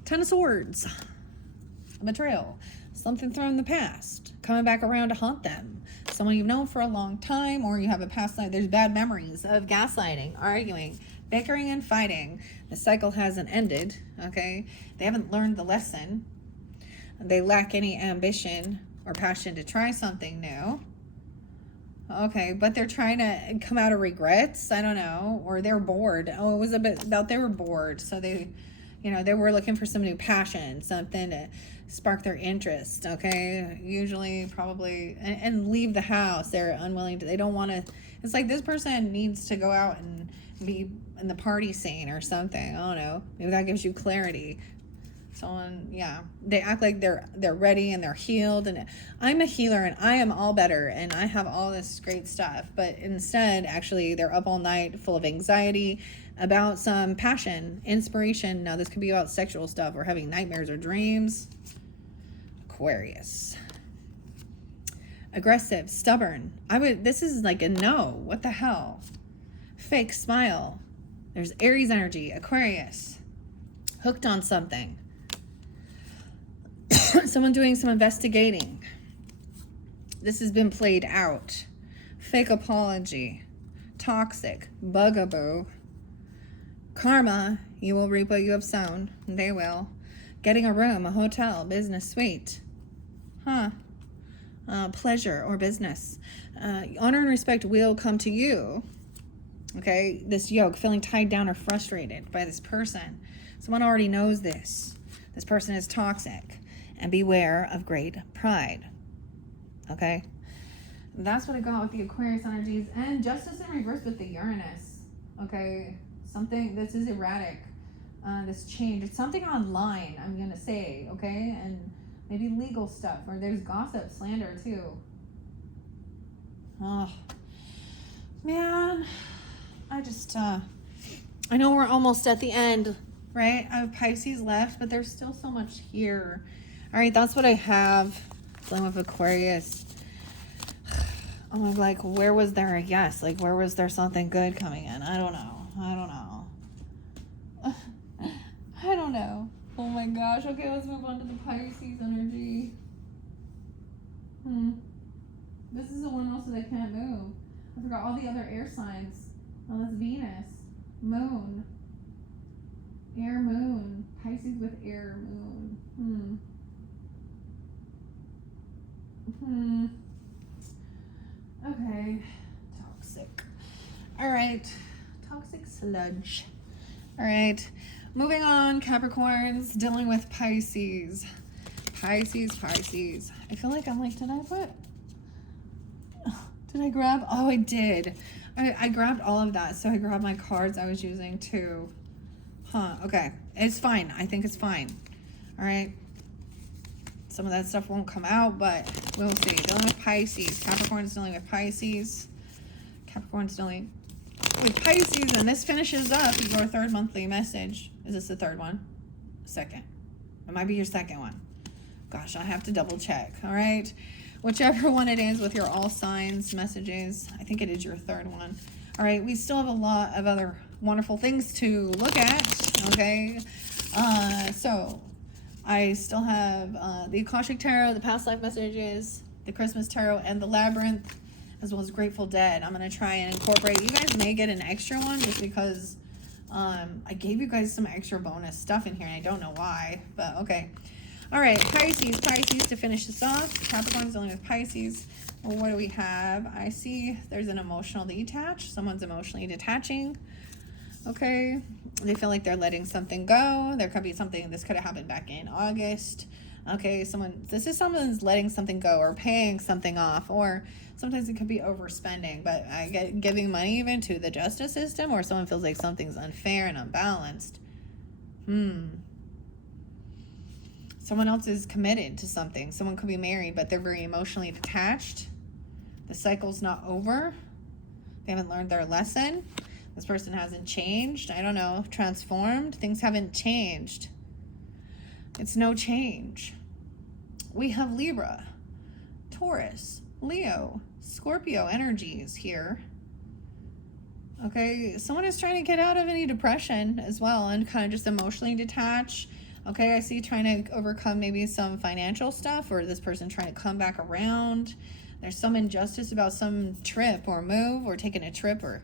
Ten of Swords. Betrayal. Something thrown in the past. Coming back around to haunt them. Someone you've known for a long time, or you have a past life. There's bad memories of gaslighting, arguing, bickering, and fighting. The cycle hasn't ended, okay? They haven't learned the lesson. They lack any ambition or passion to try something new. Okay, but they're trying to come out of regrets, I don't know, or they're bored. Oh, it was a bit about they were bored, so they were looking for some new passion, something to spark their interest, okay? Usually, probably, and leave the house. They're unwilling to, they don't want to, it's like this person needs to go out and be in the party scene or something. I don't know. Maybe that gives you clarity. Someone, yeah, they act like they're ready and they're healed, and I'm a healer and I am all better and I have all this great stuff, but instead actually they're up all night full of anxiety about some passion, inspiration. Now this could be about sexual stuff or having nightmares or dreams. Aquarius. Aggressive, stubborn. This is like a no. What the hell? Fake smile. There's Aries energy. Aquarius. Hooked on something. Someone doing some investigating. This has been played out. Fake apology. Toxic. Bugaboo. Karma. You will reap what you have sown. They will. Getting a room, a hotel, business suite. Pleasure or business. Honor and respect will come to you. Okay, this yoke, feeling tied down or frustrated by this person. Someone already knows this. This person is toxic. And beware of great pride. Okay? That's what I got with the Aquarius energies. And justice in reverse with the Uranus. Okay? Something, this is erratic. This change. It's something online, I'm going to say. Okay? And maybe legal stuff. Or there's gossip, slander too. Oh. Man. I know we're almost at the end, right? I have Pisces left, but there's still so much here. All right, that's what I have. Flame of Aquarius. I'm like, where was there a yes? Like, where was there something good coming in? I don't know. I don't know. Oh my gosh. Okay, let's move on to the Pisces energy. This is the one also that can't move. I forgot all the other air signs. Oh, that's Venus. Moon. Air moon. Pisces with air moon. Okay. Toxic. All right. Toxic sludge. All right. Moving on, Capricorns, dealing with Pisces. Pisces. I feel like I'm like, did I grab? Oh, I did. I grabbed all of that. So I grabbed my cards I was using too. Okay. It's fine. I think it's fine. All right. Some of that stuff won't come out, but we'll see. Dealing with Pisces. Capricorn's dealing with Pisces. Capricorn's dealing with Pisces. And this finishes up your third monthly message. Is this the third one? Second. It might be your second one. Gosh, I have to double check. All right. Whichever one it is with your all signs messages. I think it is your third one. All right. We still have a lot of other wonderful things to look at. Okay. So I still have the Akashic Tarot, the past life messages, the Christmas Tarot, and the Labyrinth, as well as Grateful Dead. I'm going to try and incorporate. You guys may get an extra one just because I gave you guys some extra bonus stuff in here, and I don't know why, but okay. All right, Pisces to finish this off. Capricorn's dealing with Pisces. Well, what do we have? I see there's an emotional detach. Someone's emotionally detaching. Okay, they feel like they're letting something go. There could be something, this could have happened back in August. Okay, someone's letting something go or paying something off, or sometimes it could be overspending, but I get giving money even to the justice system, or someone feels like something's unfair and unbalanced. Someone else is committed to something. Someone could be married, but they're very emotionally detached. The cycle's not over. They haven't learned their lesson. This person hasn't changed. I don't know, transformed. Things haven't changed. It's no change. We have Libra, Taurus, Leo, Scorpio energies here. Okay, someone is trying to get out of any depression as well and kind of just emotionally detach. Okay, I see trying to overcome maybe some financial stuff, or this person trying to come back around. There's some injustice about some trip or move or taking a trip or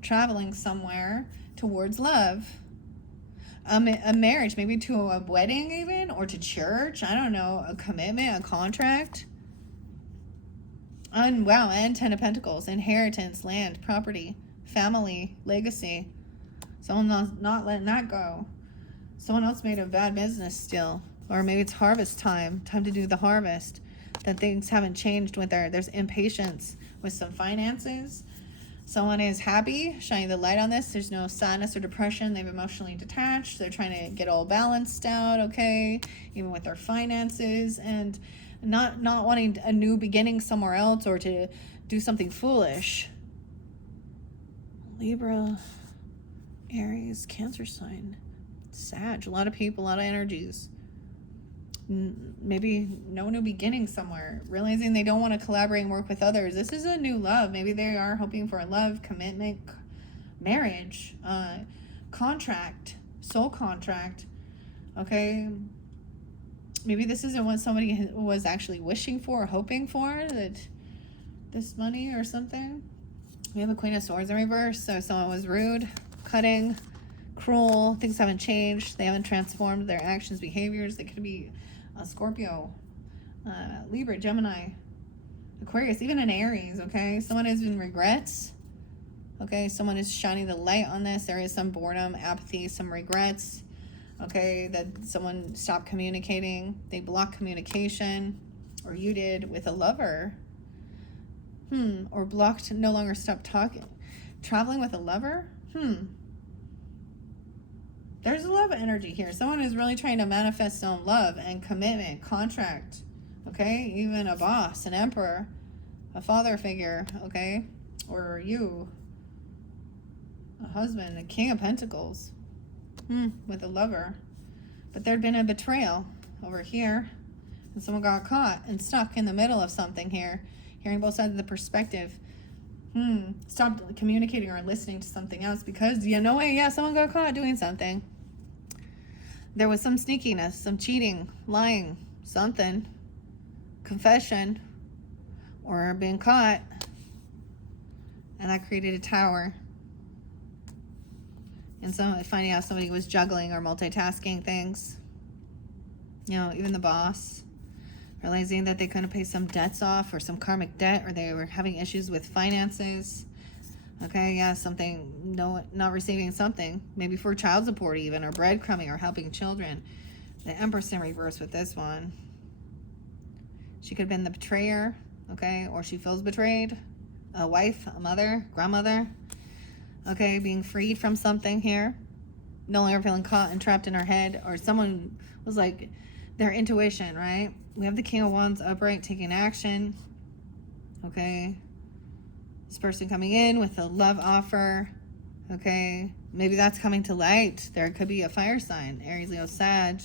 traveling somewhere towards love. A marriage, maybe to a wedding even, or to church. I don't know, a commitment, a contract. Wow, and 10 of Pentacles, inheritance, land, property, family, legacy. Someone not letting that go. Someone else made a bad business still. Or maybe it's harvest time to do the harvest. That things haven't changed with there's impatience with some finances. Someone is happy, shining the light on this. There's no sadness or depression. They've emotionally detached. They're trying to get all balanced out, okay? Even with their finances, and not wanting a new beginning somewhere else or to do something foolish. Libra, Aries, Cancer sign, Sag, a lot of people, a lot of energies. Maybe no new beginning somewhere, realizing they don't want to collaborate and work with others. This is a new love. Maybe they are hoping for a love, commitment, marriage, contract, soul contract. Okay, maybe this isn't what somebody was actually wishing for or hoping for, that this money or something. We have a Queen of Swords in reverse, so someone was rude, cutting, cruel. Things haven't changed. They haven't transformed their actions, behaviors. They could be a Scorpio, Libra, Gemini, Aquarius, even an Aries. Okay, someone has been regrets. Okay, someone is shining the light on this. There is some boredom, apathy, some regrets. Okay, that someone stopped communicating. They blocked communication, or you did with a lover. Or blocked, no longer stopped talking. Traveling with a lover. There's a love energy here. Someone is really trying to manifest some love and commitment, contract. Okay, even a boss, an emperor, a father figure. Okay, or you, a husband, a King of Pentacles. With a lover. But there'd been a betrayal over here, and someone got caught and stuck in the middle of something here. Hearing both sides of the perspective. Stopped communicating or listening to something else because, someone got caught doing something. there was some sneakiness, some cheating, lying, something, confession, or being caught, and that created a tower. And so finding out somebody was juggling or multitasking things, you know, even the boss, realizing that they couldn't pay some debts off or some karmic debt, or they were having issues with finances. Okay, yeah, something, no, not receiving something, maybe for child support even, or breadcrumbing, or helping children. The Empress in reverse with this one. She could have been the betrayer, okay, or she feels betrayed. A wife, a mother, grandmother, okay, being freed from something here. No longer feeling caught and trapped in her head, or someone was like, their intuition, right? We have the King of Wands upright, taking action, okay? This person coming in with a love offer, okay? Maybe that's coming to light. There could be a fire sign, Aries, Leo, Sag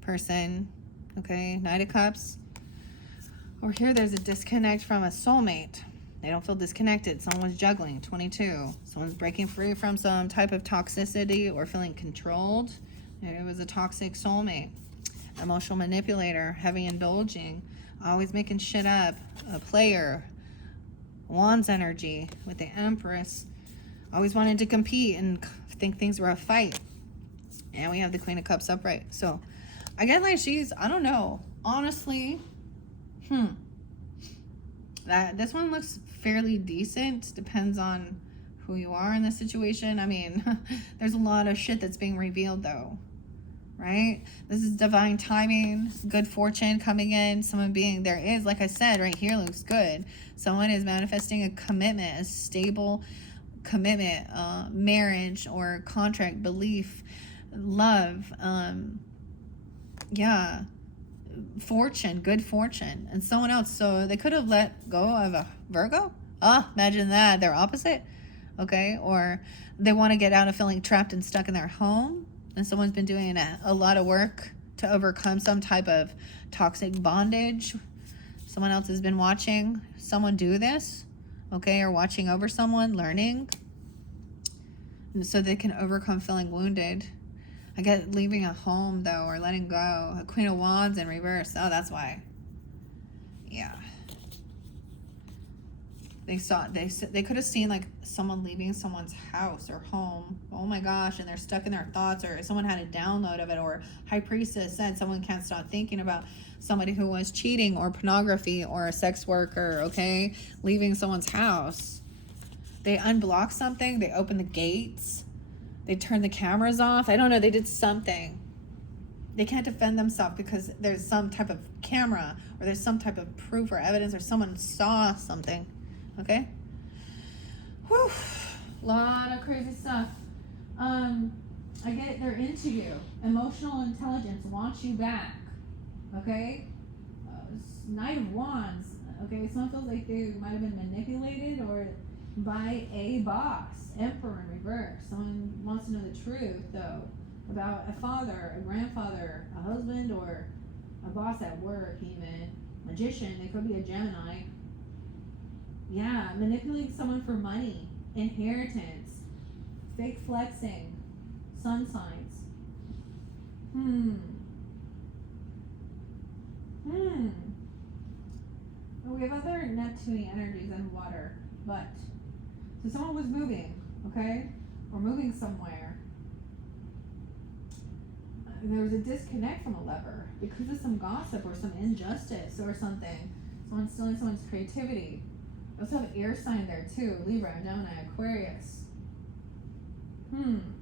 person, okay? Knight of Cups. Or here there's a disconnect from a soulmate. They don't feel disconnected. Someone's juggling, 22. Someone's breaking free from some type of toxicity or feeling controlled. It was a toxic soulmate. Emotional manipulator, heavy indulging, always making shit up. A player, Wands energy with the Empress, always wanted to compete and think things were a fight. And we have the Queen of Cups upright. So I get like she's, I don't know, honestly, this one looks fairly decent. Depends on who you are in this situation. I mean, there's a lot of shit that's being revealed though, right? This is divine timing, good fortune coming in. Someone being, there is, like I said, right here looks good. Someone is manifesting a commitment, a stable commitment, marriage or contract, belief, love, yeah, fortune, good fortune, and someone else. So they could have let go of a Virgo. Imagine that, they're opposite, okay? Or they want to get out of feeling trapped and stuck in their home, and someone's been doing a lot of work to overcome some type of toxic bondage. Someone else has been watching someone do this, okay, or watching over someone, learning, and so they can overcome feeling wounded. I get leaving a home though, or letting go. A Queen of Wands in reverse. Oh, that's why. Yeah. They could have seen like someone leaving someone's house or home. Oh my gosh, and they're stuck in their thoughts, or someone had a download of it, or High Priestess said someone can't stop thinking about somebody who was cheating or pornography or a sex worker, okay? Leaving someone's house. They unblocked something, they opened the gates, they turned the cameras off. I don't know, they did something. They can't defend themselves because there's some type of camera, or there's some type of proof or evidence, or someone saw something. Okay? Whew. Lot of crazy stuff. I get they're into you. Emotional intelligence wants you back. Okay? Knight of Wands. Okay, someone feels like they might have been manipulated or by a boss. Emperor in reverse. Someone wants to know the truth, though, about a father, a grandfather, a husband, or a boss at work even. Magician. They could be a Gemini. Yeah, manipulating someone for money, inheritance, fake flexing, sun signs. Oh, we have other Neptune energies and water, but so someone was moving, okay, or moving somewhere. There was a disconnect from a lover because of some gossip or some injustice or something. Someone stealing someone's creativity. I also have air sign there too. Libra, Gemini, Aquarius. Someone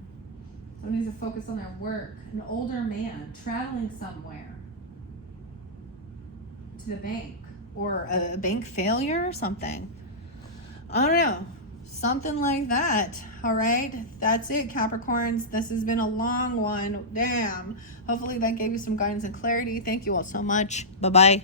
needs to focus on their work. An older man traveling somewhere to the bank, or a bank failure or something. I don't know. Something like that. All right. That's it, Capricorns. This has been a long one. Damn. Hopefully that gave you some guidance and clarity. Thank you all so much. Bye-bye.